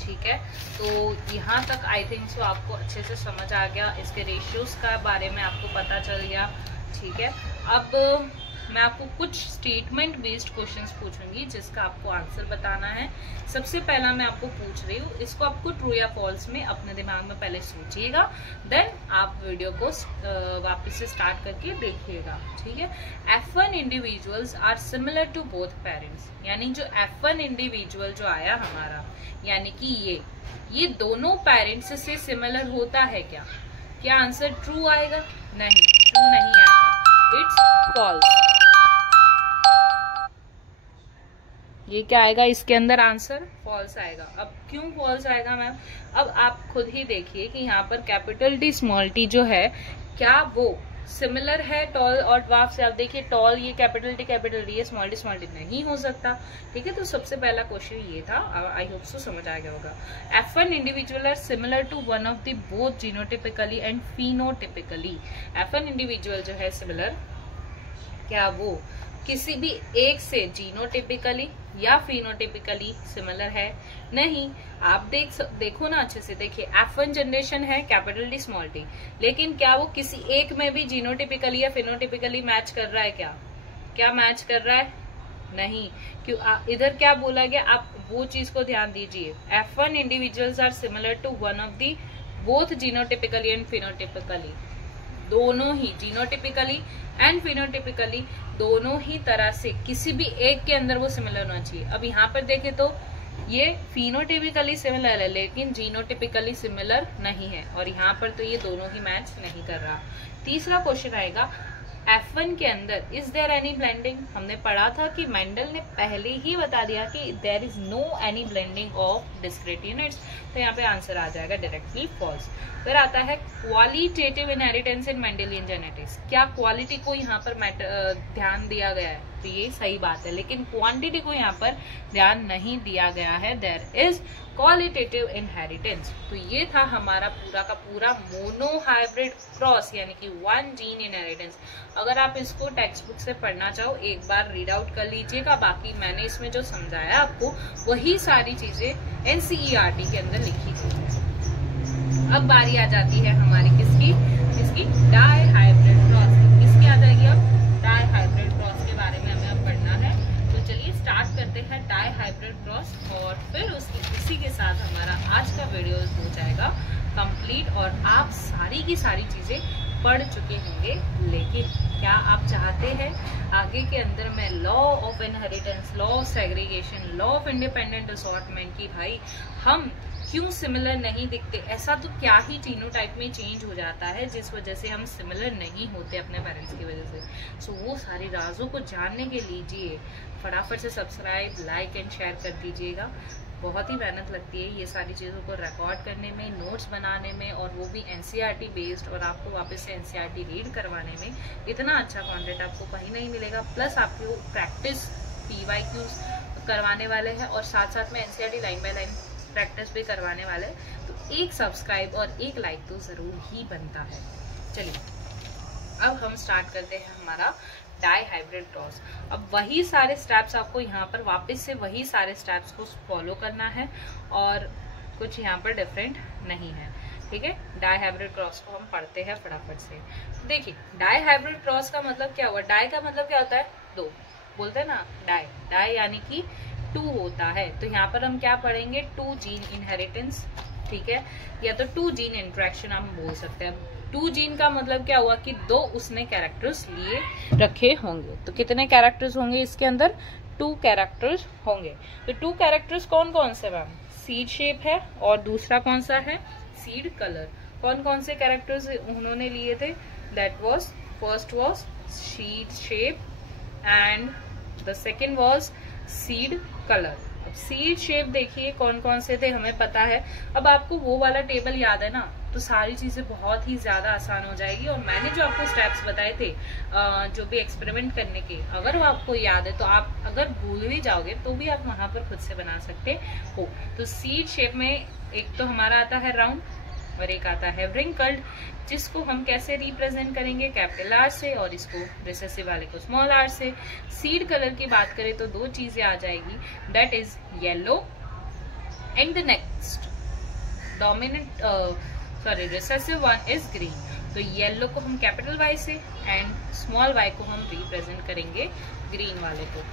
ठीक है। तो यहाँ तक आई थिंक सो आपको अच्छे से समझ आ गया, इसके रेशियोज का बारे में आपको पता चल गया, ठीक है। अब मैं आपको कुछ स्टेटमेंट बेस्ड क्वेश्चंस पूछूंगी जिसका आपको आंसर बताना है। सबसे पहला मैं आपको पूछ रही हूँ, इसको आपको ट्रू या फॉल्स में अपने दिमाग में पहले सोचिएगा, देन आप वीडियो को वापस से स्टार्ट करके देखिएगा, ठीक है। F1 individuals are similar to both parents, यानी जो F1 इंडिविजुअल जो आया हमारा, यानी कि ये दोनों पेरेंट्स से सिमिलर होता है क्या आंसर ट्रू आएगा, नहीं, ट्रू नहीं आएगा, इट्स फॉल्स। ये क्या आएगा, इसके अंदर आंसर फॉल्स आएगा। अब क्यों फॉल्स आएगा मैम, अब आप खुद ही देखिए कि यहाँ पर कैपिटल टी स्मॉल टी जो है, क्या वो सिमिलर है टॉल और ड्वार्फ से। आप देखिए टॉल ये कैपिटल टी ये स्मॉल टी नहीं हो सकता, ठीक है। तो सबसे पहला क्वेश्चन ये था, आई होप सो समझ आ गया होगा। F1 individual are similar to one of the both genotypically and phenotypically. F1 individual जो है सिमिलर, क्या वो किसी भी एक से जीनोटिपिकली या फिनोटिपिकली सिमिलर है, नहीं। आप देखो ना अच्छे से, देखिए F1 जनरेशन है कैपिटल टी स्मॉल टी, लेकिन क्या वो किसी एक में भी जीनोटिपिकली या फिनोटिपिकली मैच कर रहा है, क्या मैच कर रहा है, नहीं। क्यों इधर क्या बोला गया, आप वो चीज को ध्यान दीजिए। F1 individuals are similar to one of the both genotypically and phenotypically, दोनों ही जीनोटिपिकली एंड फिनोटिपिकली दोनों ही तरह से किसी भी एक के अंदर वो सिमिलर होना चाहिए। अब यहाँ पर देखें तो ये फिनोटिपिकली सिमिलर है लेकिन जीनोटिपिकली सिमिलर नहीं है, और यहाँ पर तो ये दोनों ही मैच नहीं कर रहा। तीसरा क्वेश्चन आएगा, F1 के अंदर इज देयर एनी ब्लेंडिंग। हमने पढ़ा था कि मेंडल ने पहले ही बता दिया कि there is no any blending of discrete units, तो यहाँ पे आंसर आ जाएगा डायरेक्टली फॉल्स। फिर आता है qualitative inheritance in Mendelian genetics. क्या क्वालिटी को यहाँ पर ध्यान दिया गया है, तो ये सही बात है, लेकिन क्वांटिटी को यहाँ पर ध्यान नहीं दिया गया है। There is qualitative inheritance. तो ये था हमारा पूरा का पूरा मोनो हाइब्रिड क्रॉस, यानी कि 1 जीन इनहेरिटेंस। अगर आप इसको टेक्स्ट बुक से पढ़ना चाहो एक बार रीड आउट कर लीजिएगा, बाकी मैंने इसमें जो समझाया आपको वही सारी चीजें NCERT के अंदर लिखी गई है। अब बारी आ जाती है हमारी किसकी डाई हाइब्रिड क्रॉस की। किसकी आ जाएगी अब, डाई हाइब्रिड क्रॉस के बारे में हमें अब पढ़ना है। तो चलिए स्टार्ट करते हैं डाई हाइब्रिड क्रॉस, और फिर उसी के साथ हमारा आज का वीडियो हो जाएगा कंप्लीट, और आप सारी की सारी चीजें पढ़ चुके होंगे, लेकिन क्या आप चाहते हैं आगे के अंदर में law of inheritance, law of segregation, law of independent assortment की भाई हम क्यों सिमिलर नहीं दिखते? ऐसा तो क्या ही जीनोटाइप में चेंज हो जाता है जिस वजह से हम सिमिलर नहीं होते अपने पेरेंट्स की वजह से। सो वो सारी राजों को जानने के लिए फटाफट से सब्सक्राइब, लाइक एंड शेयर कर दीजिएगा। बहुत ही मेहनत लगती है ये सारी चीज़ों को रिकॉर्ड करने में, नोट्स बनाने में, और वो भी एनसीईआरटी बेस्ड, और आपको वापस से एनसीईआरटी रीड करवाने में। इतना अच्छा कंटेंट आपको कहीं नहीं मिलेगा। प्लस आपको प्रैक्टिस PYQs करवाने वाले हैं और साथ साथ में NCERT line by line practice भी करवाने वाले हैं। तो एक सब्सक्राइब और एक लाइक तो ज़रूर ही बनता है। चलिए अब हम स्टार्ट करते हैं हमारा डाई हाइब्रिड क्रॉस। अब वही सारे स्टेप्स आपको यहाँ पर वापस से वही सारे स्टेप्स को फॉलो करना है और कुछ यहाँ पर डिफरेंट नहीं है, ठीक है। डाई हाइब्रिड क्रॉस को हम पढ़ते हैं फटाफट से। देखिए डाई हाइब्रिड क्रॉस का मतलब क्या हुआ? डाई का मतलब क्या होता है? दो, बोलते हैं ना डाई, डाई यानी कि 2 होता है। तो यहाँ पर हम क्या पढ़ेंगे? 2 जीन इनहेरिटेंस, ठीक है, या तो 2 जीन इंटरेक्शन हम बोल सकते हैं। 2 जीन का मतलब क्या हुआ कि 2 उसने कैरेक्टर्स लिए रखे होंगे। तो कितने कैरेक्टर्स होंगे इसके अंदर? 2 कैरेक्टर्स होंगे। तो 2 कैरेक्टर्स कौन कौन से मैम? सीड शेप है और दूसरा कौन सा है? Seed colour. कौन कौन से कैरेक्टर्स उन्होंने लिए थे? That was, first was seed shape and the second was seed colour. अब सीड शेप देखिए कौन कौन से थे हमें पता है। अब आपको वो वाला टेबल याद है ना, तो सारी चीजें बहुत ही ज्यादा आसान हो जाएगी। और मैंने जो आपको स्टेप्स बताए थे जो भी एक्सपेरिमेंट करने के, अगर वो आपको याद है तो आप अगर भूल भी जाओगे तो भी आप वहां पर खुद से बना सकते हो। तो सीड शेप में एक तो हमारा आता है राउंड और एक आता है व्रिंकल्ड, जिसको हम कैसे रिप्रेजेंट करेंगे? कैपिटल R से, और इसको रिसेसिव वाले को स्मॉल r से। सीड कलर की बात करें तो 2 चीजें आ जाएगी, that is yellow and the next dominant recessive one is green. तो येलो को हम कैपिटल Y से एंड स्मॉल y को हम रिप्रेजेंट करेंगे ग्रीन वाले को।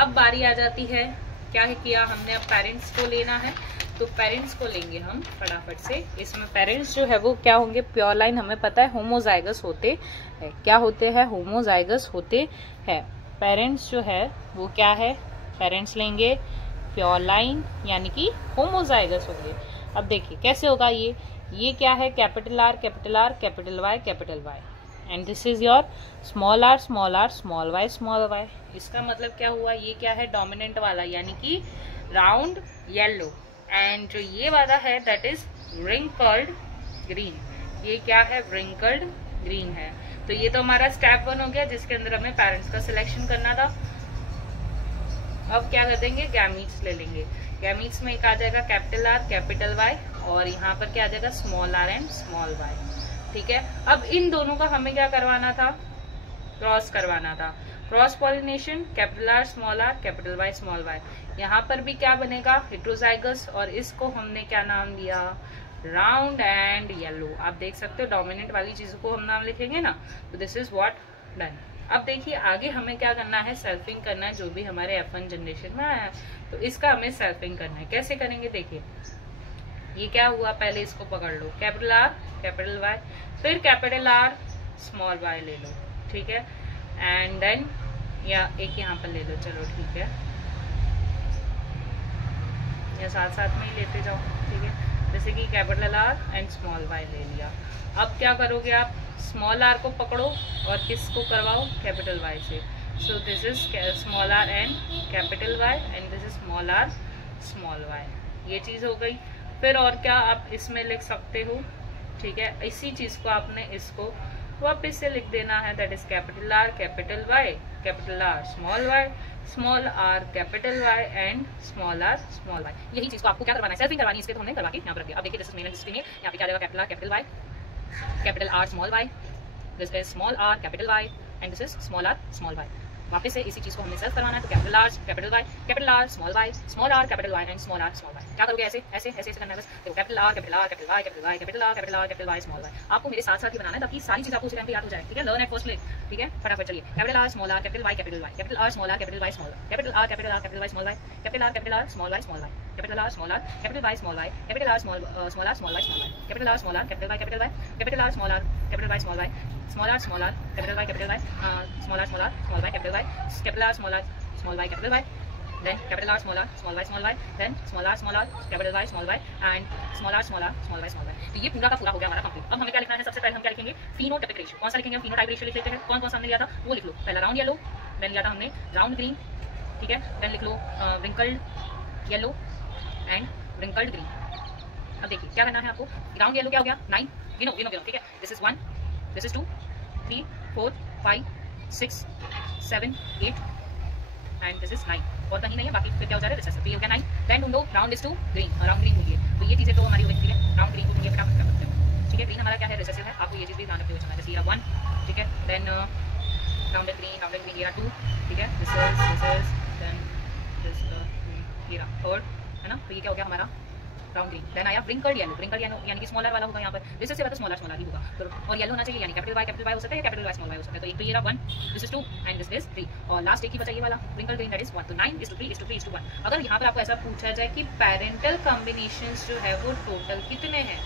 अब बारी आ जाती है, क्या है किया हमने? अब पेरेंट्स को लेना है, तो पेरेंट्स को लेंगे हम फटाफट से। इसमें पेरेंट्स जो है वो क्या होंगे? प्योर लाइन हमें पता है होमोजाइगस होते हैं। क्या होते हैं? होमोजाइगस होते हैं। पेरेंट्स जो है वो क्या है? पेरेंट्स लेंगे प्योर लाइन यानी कि होमोजाइगस होंगे। अब देखिए कैसे होगा ये क्या है? Capital R capital R capital Y capital Y, and this is your small r small r small y small y। इसका मतलब क्या हुआ? ये क्या है? डोमिनेंट वाला यानी कि राउंड येलो, एंड जो ये वाला है दैट इज व्रिंकल्ड ग्रीन। ये क्या है? व्रिंकल्ड ग्रीन है। तो ये तो हमारा स्टेप 1 हो गया जिसके अंदर हमें पेरेंट्स का सिलेक्शन करना था। अब क्या कर देंगे? गैमीट्स ले लेंगे। गैमीट्स में एक आ जाएगा कैपिटल R कैपिटल Y, और यहाँ पर क्या आ जाएगा? Small r and small y, ठीक है। अब इन दोनों का हमें क्या करवाना था? क्रॉस करवाना था। Cross pollination, capital R small r capital Y small y। यहाँ पर भी क्या बनेगा? हेट्रोजाइगस, और इसको हमने क्या नाम दिया? Round and yellow. आप देख सकते हो डोमिनेंट वाली चीजों को हम नाम लिखेंगे ना, तो दिस इज व्हाट डन। अब देखिए आगे हमें क्या करना है? सेल्फिंग करना है, जो भी हमारे F1 जनरेशन में आया है तो इसका हमें सेल्फिंग करना है। कैसे करेंगे? देखिए ये क्या हुआ? पहले इसको पकड़ लो, कैपिटल R कैपिटल Y, फिर कैपिटल R स्मॉल y ले लो, ठीक है, एंड देन या एक यहाँ पर ले लो, चलो ठीक है, या साथ साथ में ही लेते जाओ, ठीक है। जैसे कि capital R and small y ले लिया। अब क्या करोगे आप? स्मॉल r को पकड़ो और किसको करवाओ? कैपिटल Y से। सो this is small r and capital Y and this is small r small y। ये चीज हो गई। फिर और क्या आप इसमें लिख सकते हो, ठीक है। इसी चीज को आपने इसको वापस से लिख देना है, that is capital R capital Y capital R small y small r capital Y and small r small y। यही चीज को आपको क्या करवाना है? सेल्फिंग करवानी है। इसके तो हमने करवा के यहाँ पर रख दिया। अब देखिए दिस इज मेन हिस्ट्री में यहाँ पे क्या जाएगा? Capital R capital Y capital R small y, this is small r capital Y and this is small r small y। वापस से इसी चीज को हमने सर्व करवाना है। तो capital R capital Y, capital R small Y, small R capital Y and small R small Y. क्या करोगे? ऐसे ऐसे ऐसे ऐसे करना है बस। तो capital R capital R capital Y capital Y capital R capital R capital Y small Y. आपको मेरे साथ साथ ही बनाना है ताकि सारी चीज आपको उसी टाइम पे याद हो जाए। ठीक है, लर्न एट फर्स्ट प्लेस। ठीक है, फटाफट चलिए। Capital R small R capital Y capital Y, capital R small R capital Y small Y, capital R capital Y small Y, capital R small Y small Y, capital R small R capital Y small Y, capital R small R small Y small Y, capital R small R capital Y capital Y, capital R small R capital Y small Y, small R capital Y capital Y, small R small Y capital Y, capital R small Y capital Y, then capital R small y, then small r capital Y small y and small r small y small y। तो ये पूरा का पूरा हो गया हमारा कंप्लीट। अब हमें क्या लिखना है? सबसे पहले हम क्या लिखेंगे? Phenotypic ratio. कौन सा लिखेंगे? हम फिनोटाइप रेशियो लिख लेते हैं। कौन कौन सा हमने लिया था वो लिख लो। पहला राउंड येलो, देन लिया था हमने राउंड ग्रीन, ठीक है, देन लिख लो wrinkled yellow and wrinkled green. अब देखिए क्या करना है आपको। राउंड येलो क्या हो गया? 9, गिनो गिनो गिनो, ठीक है। This is 1, this is 2, 3, 4, 5, 6, 7, 8 and this is 9। और कहीं नहीं है, बाकी फिर क्या हो जा रहा है? रिसेसिव। तो ये हो गया 9। देन ढूंढो round is to green, round green ढूंढिए। तो ये चीजें तो हमारी हो गई, ठीक है। राउंड ग्रीन को ढूंढिए फटाफट कर सकते हो, ठीक है। ग्रीन हमारा क्या है? रिसेसिव है। आपको ये चीज भी ध्यान रखते हुए चलना है। जैसे ये 1, ठीक है, देन राउंड ग्रीन ये 2, ठीक है, दिस इज देन दिस ये 3rd है ना। तो ये क्या हो गया हमारा? Round green. देन आया व्रिंकल्ड येलो यानी कि स्मॉलर वाला होगा यहाँ पर। दिस से स्मॉलर ही होगा। तो और येलो होना चाहिए यानी कैपिटल वाई हो सकता है या कैपिटल वाई स्मॉल वाई हो सकता है। तो एक तो ये रहा 1, this is 2 and this is 3 और लास्ट एक ही बचा ये वाला व्रिंकल्ड ग्रीन, दैट इज 1। तो 9:3:3:1। अगर यहाँ पर आपको ऐसा पूछा जाए कि पेरेंटल कॉम्बिनेशंस जो है वो टोटल कितने हैं?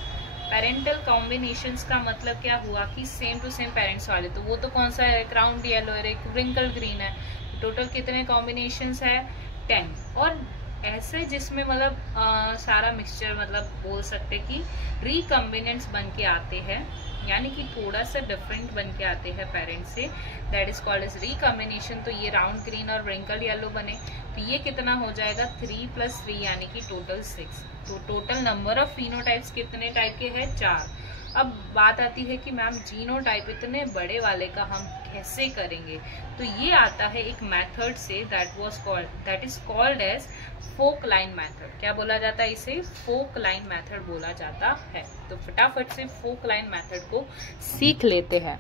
पेरेंटल कॉम्बिनेशंस का मतलब क्या हुआ कि सेम टू सेम पेरेंट्स वाले। तो वो तो कौन सा है? एक राउंड येलो है, एक व्रिंकल्ड ग्रीन है। टोटल कितने कॉम्बिनेशंस है? 10। और ऐसे जिसमें मतलब सारा मिक्सचर मतलब बोल सकते कि रिकम्बिनेंट्स बन के आते हैं, यानी कि थोड़ा सा डिफरेंट बन के आते हैं पेरेंट से, that is called as recombination. तो ये राउंड ग्रीन और व्रिंकल्ड येलो बने, तो ये कितना हो जाएगा? 3 + 3 यानी कि टोटल 6। तो टोटल नंबर ऑफ फिनोटाइप्स कितने टाइप के हैं? 4। अब बात आती है कि मैम जीनोटाइप इतने बड़े वाले का हम कैसे करेंगे? तो ये आता है एक मेथड से, that is called as fork line method. क्या बोला जाता है इसे? फोक लाइन मेथड बोला जाता है। तो फटाफट से फोक लाइन मेथड को सीख लेते हैं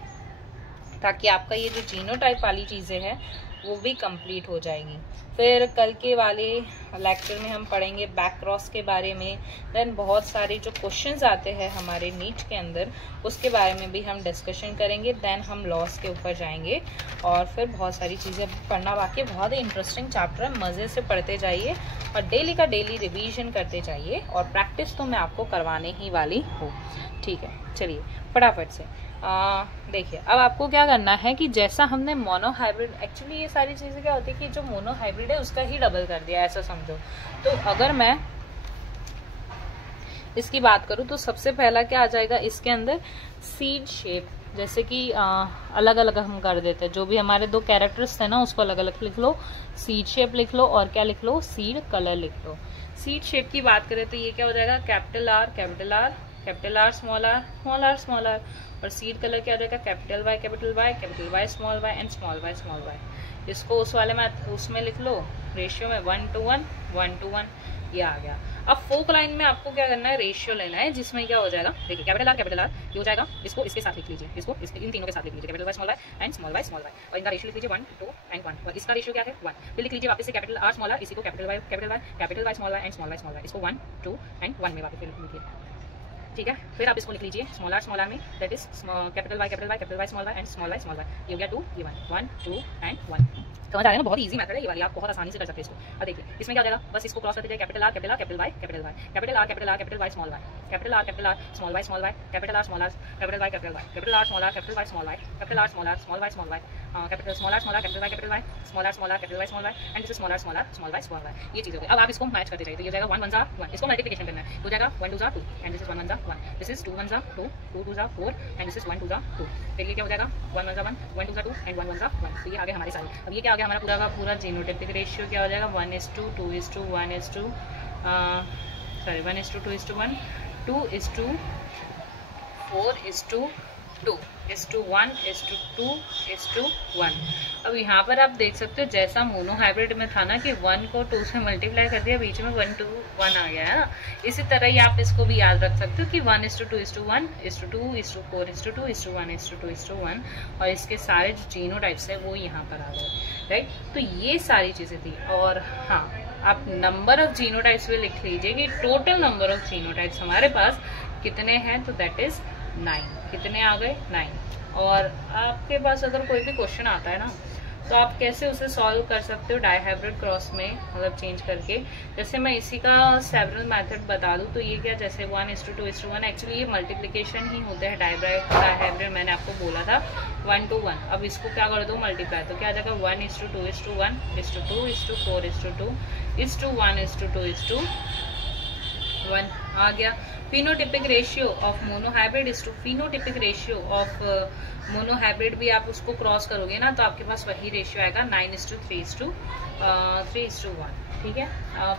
ताकि आपका ये जो जीनोटाइप वाली चीजें हैं वो भी कंप्लीट हो जाएगी। फिर कल के वाले लेक्चर में हम पढ़ेंगे बैक क्रॉस के बारे में। देन बहुत सारे जो क्वेश्चंस आते हैं हमारे नीट के अंदर उसके बारे में भी हम डिस्कशन करेंगे। देन हम लॉस के ऊपर जाएंगे और फिर बहुत सारी चीज़ें पढ़ना बाकी। बहुत ही इंटरेस्टिंग चैप्टर है, मज़े से पढ़ते जाइए और डेली का डेली रिवीजन करते जाइए और प्रैक्टिस तो मैं आपको करवाने ही वाली हूँ, ठीक है। चलिए फटाफट से देखिए, अब आपको क्या करना है कि जैसा हमने मोनो हाइब्रिड, एक्चुअली ये सारी चीज़ें क्या होती है कि जो मोनो हाइब्रिड है उसका ही डबल कर दिया, ऐसा समझो। तो अगर मैं इसकी बात करूँ तो सबसे पहला क्या आ जाएगा इसके अंदर? Seed shape. जैसे कि अलग अलग हम कर देते हैं, जो भी हमारे 2 कैरेक्टर्स थे ना उसको अलग अलग लिख लो। सीड शेप लिख लो और क्या लिख लो? सीड कलर लिख लो। सीड शेप की बात करें तो ये क्या हो जाएगा? Capital R capital R small R और सीड कलर क्या हो जाएगा? Capital Y small Y and small Y. इसको उस वाले में उसमें लिख लो रेशियो में 1:1 1:1, ये आ गया। अब फोक लाइन में आपको क्या करना है? रेशियो लेना है जिसमें क्या हो जाएगा? देखिए कैपिटल आर ये हो जाएगा, इसको इसके साथ लिख लीजिए, इसको इन तीनों के साथ लिख लीजिए, capital Y small Y and small Y और इनका रेशियो लिख लीजिए 1, 2 एंड 1 और इसका रेशियो क्या है? 1। फिर लिख लीजिए वापस से कैपिटल आर स्मॉल आर, इसी को capital Y small Y and small Y, इसको 1, 2 एंड 1 में वापस लिख लीजिए, ठीक है। फिर आप इसको लिख लीजिए स्मॉल आर में, that is capital Y small Y and small Y, ये हो गया 2, ये 1, 2 एंड 1। समझ आ रहा है ना? बहुत इजी मेथड है ये वाली, आप बहुत आसानी से कर सकते हैं इसको। अब देखिए इसमें क्या हो जाएगा? बस इसको क्रॉस करते जाइए, capital R capital Y small Y, capital R small Y, capital R small Y, capital R small Y, capital R small Y small Y, capital R small Y, capital small R capital Y small Y and this is small R small Y. ये चीज़ हो गई। अब आप इसको मैच करते जाइए, तो ये हो जाएगा 1 1 1, इसको मल्टीप्लिकेशन करना है, हो जाएगा 1 2 2 and this is 1 1 1, this is 2 1 2 2 2 4 and this is 1 2 2। फिर ये क्या हो जाएगा? 1 1 1 1 2 2 एंड 1 1 1। तो ये आ गया हमारे सारे। अब ये क्या आ गया हमारा पूरा का पूरा जीनोटाइपिक रेशियो क्या हो जाएगा? 1:2 2:1 1:2 2:1 2:4 4:2 1:2 1 अब यहाँ पर आप देख सकते हो जैसा मोनो हाइब्रिड में था ना कि 1 को 2 से मल्टीप्लाई कर दिया, बीच में 1 to 1 आ गया है ना, इसी तरह ही आप इसको भी याद रख सकते हो कि 1:2:1:2:4:2 1:1 और इसके सारे जो जीनोटाइप्स है वो यहाँ पर आ गए, राइट। तो ये सारी चीजें थी। और हाँ, आप नंबर ऑफ जीनोटाइप्स भी लिख लीजिए कि टोटल नंबर ऑफ जीनोटाइप्स हमारे पास कितने हैं, तो दैट इज 9। कितने आ गए? 9। और आपके पास अगर कोई भी क्वेश्चन आता है ना, तो आप कैसे उसे सॉल्व कर सकते हो डाइहाइब्रिड क्रॉस में, मतलब चेंज करके। जैसे मैं इसी का सेवरल मेथड बता दूं तो ये क्या, जैसे 1:2:1, एक्चुअली ये मल्टीप्लिकेशन ही होता है डाइहाइब्रिड, मैंने आपको बोला था 1 to 1। अब इसको क्या कर दो मल्टीप्लाई, तो क्या आ जाएगा 1:2:1:2:2:1:1 आ गया। phenotypic ratio of monohybrid is to phenotypic ratio of monohybrid भी आप उसको क्रॉस करोगे ना तो आपके पास वही रेशियो आएगा 9:3:1, ठीक है। अब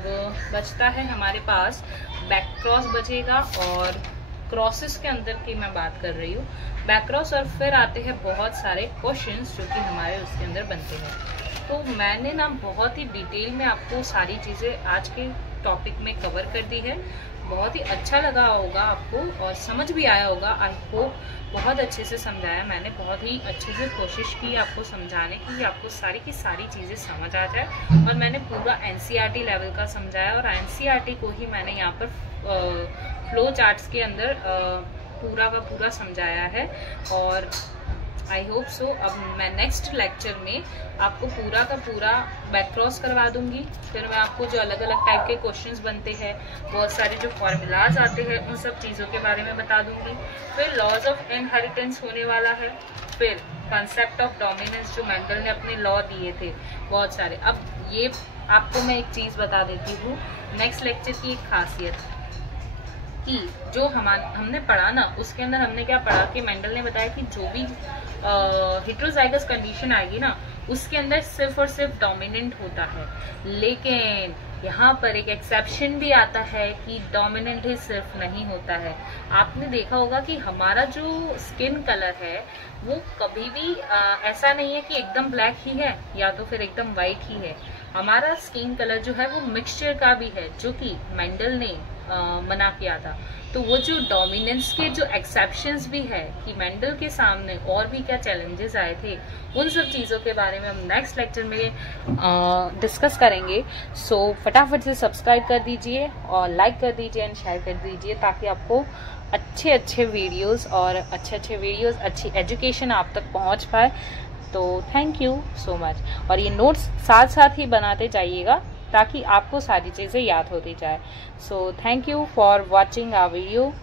बचता है हमारे पास बैक क्रॉस बचेगा, और क्रॉसेस के अंदर की मैं बात कर रही हूँ, बैक क्रॉस। और फिर आते हैं बहुत सारे क्वेश्चंस जो कि हमारे उसके अंदर बनते हैं। तो मैंने ना बहुत ही डिटेल में आपको सारी चीजें आज के टॉपिक में कवर कर दी है। बहुत ही अच्छा लगा होगा आपको और समझ भी आया होगा, आई होप। बहुत अच्छे से समझाया मैंने, बहुत ही अच्छे से कोशिश की आपको समझाने की, आपको सारी की सारी चीज़ें समझ आ जाए। और मैंने पूरा एनसीईआरटी लेवल का समझाया, और एनसीईआरटी को ही मैंने यहाँ पर फ्लो चार्ट्स के अंदर पूरा का पूरा समझाया है। और आई होप सो अब मैं नेक्स्ट लेक्चर में आपको पूरा का पूरा बैक क्रॉस करवा दूंगी। फिर मैं आपको जो अलग अलग टाइप के क्वेश्चंस बनते हैं, बहुत सारे जो फॉर्मूलाज आते हैं, उन सब चीज़ों के बारे में बता दूंगी। फिर लॉज ऑफ इनहेरिटेंस होने वाला है, फिर कंसेप्ट ऑफ डोमिनेंस जो मेंडल ने अपने लॉ दिए थे बहुत सारे। अब ये आपको मैं एक चीज़ बता देती हूँ, नेक्स्ट लेक्चर की एक खासियत कि जो हमने पढ़ा ना, उसके अंदर हमने क्या पढ़ा कि मेंडल ने बताया कि जो भी हेटेरोजाइगस कंडीशन आएगी ना, उसके अंदर सिर्फ और सिर्फ डोमिनेंट होता है। लेकिन यहाँ पर एक एक्सेप्शन भी आता है कि डोमिनेंट ही सिर्फ नहीं होता है। आपने देखा होगा कि हमारा जो स्किन कलर है वो कभी भी ऐसा नहीं है कि एकदम ब्लैक ही है या तो फिर एकदम वाइट ही है। हमारा स्किन कलर जो है वो मिक्सचर का भी है, जो कि मेंडल ने मना किया था। तो वो जो डोमिनेंस के जो एक्सेप्शंस भी है कि मेंडल के सामने और भी क्या चैलेंजेस आए थे, उन सब चीज़ों के बारे में हम नेक्स्ट लेक्चर में डिस्कस करेंगे। सो फटाफट से सब्सक्राइब कर दीजिए और लाइक कर दीजिए एंड शेयर कर दीजिए, ताकि आपको अच्छे अच्छे वीडियोस अच्छी एजुकेशन आप तक पहुंच पाए। तो थैंक यू सो मच। और ये नोट्स साथ साथ ही बनाते जाइएगा ताकि आपको सारी चीज़ें याद होती जाए। So thank you for watching our video.